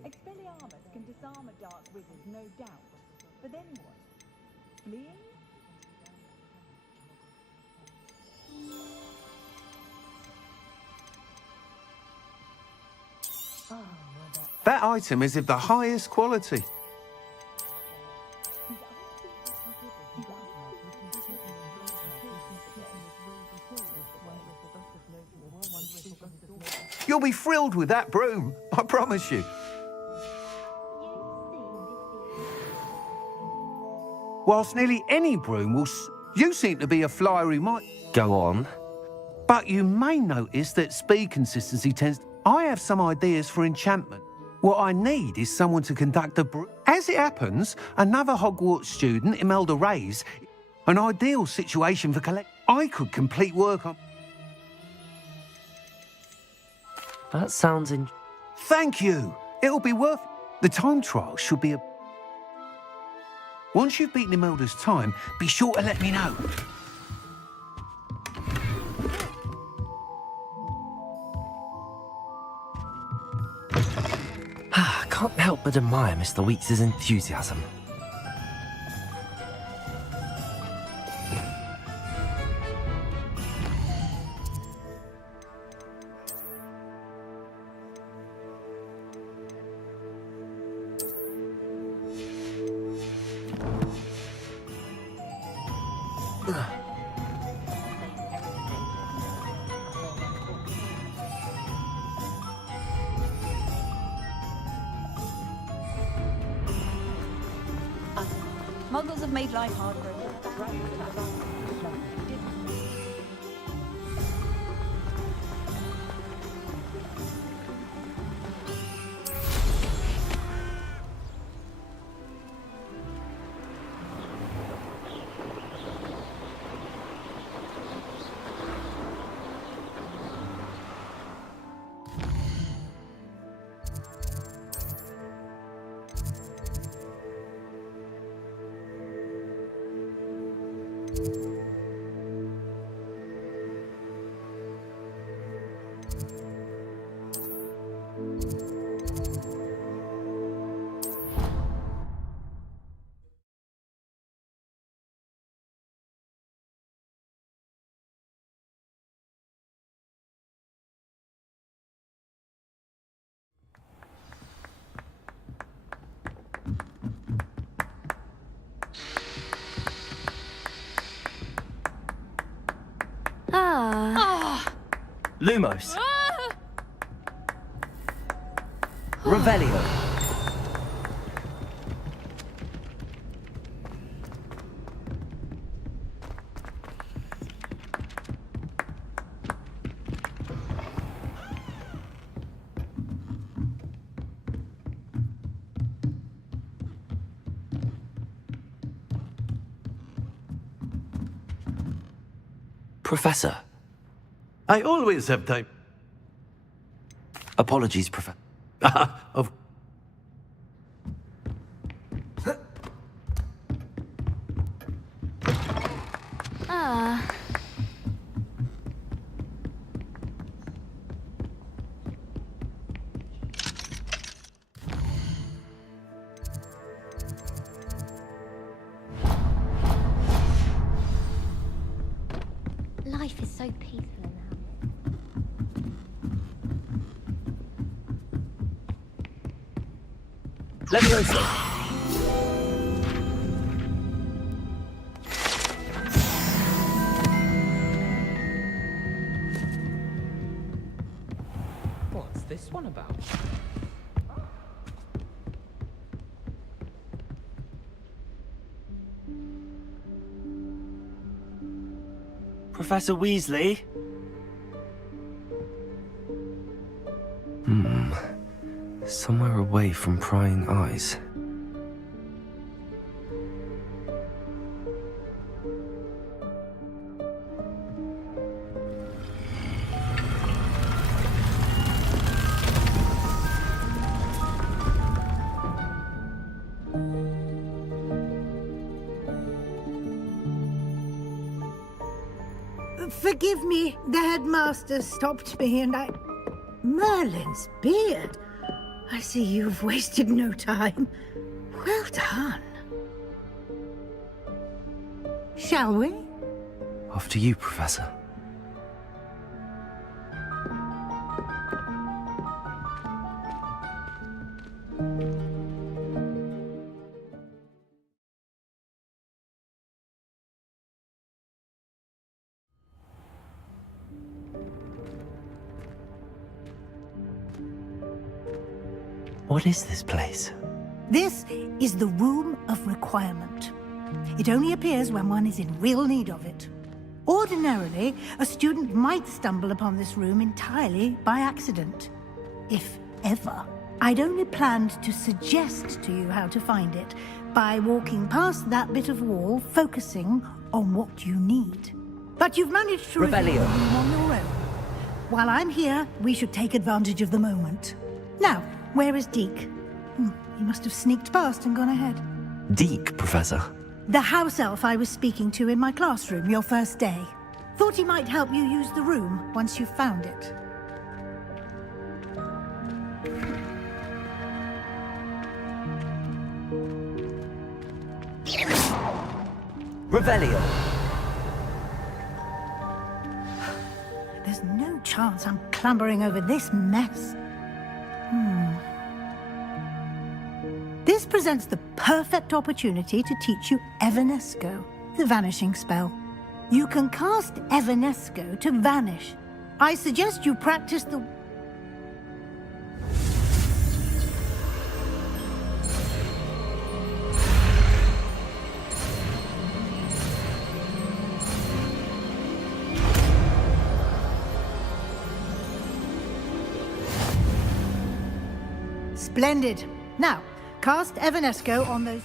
Expelliarmus can disarm a dark wizard, no doubt. But then what? Fleeing? That item is of the highest quality. You'll be thrilled with that broom, I promise you. Whilst nearly any broom will... You seem to be a flyer who might... Go on. But you may notice that speed consistency tends... I have some ideas for enchantment. What I need is someone to conduct a broom. As it happens, another Hogwarts student, Imelda Reyes, an ideal situation for collect... I could complete work on... That sounds in... Thank you. It'll be worth... The time trial should be a... Once you've beaten Imelda's time, be sure to let me know. help but admire Mr. Weeks' enthusiasm. Muggles have made life hard for us. Lumos. Revelio. Professor. I always have time. Apologies, Professor. Of Life is so peaceful in the Levioso. What's this one about? Professor Weasley? Somewhere away from prying eyes. Forgive me, the headmaster stopped me and I... Merlin's beard. I see you've wasted no time. Well done. Shall we? Off to you, Professor. What is this place? This is the Room of Requirement. It only appears when one is in real need of it. Ordinarily, a student might stumble upon this room entirely by accident. If ever. I'd only planned to suggest to you how to find it by walking past that bit of wall, focusing on what you need. But you've managed to reveal the room on your own. While I'm here, we should take advantage of the moment. Now, where is Deke? He must have sneaked past and gone ahead. Deke, Professor. The house elf I was speaking to in my classroom your first day. Thought he might help you use the room once you've found it. Revelio. There's no chance I'm clambering over this mess. This presents the perfect opportunity to teach you Evanesco, the vanishing spell. You can cast Evanesco to vanish. I suggest you practice the... Splendid. Now, cast Evanesco on those...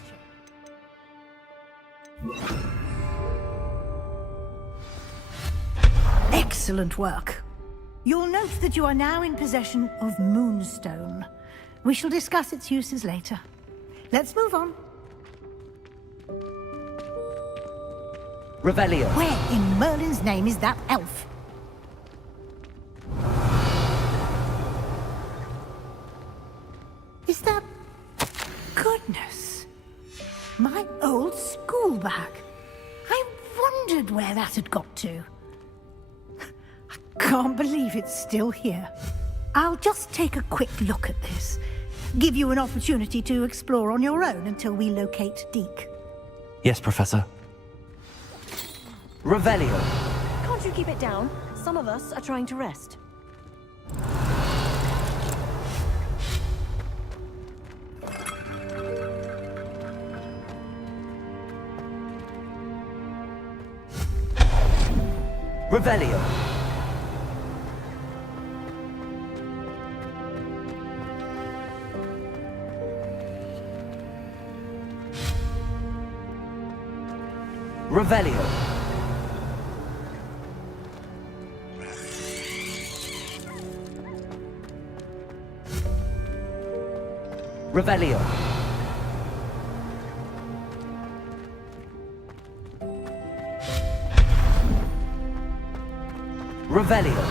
Excellent work. You'll note that you are now in possession of Moonstone. We shall discuss its uses later. Let's move on. Revelio. Where in Merlin's name is that elf? Is that... Goodness. My old school bag. I wondered where that had got to. Can't believe it's still here. I'll just take a quick look at this. Give you an opportunity to explore on your own until we locate Deke. Yes, Professor. Revelio. Can't you keep it down? Some of us are trying to rest. Revelio. Revelio. Revelio. Revelio.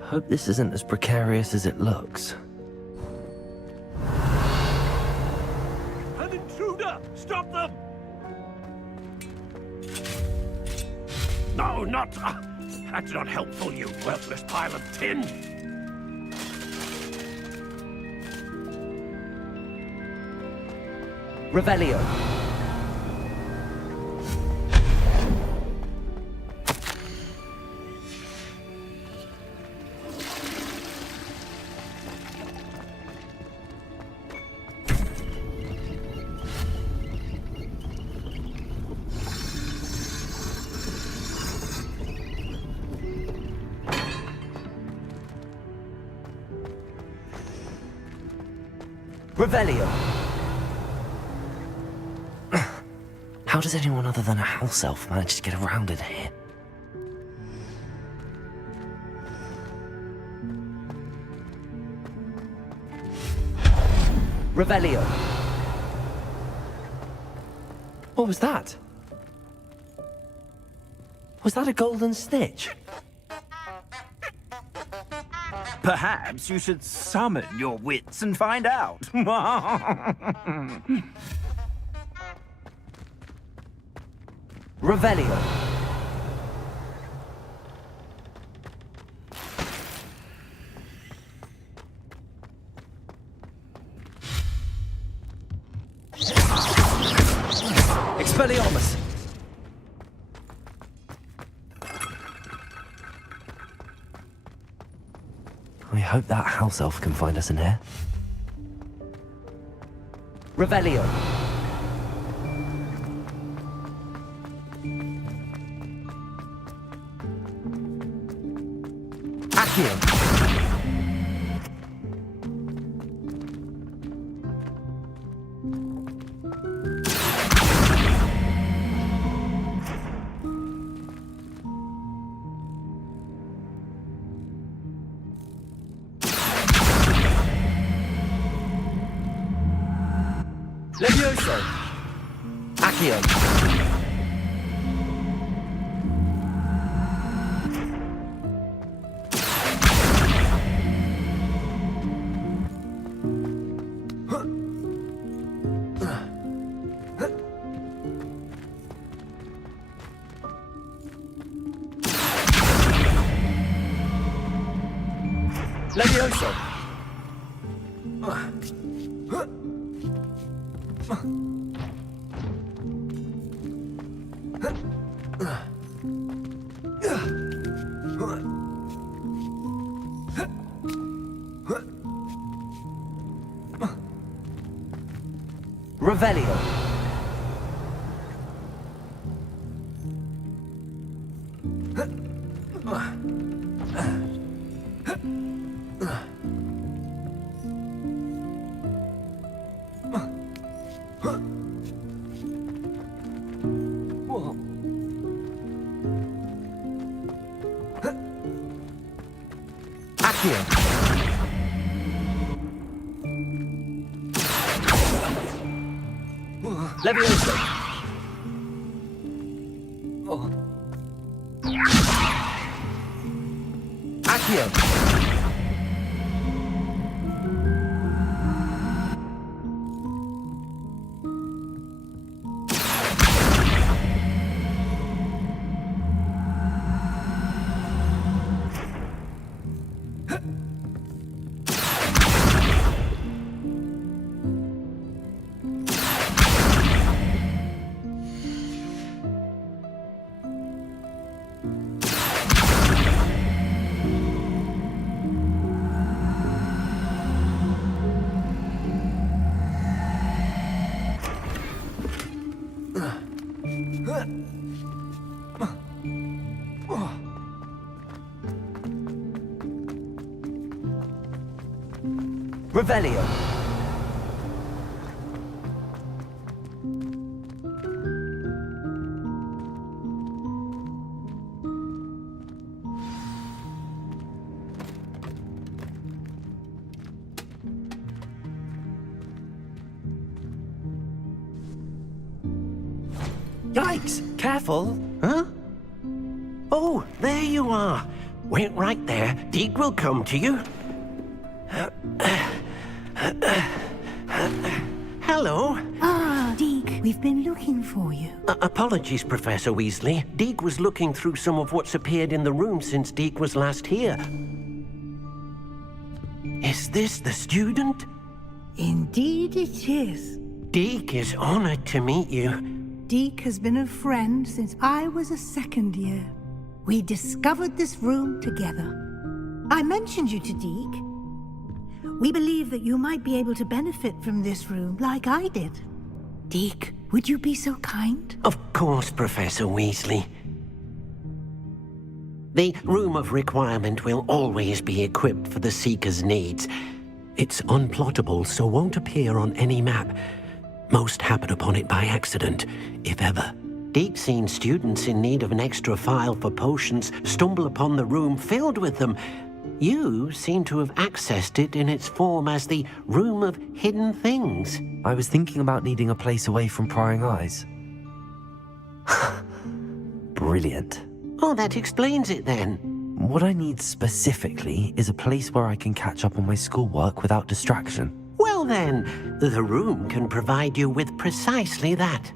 Hope this isn't as precarious as it looks. An intruder! Stop them! No, not... that's not helpful, you worthless pile of tin! Revelio. Revelio. How does anyone other than a house elf manage to get around in here? Revelio. What was that? Was that a golden snitch? Perhaps you should summon your wits and find out. Revelio. Expelliarmus. I hope that house elf can find us in here. Revelio. Accio. Levioso! Accio. Levioso. Revelio. Accio. Levioso. Accio. Revelio. Yikes! Careful! Huh? Oh, there you are. Wait right there. Deek will come to you. Hello. Ah, Deek, we've been looking for you. Apologies, Professor Weasley. Deek was looking through some of what's appeared in the room since Deek was last here. Is this the student? Indeed it is. Deek is honored to meet you. Deek has been a friend since I was a second year. We discovered this room together. I mentioned you to Deek. We believe that you might be able to benefit from this room like I did. Deek, would you be so kind? Of course, Professor Weasley. The Room of Requirement will always be equipped for the Seeker's needs. It's unplottable, so won't appear on any map. Most happen upon it by accident, if ever. Deek's seen students in need of an extra file for potions stumble upon the room filled with them. You seem to have accessed it in its form as the Room of Hidden Things. I was thinking about needing a place away from prying eyes. Brilliant. Oh, that explains it then. What I need specifically is a place where I can catch up on my schoolwork without distraction. Well then, the room can provide you with precisely that.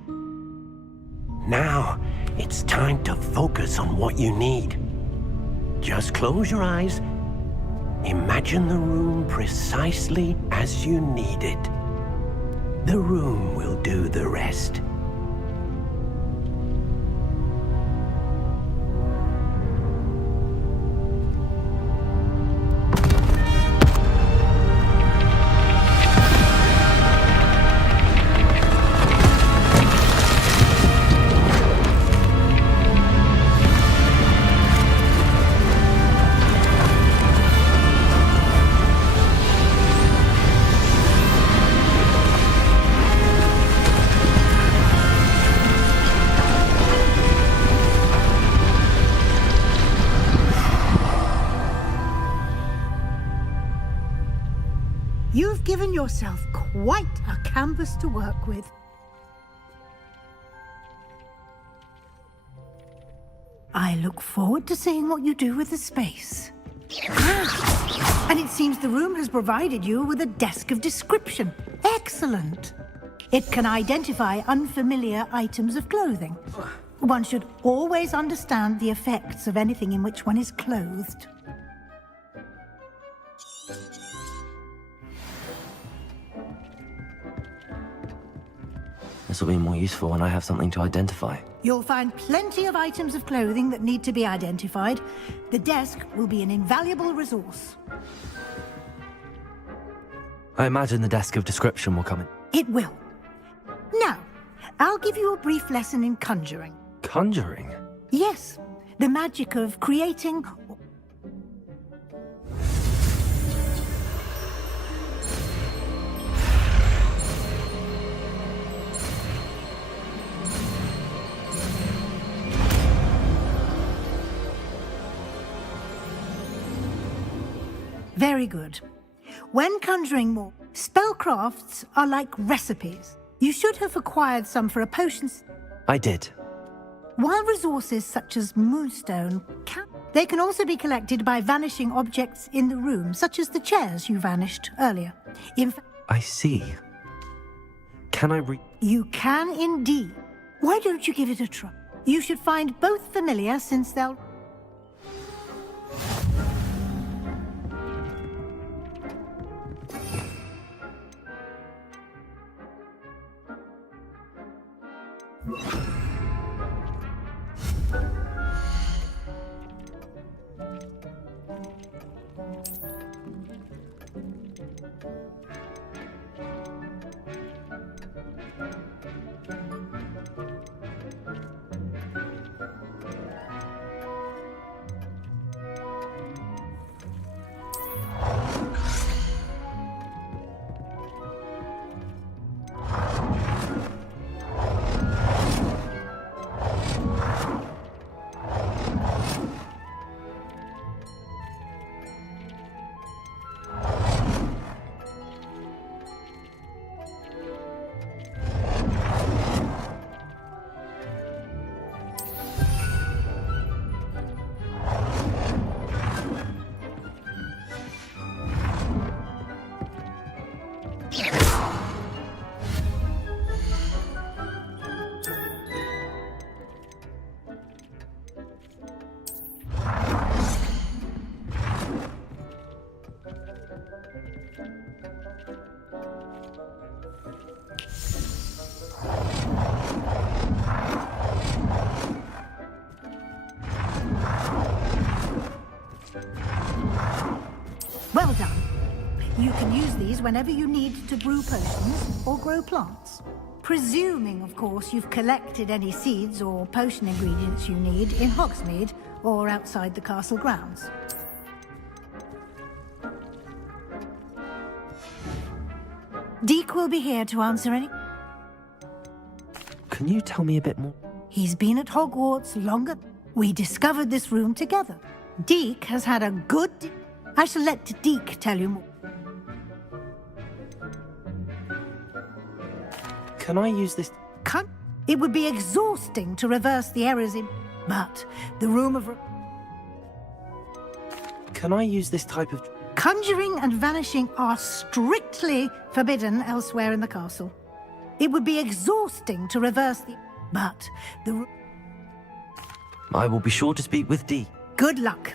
Now, it's time to focus on what you need. Just close your eyes. Imagine the room precisely as you need it. The room will do the rest. You've given yourself quite a canvas to work with. I look forward to seeing what you do with the space. And it seems the room has provided you with a desk of description. Excellent. It can identify unfamiliar items of clothing. One should always understand the effects of anything in which one is clothed. This will be more useful when I have something to identify. You'll find plenty of items of clothing that need to be identified. The desk will be an invaluable resource. I imagine the desk of description will come in. It will. Now, I'll give you a brief lesson in conjuring. Conjuring? Yes, the magic of creating... Very good. When conjuring more, spellcrafts are like recipes. You should have acquired some for a potions. I did. While resources such as moonstone they can also be collected by vanishing objects in the room, such as the chairs you vanished earlier. In fact, I see. Can I You can indeed. Why don't you give it a try? You should find both familiar since they'll... Well done. You can use these whenever you need to brew potions or grow plants. Presuming, of course, you've collected any seeds or potion ingredients you need in Hogsmeade or outside the castle grounds. Deek will be here to answer any... Can you tell me a bit more? He's been at Hogwarts longer. We discovered this room together. Deek has had a good... I shall let Deek tell you more. Can I use this? It would be exhausting to reverse the errors in... But the room of... Can I use this type of... Conjuring and vanishing are strictly forbidden elsewhere in the castle. It would be exhausting to reverse the... But the... I will be sure to speak with Dee. Good luck.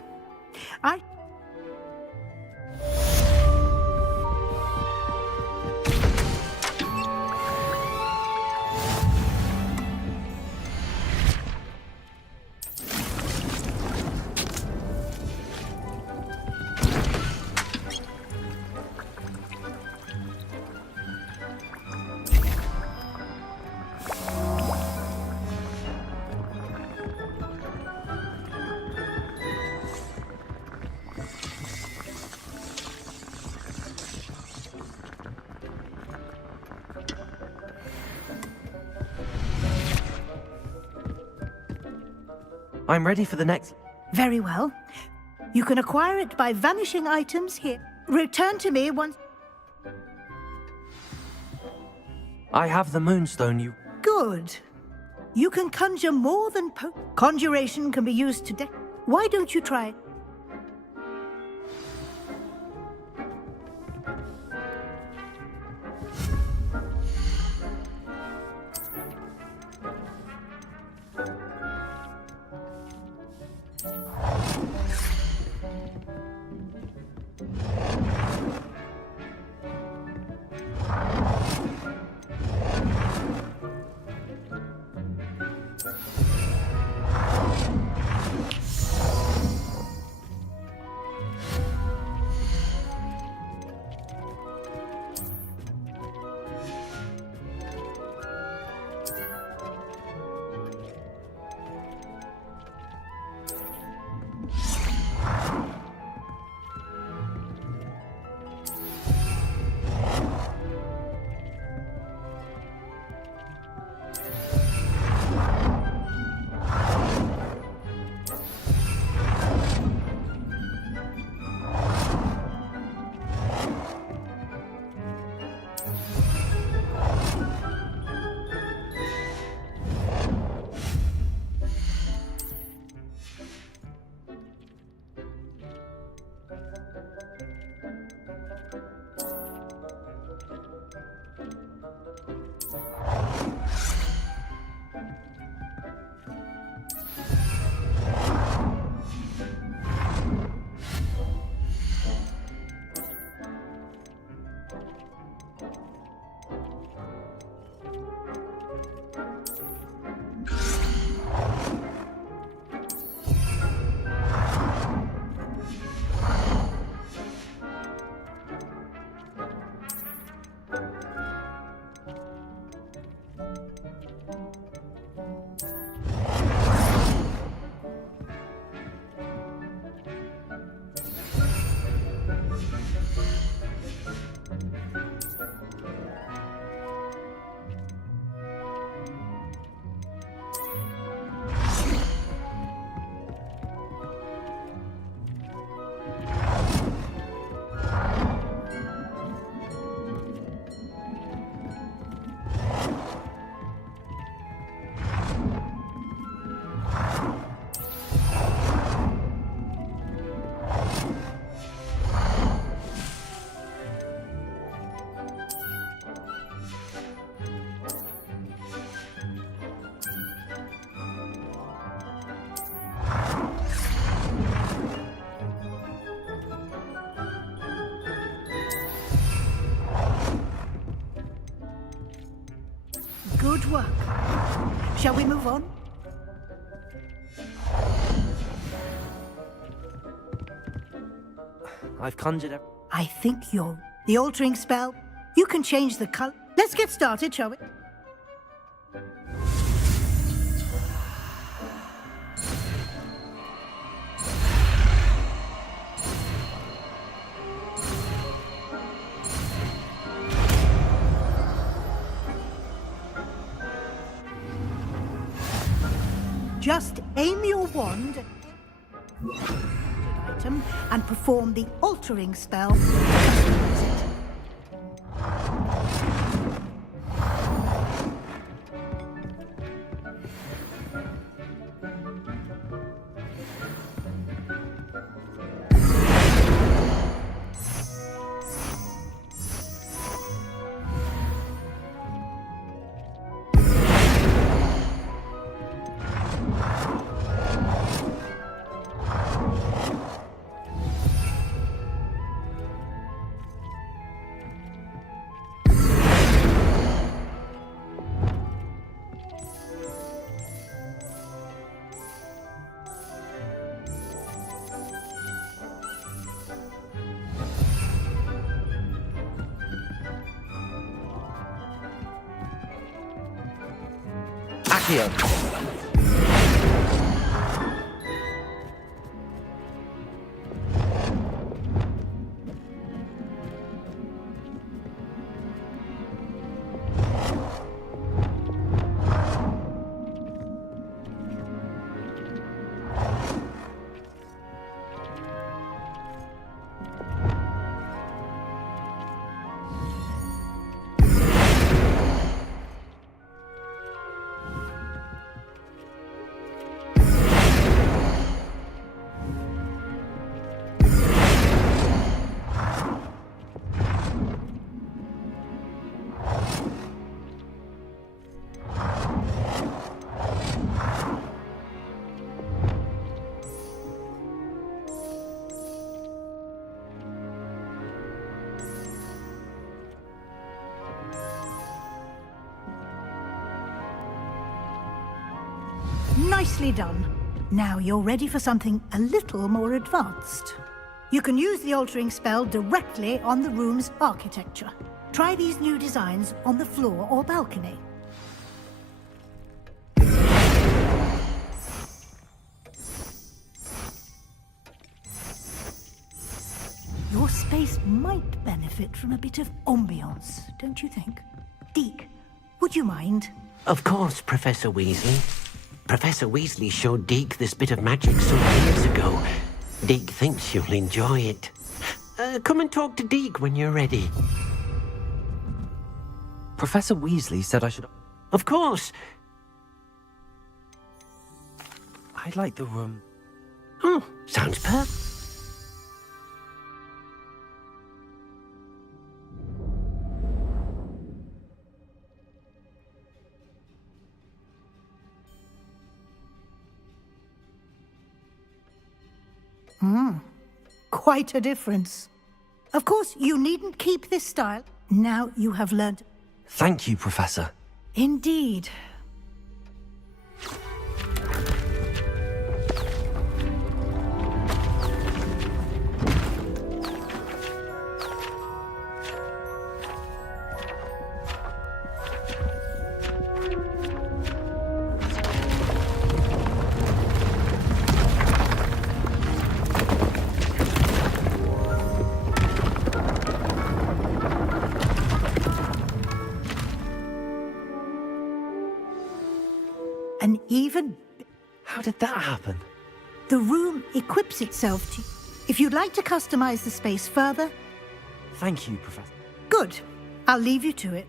I'm ready for the next... Very well. You can acquire it by vanishing items here. Return to me once... I have the moonstone you... Good. You can conjure more than conjuration can be used to Why don't you try it? Good work. Shall we move on? I've conjured I think you're... The altering spell, you can change the color. Let's get started, shall we? Just aim your wand item and perform the altering spell. Accio. Nicely done. Now you're ready for something a little more advanced. You can use the altering spell directly on the room's architecture. Try these new designs on the floor or balcony. Your space might benefit from a bit of ambiance, don't you think? Deke, would you mind? Of course, Professor Weasley. Professor Weasley showed Deke this bit of magic some years ago. Deke thinks you'll enjoy it. Come and talk to Deke when you're ready. Professor Weasley said I should... Of course. I'd like the room. Oh, sounds perfect. Quite a difference. Of course, you needn't keep this style. Now you have learnt. Thank you, Professor. Indeed. An even... How did that happen? The room equips itself to... If you'd like to customize the space further... Thank you, Professor. Good. I'll leave you to it.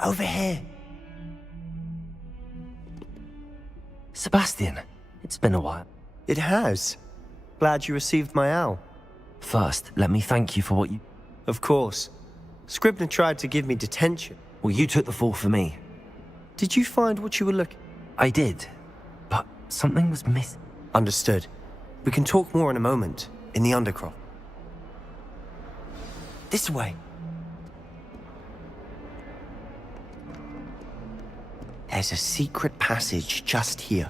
Over here. Sebastian, it's been a while. It has. Glad you received my owl. First, let me thank you for what you... Of course. Scribner tried to give me detention. Well, you took the fall for me. Did you find what you were looking? I did, but something was missing. Understood. We can talk more in a moment, in the Undercroft. This way. There's a secret passage just here.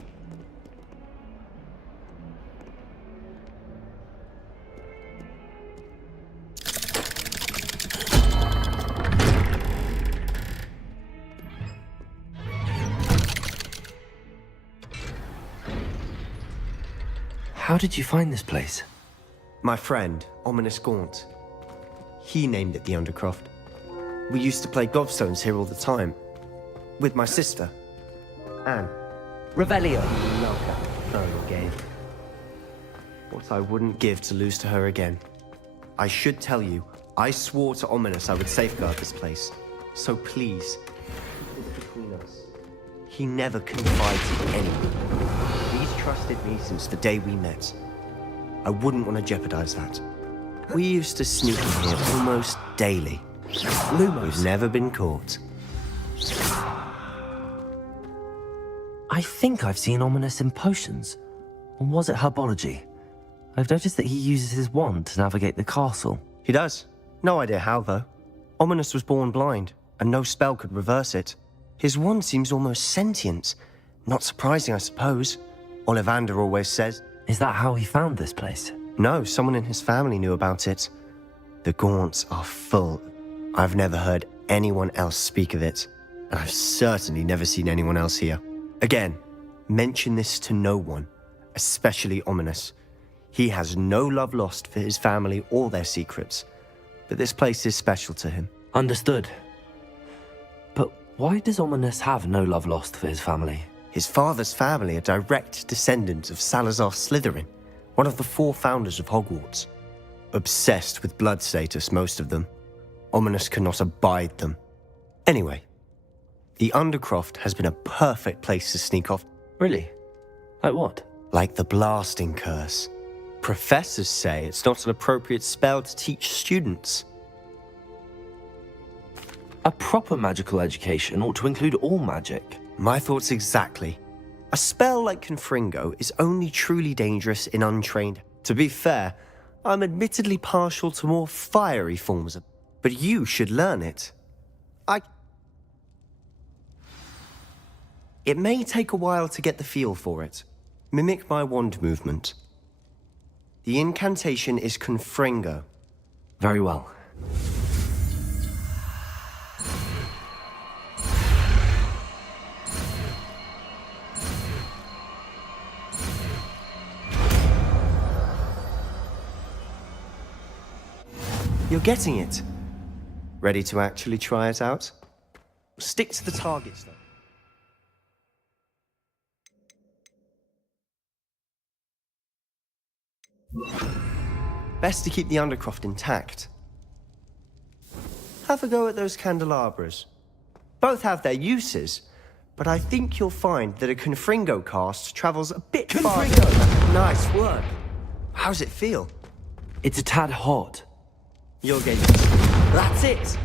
How did you find this place? My friend, Ominous Gaunt. He named it the Undercroft. We used to play gobstones here all the time. With my sister, Anne. Revelio. Oh, Gabe. What I wouldn't give to lose to her again. I should tell you, I swore to Ominous I would safeguard this place. So please, keep it between us. He never confides in anyone. He's trusted me since the day we met. I wouldn't want to jeopardize that. We used to sneak in here almost daily. Lumos. We've never been caught. I think I've seen Ominous in potions. Or was it herbology? I've noticed that he uses his wand to navigate the castle. He does. No idea how, though. Ominous was born blind, and no spell could reverse it. His wand seems almost sentient. Not surprising, I suppose. Ollivander always says. Is that how he found this place? No, someone in his family knew about it. The Gaunts are full. I've never heard anyone else speak of it. And I've certainly never seen anyone else here. Again, mention this to no one, especially Ominis. He has no love lost for his family or their secrets, but this place is special to him. Understood. But why does Ominis have no love lost for his family? His father's family are direct descendants of Salazar Slytherin, one of the 4 founders of Hogwarts. Obsessed with blood status, most of them. Ominis cannot abide them. Anyway, the Undercroft has been a perfect place to sneak off. Really? Like what? Like the blasting curse. Professors say it's not an appropriate spell to teach students. A proper magical education ought to include all magic. My thoughts exactly. A spell like Confringo is only truly dangerous in untrained. To be fair, I'm admittedly partial to more fiery forms of, but you should learn it. It may take a while to get the feel for it. Mimic my wand movement. The incantation is Confringo. Very well. You're getting it. Ready to actually try it out? Stick to the targets, though. Best to keep the Undercroft intact. Have a go at those candelabras. Both have their uses, but I think you'll find that a Confringo cast travels a bit farther. Nice work. How's it feel? It's a tad hot. You'll get used to it. That's it!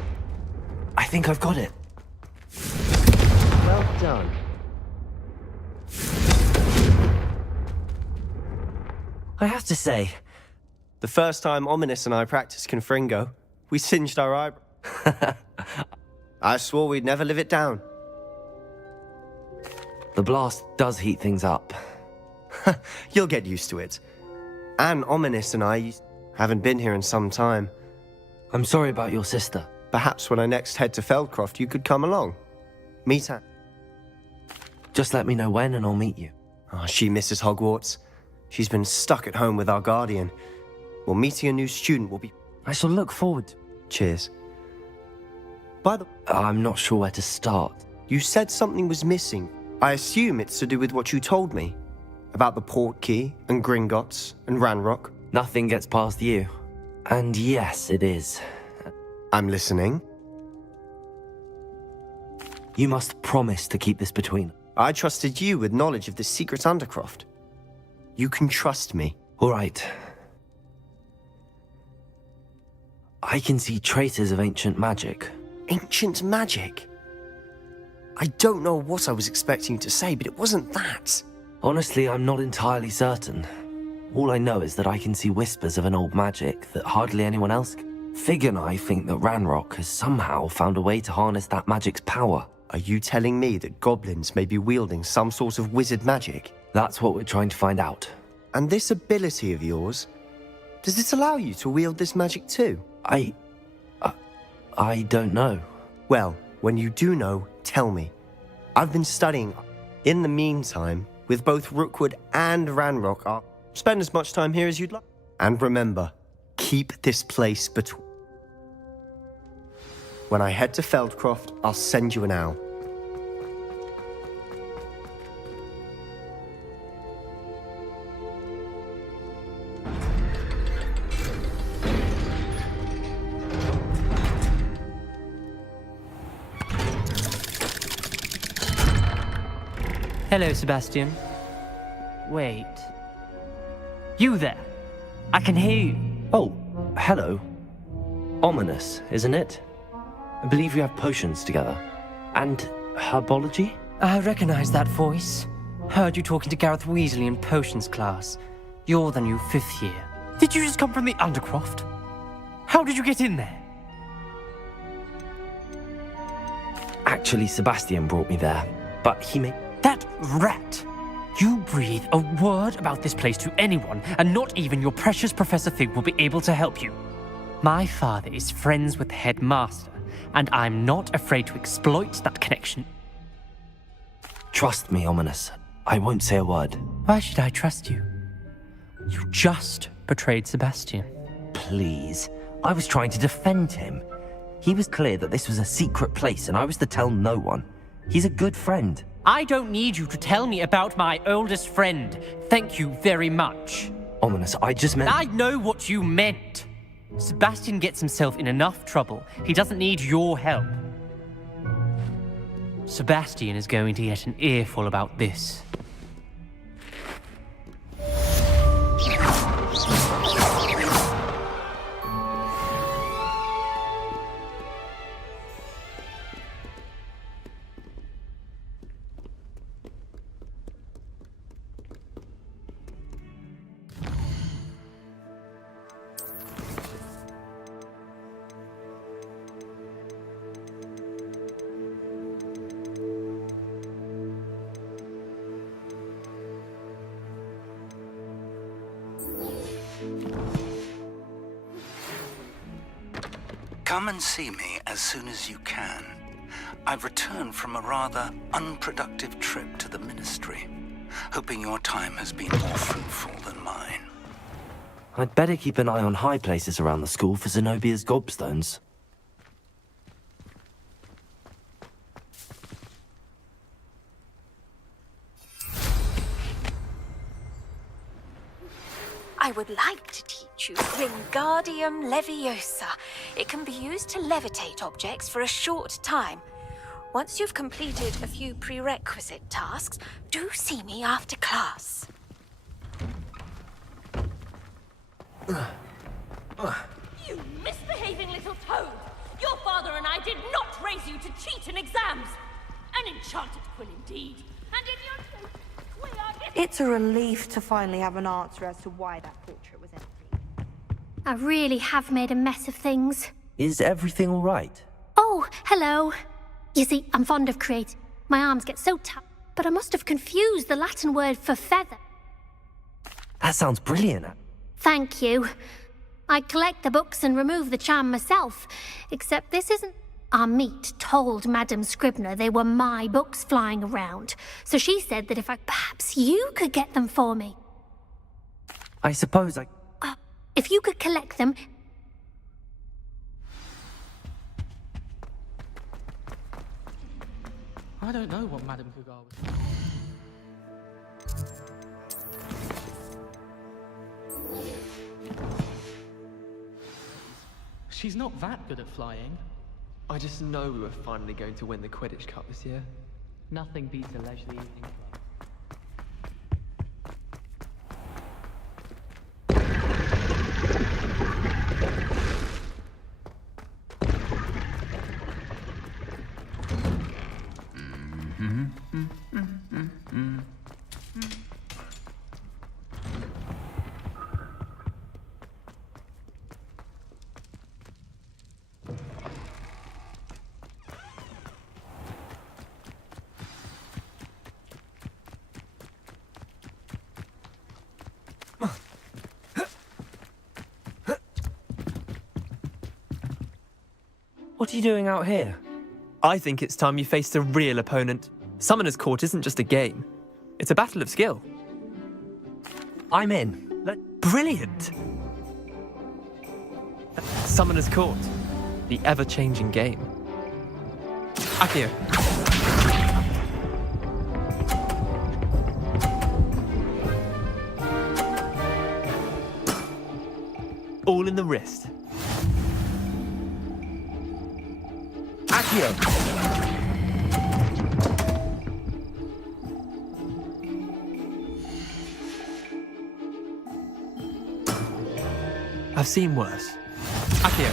I think I've got it. Well done. I have to say, the first time Ominis and I practiced Confringo, we singed our eyebrows. I swore we'd never live it down. The blast does heat things up. You'll get used to it. And Ominis and I haven't been here in some time. I'm sorry about your sister. Perhaps when I next head to Feldcroft, you could come along. Meet her. Just let me know when and I'll meet you. Oh, she misses Hogwarts. She's been stuck at home with our guardian. Well, meeting a new student will be... I shall look forward to... Cheers. By the... I'm not sure where to start. You said something was missing. I assume it's to do with what you told me. About the Portkey, and Gringotts, and Ranrock. Nothing gets past you. And yes, it is. I'm listening. You must promise to keep this between us. I trusted you with knowledge of the secret Undercroft. You can trust me. All right. I can see traces of ancient magic. Ancient magic? I don't know what I was expecting you to say, but it wasn't that. Honestly, I'm not entirely certain. All I know is that I can see whispers of an old magic that hardly anyone else can. Fig and I think that Ranrock has somehow found a way to harness that magic's power. Are you telling me that goblins may be wielding some sort of wizard magic? That's what we're trying to find out. And this ability of yours, does it allow you to wield this magic too? I don't know. Well, when you do know, tell me. I've been studying. In the meantime, with both Rookwood and Ranrock, I'll spend as much time here as you'd like. And remember, keep this place between. When I head to Feldcroft, I'll send you an owl. Hello, Sebastian. Wait. You there? I can hear you. Oh, hello. Ominis, isn't it? I believe we have potions together. And herbology? I recognize that voice. Heard you talking to Gareth Weasley in potions class. You're the new 5th year. Did you just come from the Undercroft? How did you get in there? Actually, Sebastian brought me there, but he may... That rat! You breathe a word about this place to anyone, and not even your precious Professor Fig will be able to help you. My father is friends with the headmaster, and I'm not afraid to exploit that connection. Trust me, Ominous. I won't say a word. Why should I trust you? You just betrayed Sebastian. Please. I was trying to defend him. He was clear that this was a secret place and I was to tell no one. He's a good friend. I don't need you to tell me about my oldest friend. Thank you very much. Ominous, I just meant... I know what you meant. Sebastian gets himself in enough trouble. He doesn't need your help. Sebastian is going to get an earful about this. Come and see me as soon as you can. I've returned from a rather unproductive trip to the Ministry, hoping your time has been more fruitful than mine. I'd better keep an eye on high places around the school for Zenobia's gobstones. I would like to teach you Wingardium Leviosa. It can be used to levitate objects for a short time. Once you've completed a few prerequisite tasks, do see me after class. You misbehaving little toad! Your father and I did not raise you to cheat in exams! An enchanted quill indeed. And in your case, we are getting... It's a relief to finally have an answer as to why that portrait was empty. I really have made a mess of things. Is everything all right? Oh, hello. You see, I'm fond of creating. My arms get so tight, but I must have confused the Latin word for feather. That sounds brilliant. Thank you. I collect the books and remove the charm myself, except this isn't... Our meet told Madame Scribner they were my books flying around, so she said that if perhaps you could get them for me. I suppose I... If you could collect them... I don't know what Madame Cougar was... She's not that good at flying. I just know we were finally going to win the Quidditch Cup this year. Nothing beats a leisurely evening club. What are you doing out here? I think it's time you faced a real opponent. Summoner's Court isn't just a game. It's a battle of skill. I'm in. Brilliant! Summoner's Court. The ever-changing game. Accio. All in the wrist. Accio! I've seen worse. Accio.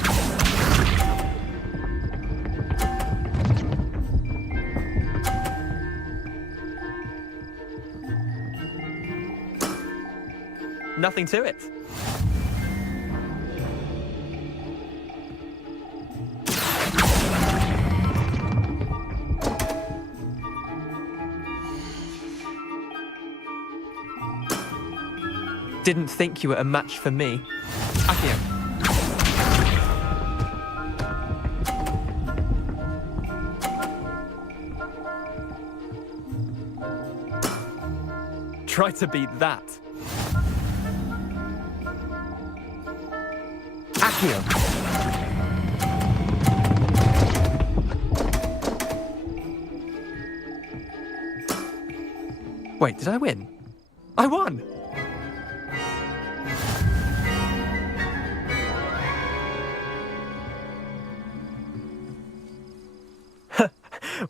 Nothing to it. Didn't think you were a match for me. Accio. Try to beat that. Accio! Wait, did I win? I won!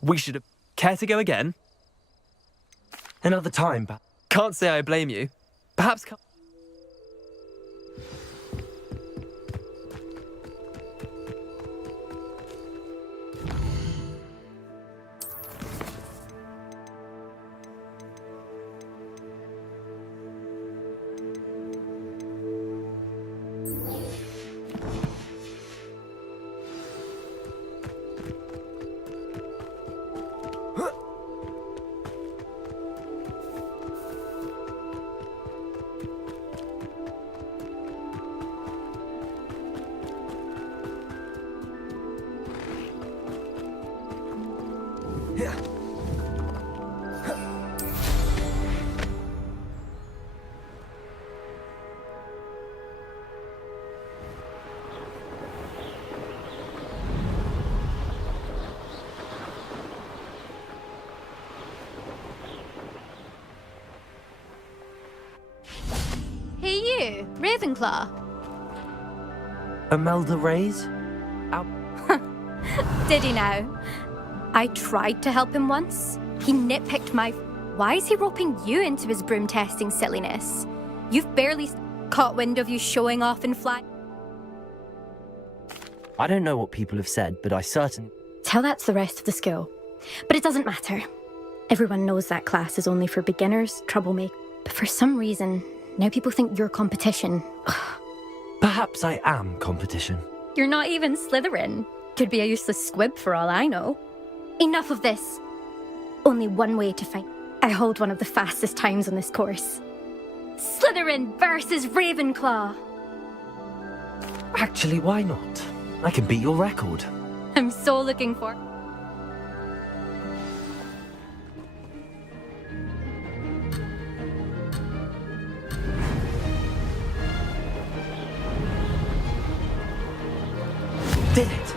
We should have... Care to go again? Another time, but... Can't say I blame you. Perhaps... Hey you, Ravenclaw. Imelda Reyes? Did he now? I tried to help him once. He nitpicked my... Why is he roping you into his broom testing silliness? You've barely caught wind of you showing off in fly... I don't know what people have said, but I certainly... Tell that to the rest of the school. But it doesn't matter. Everyone knows that class is only for beginners, troublemakers. But for some reason, now people think you're competition. Perhaps I am competition. You're not even Slytherin. Could be a useless squib for all I know. Enough of this. Only one way to fight. I hold one of the fastest times on this course. Slytherin versus Ravenclaw. Actually, why not? I can beat your record. I'm so looking for... Did it!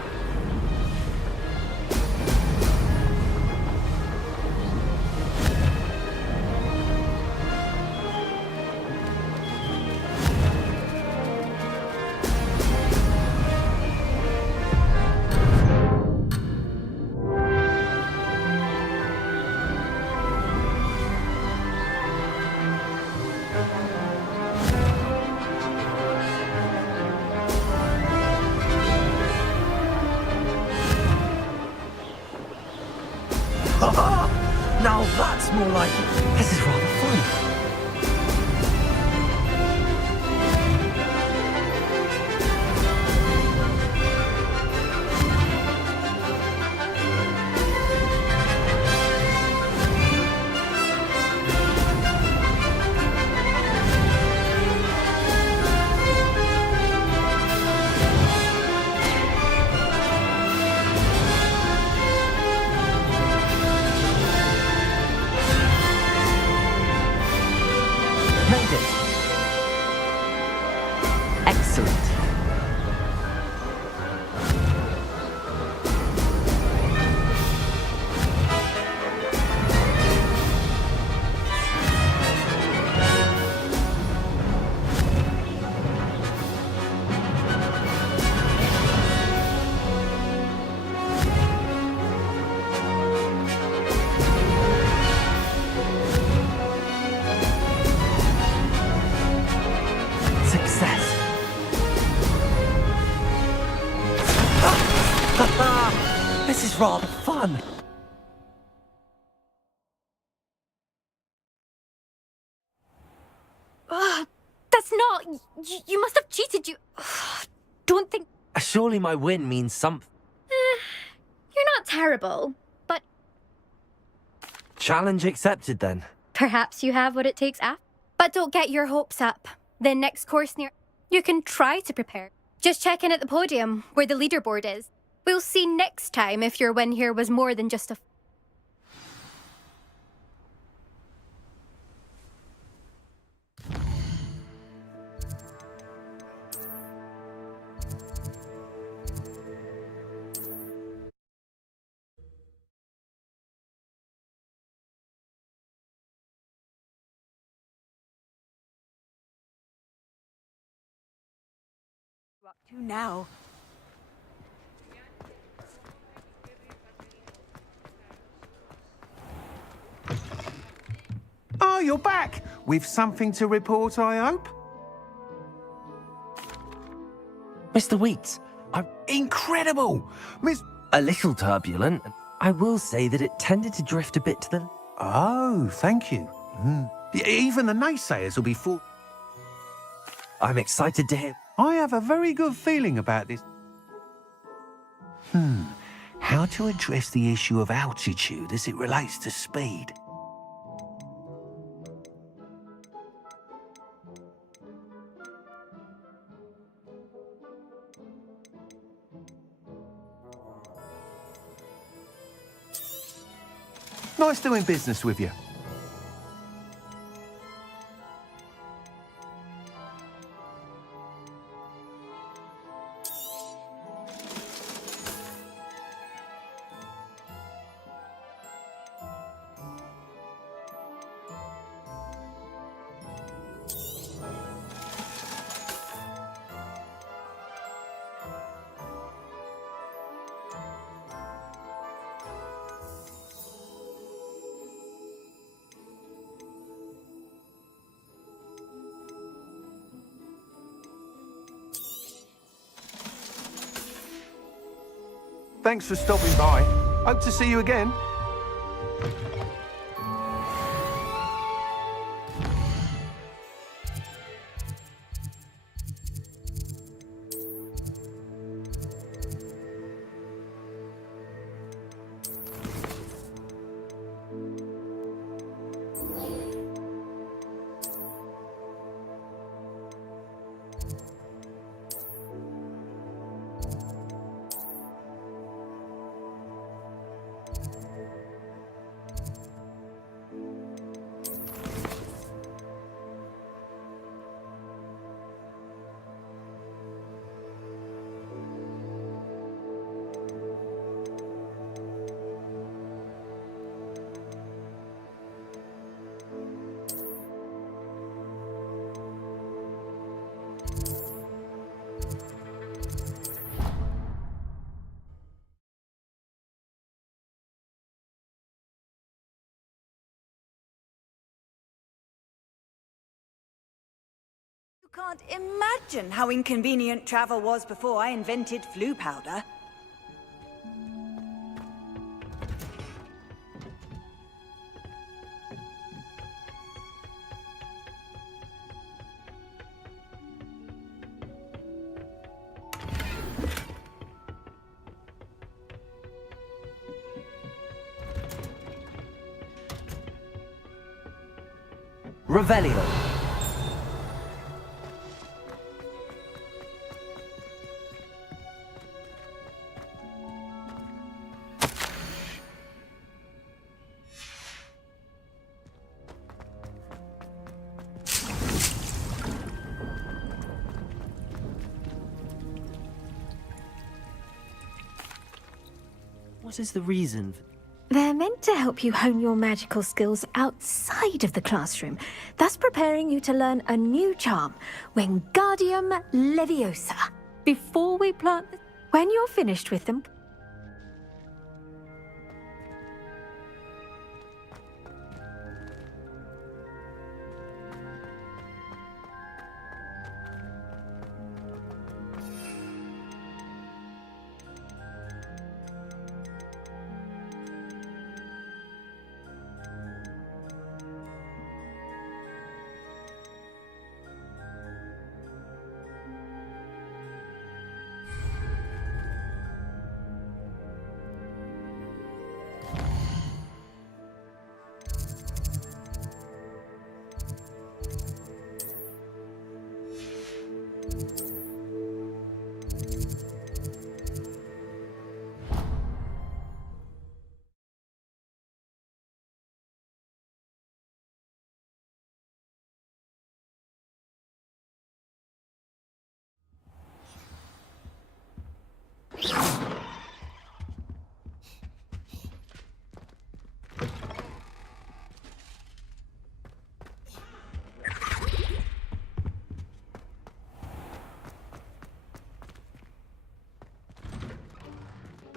Now that's more like it. This is rather fun. Excellent. This is rather fun. That's not... You must have cheated. You... Don't think... Surely my win means something. You're not terrible, but... Challenge accepted then. Perhaps you have what it takes after. But don't get your hopes up. The next course near... You can try to prepare. Just check in at the podium, where the leaderboard is. We'll see next time if your win here was more than just a... up to now? Oh, you're back! With something to report, I hope? Mr. Weeks, Incredible! a little turbulent. I will say that it tended to drift a bit to the... Oh, thank you. Even the naysayers will be full. I'm excited to hear... I have a very good feeling about this. How to address the issue of altitude as it relates to speed? Nice doing business with you. Thanks for stopping by. Hope to see you again. You can't imagine how inconvenient travel was before I invented flu powder. Revelio. What is the reason? They're meant to help you hone your magical skills outside of the classroom, thus preparing you to learn a new charm, Wingardium Leviosa. Before we plant... When you're finished with them...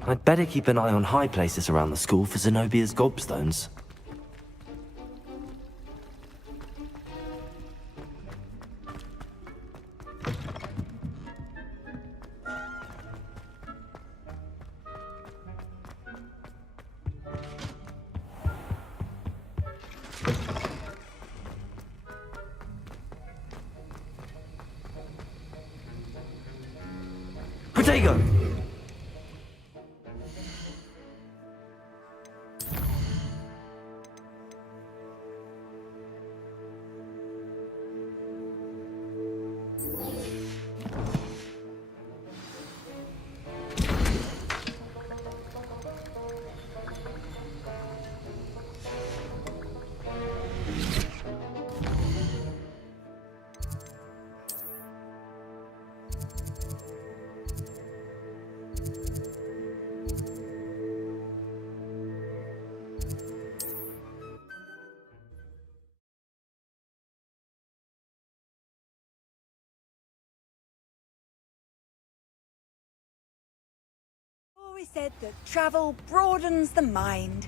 I'd better keep an eye on high places around the school for Zenobia's gobstones. Protego! Always said that travel broadens the mind.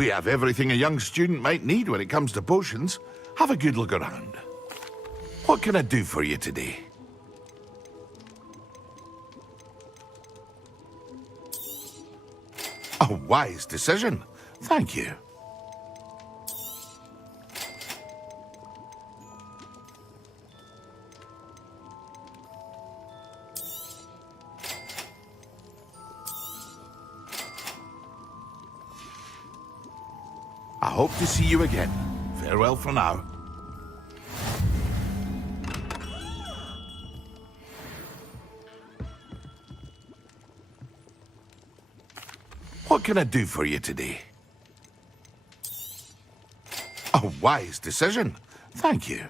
We have everything a young student might need when it comes to potions. Have a good look around. What can I do for you today? A wise decision. Thank you. I hope to see you again. Farewell for now. What can I do for you today? A wise decision. Thank you.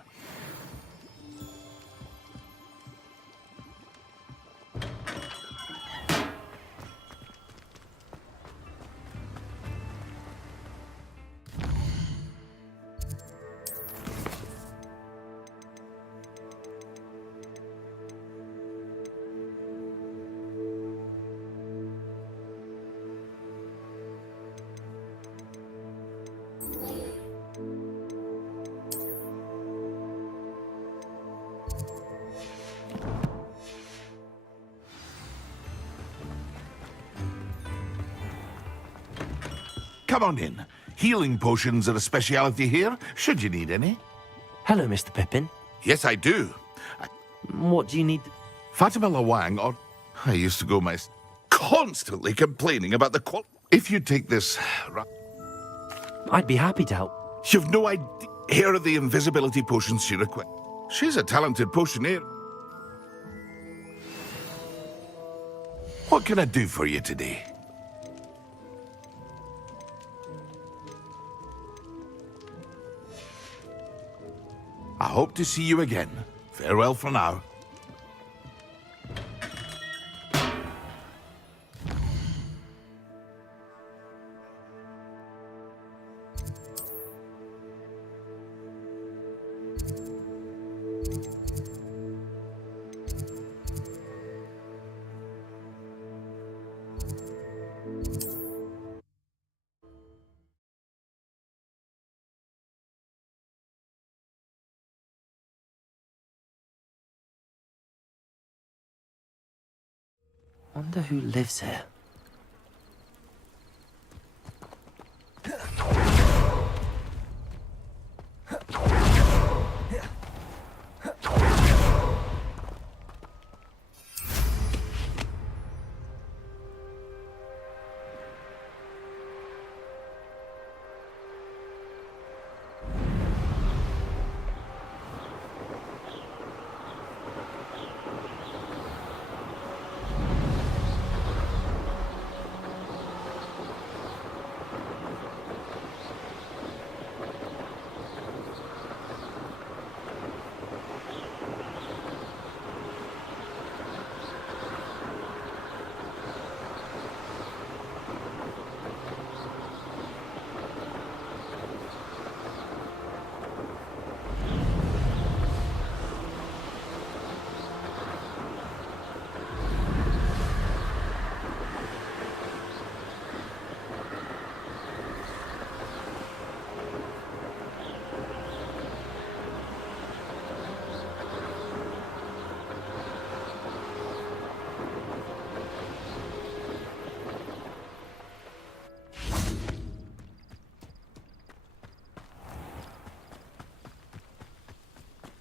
Come on in. Healing potions are a speciality here, should you need any. Hello, Mr. Pippin. Yes, I do. What do you need? Fatima Lawang, or I used to go constantly complaining about the If you take this... I'd be happy to help. You've no idea. Here are the invisibility potions she requests. She's a talented potioneer. What can I do for you today? I hope to see you again. Farewell for now. Wonder who lives here.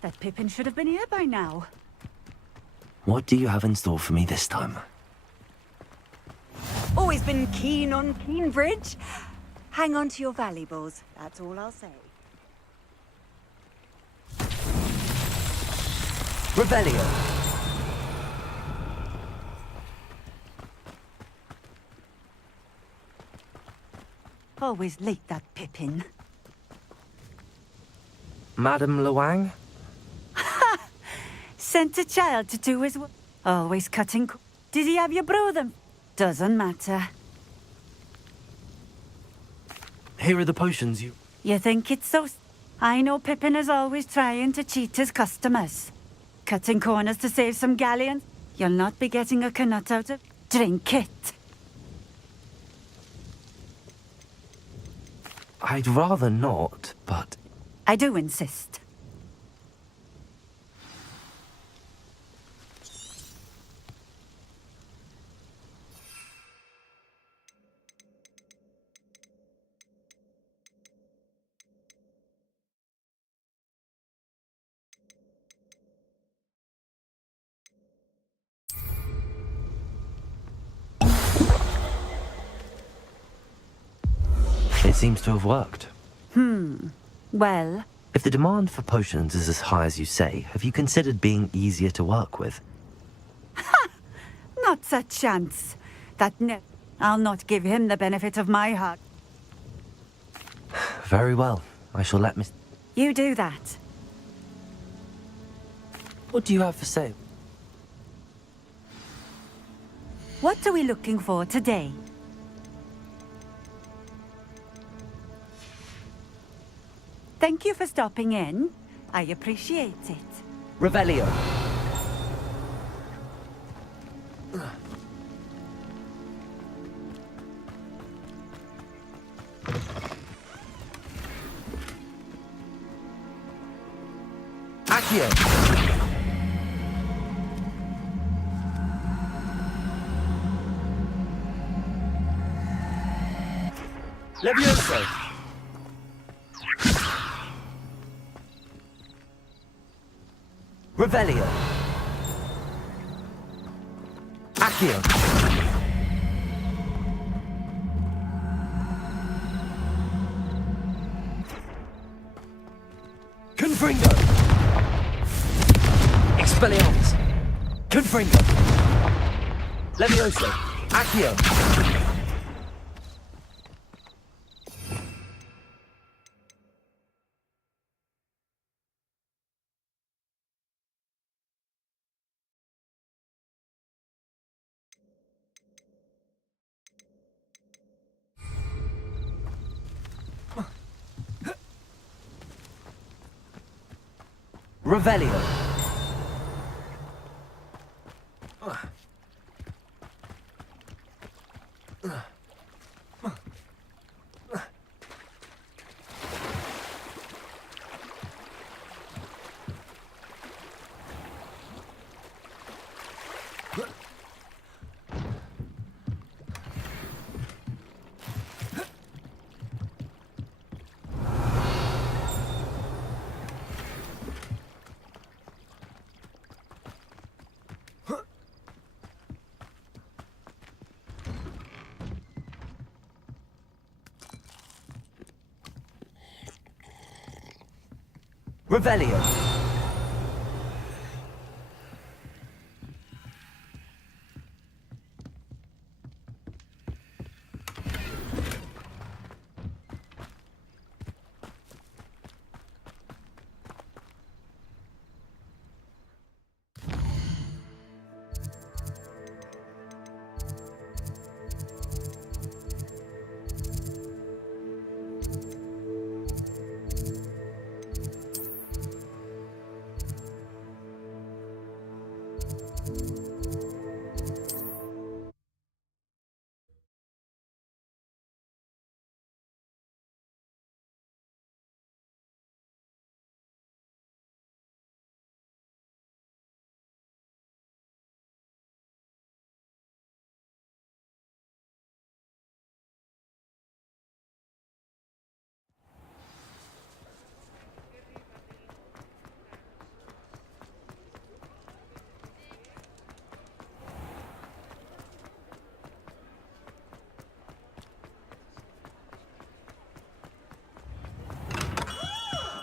That Pippin should have been here by now. What do you have in store for me this time? Always been keen on Keenbridge. Hang on to your valuables, that's all I'll say. Revelio. Always late, that Pippin. Madame Luang? Sent a child to do his work. Always cutting. Did he have your brother? Doesn't matter. Here are the potions you... You think it's so... I know Pippin is always trying to cheat his customers. Cutting corners to save some galleons. You'll not be getting a canut out of... Drink it. I'd rather not, but... I do insist. It seems to have worked. Well... If the demand for potions is as high as you say, have you considered being easier to work with? Not a chance. I'll not give him the benefit of my heart. Very well. I shall let Miss... You do that. What do you have for sale? What are we looking for today? Thank you for stopping in. I appreciate it. Revelio. Accio. Levioso. Revelio. Accio. Confringo. Expelliarmus. Confringo. Levioso. Accio. Revelio. Revelio.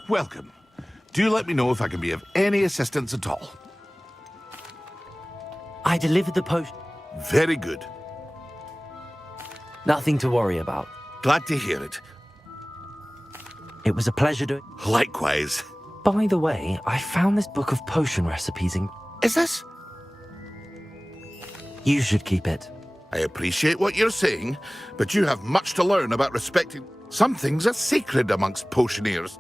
Welcome. Do let me know if I can be of any assistance at all. I delivered the potion. Very good. Nothing to worry about. Glad to hear it. It was a pleasure to... Likewise. By the way, I found this book of potion recipes in... Is this? You should keep it. I appreciate what you're saying, but you have much to learn about respecting... Some things are sacred amongst potioneers.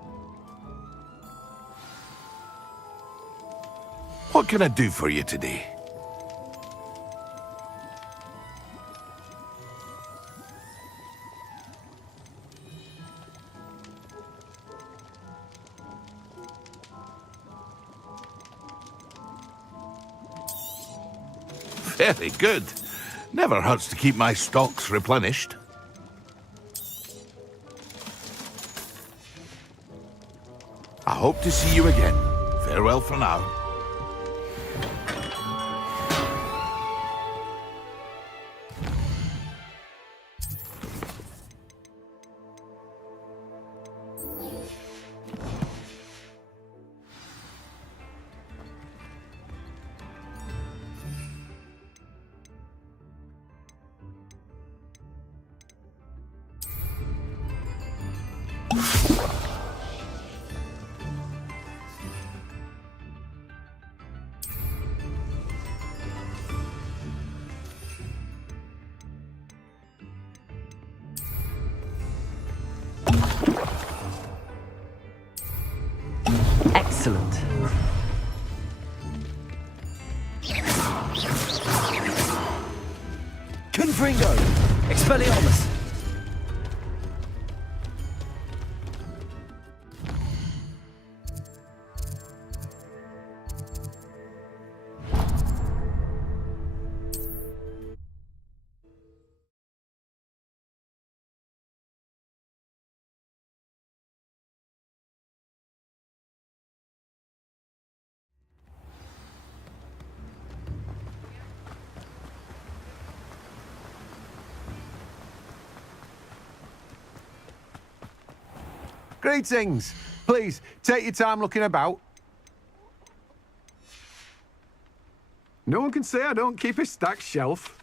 What can I do for you today? Very good. Never hurts to keep my stocks replenished. I hope to see you again. Farewell for now. Excellent. Confringo! Expelliarmus! Greetings. Please, take your time looking about. No one can say I don't keep a stacked shelf.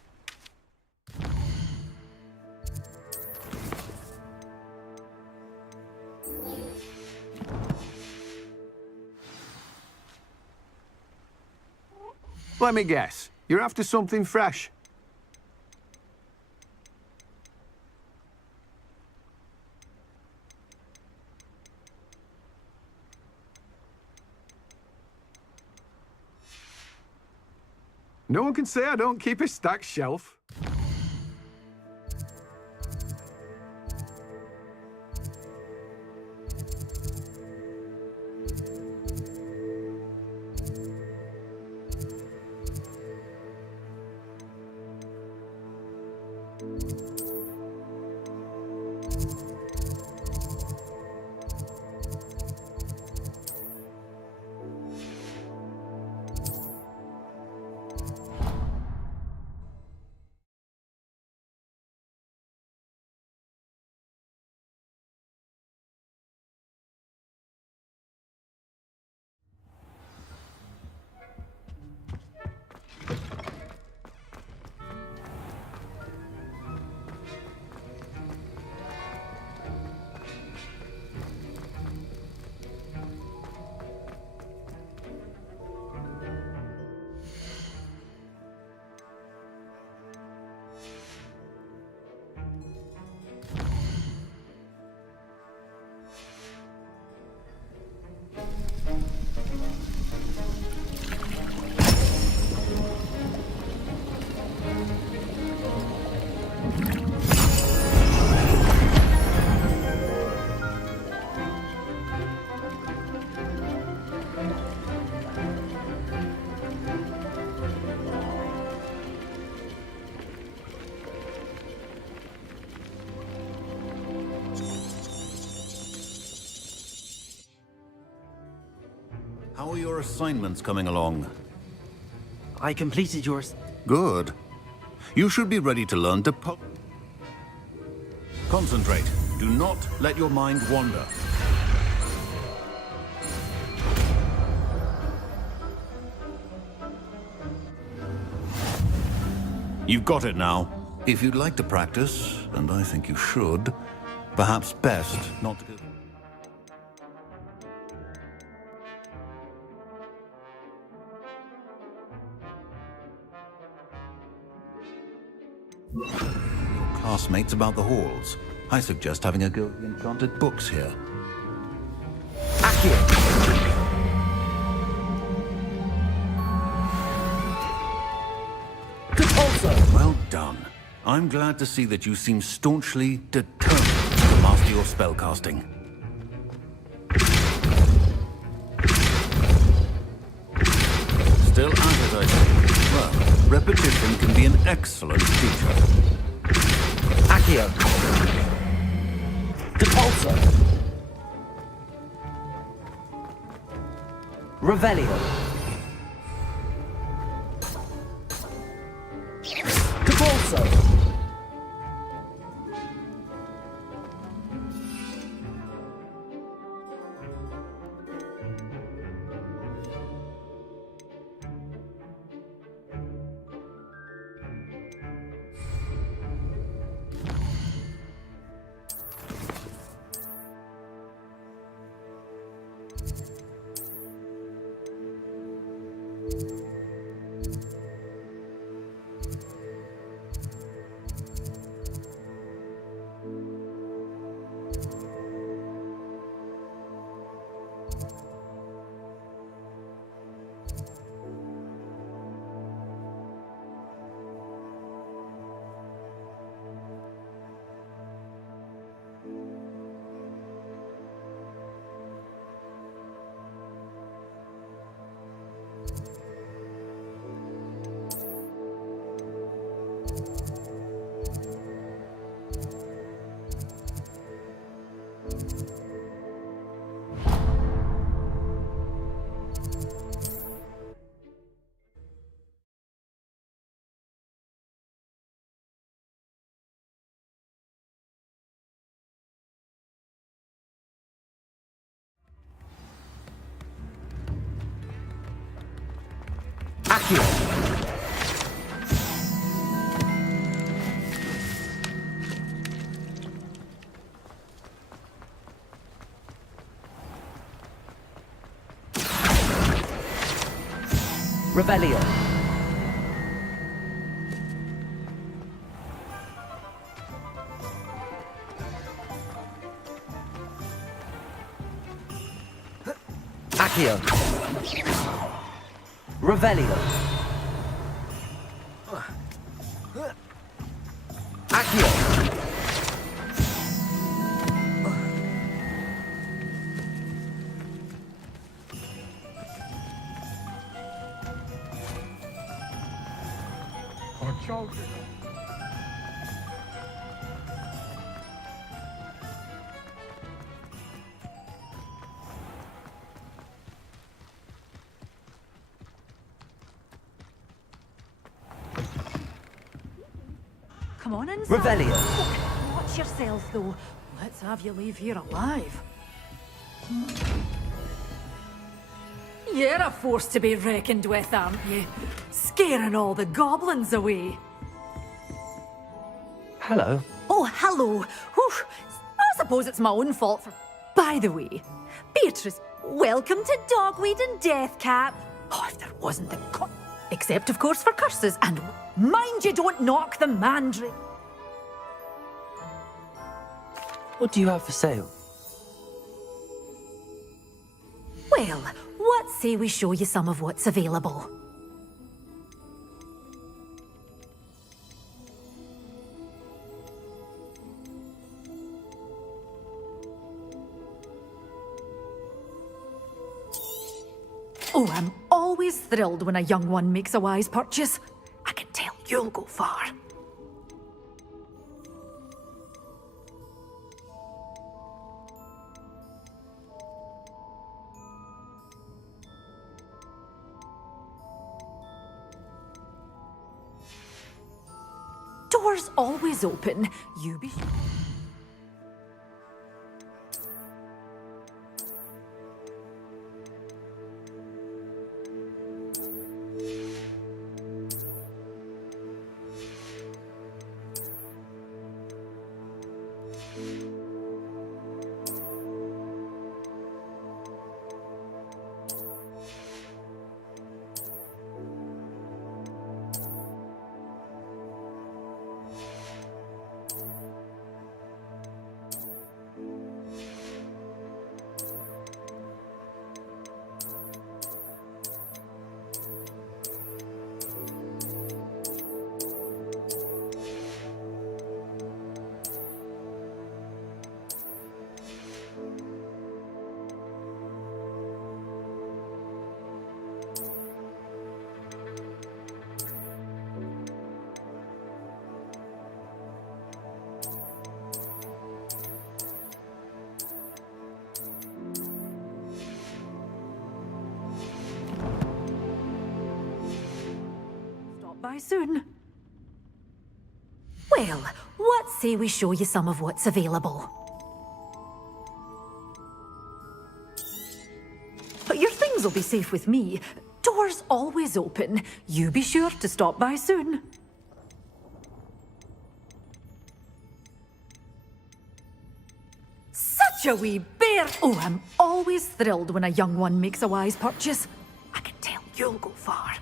Let me guess. You're after something fresh. No one can say I don't keep a stacked shelf. How are your assignments coming along? I completed yours. Good. You should be ready to learn to Concentrate. Do not let your mind wander. You've got it now. If you'd like to practice, and I think you should, perhaps best not to go... Your classmates about the halls. I suggest having a go at the enchanted books here. Well done. I'm glad to see that you seem staunchly determined to master your spellcasting. Still at it, I see. Well, repetition can be an excellent teacher. Accio. Depulso. Revelio. Depulso. Revelio. Accio. Revelio. Accio. Come on inside. Revelio. Watch yourself, though. Let's have you leave here alive. You're a force to be reckoned with, aren't you? Scaring all the goblins away. Hello. Oh, hello. Whew. I suppose it's my own fault for... By the way, Beatrice, welcome to Dogweed and Deathcap. Oh, if there wasn't the... Except, of course, for curses, and mind you don't knock the mandrake. What do you have for sale? Well, what say we show you some of what's available? Oh, I'm always thrilled when a young one makes a wise purchase. I can tell you'll go far. Doors always open. You be... by soon. Well, what say we show you some of what's available? But your things will be safe with me. Doors always open. You be sure to stop by soon. Such a wee bear! Oh, I'm always thrilled when a young one makes a wise purchase. I can tell you'll go far.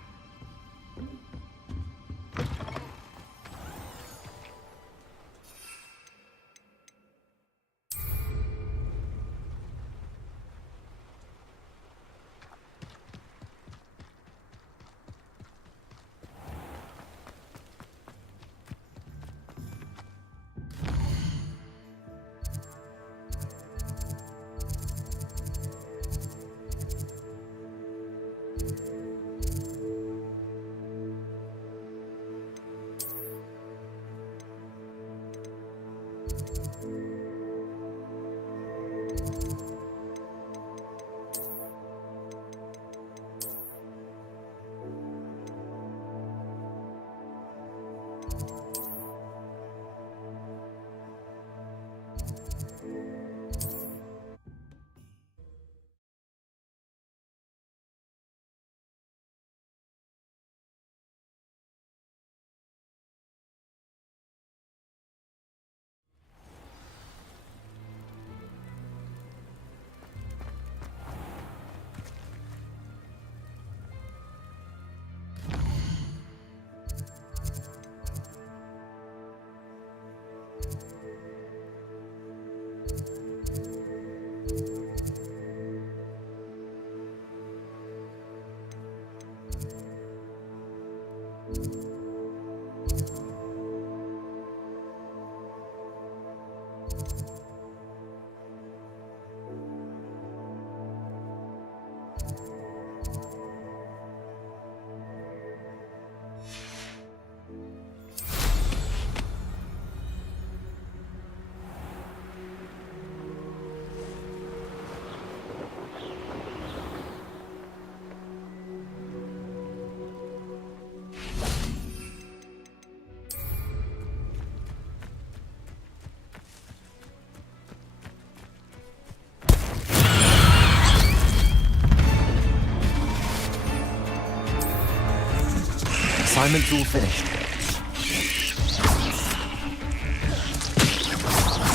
Assignment's all finished.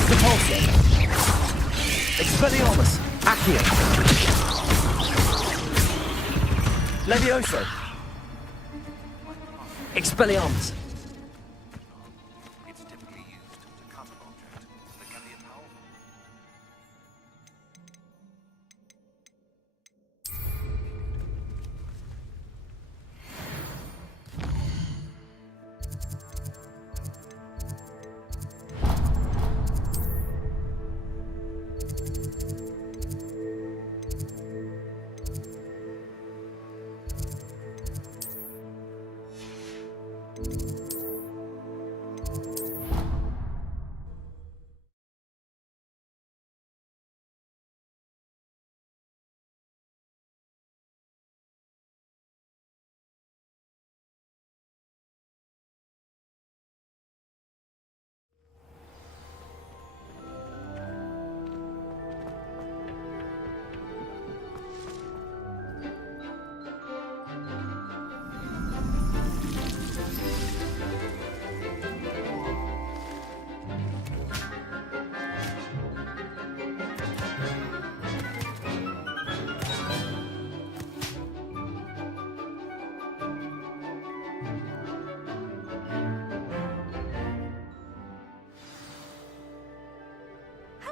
Repulsion. Expelliarmus. Accio. Levioso. Expelliarmus.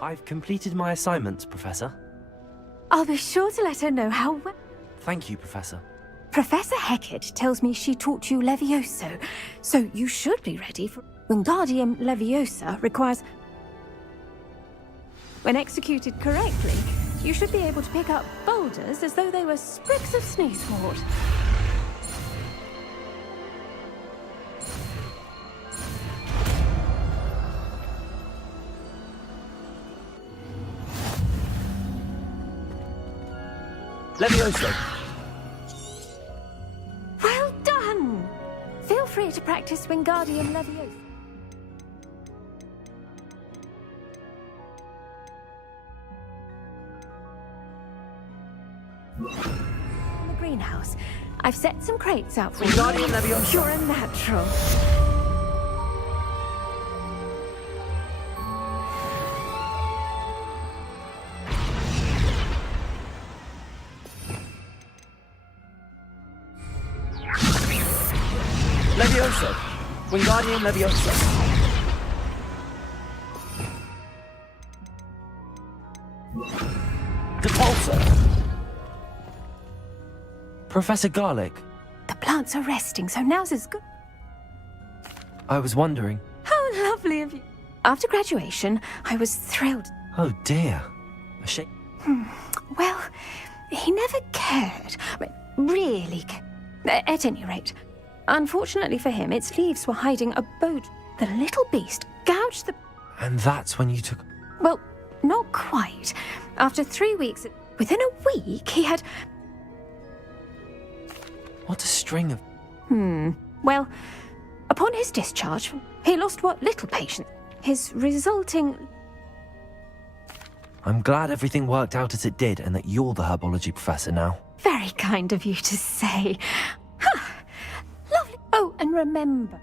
I've completed my assignments, Professor. I'll be sure to let her know how well. Thank you, Professor. Professor Hecat tells me she taught you Levioso, so you should be ready for... Wingardium Leviosa requires... When executed correctly, you should be able to pick up boulders as though they were sprigs of sneezewort. Levioso. Well done! Feel free to practice Wingardium Leviosa? In the greenhouse. I've set some crates out for Wingardium Leviosa. You're a natural. Leviosa! Wingardium Leviosa! Depulsor! Professor Garlick, The plants are resting, so now's as good. I was wondering. How lovely of you. After graduation, I was thrilled. Oh dear. A shame. Well, he never cared. Really cared. At any rate, unfortunately for him, its leaves were hiding a boat. The little beast gouged the... And that's when you took... Well, not quite. After 3 weeks, within a week, he had... What a string of... Well, upon his discharge, he lost what little patience. His resulting... I'm glad everything worked out as it did and that you're the herbology professor now. Very kind of you to say. Lovely. Oh, and remember,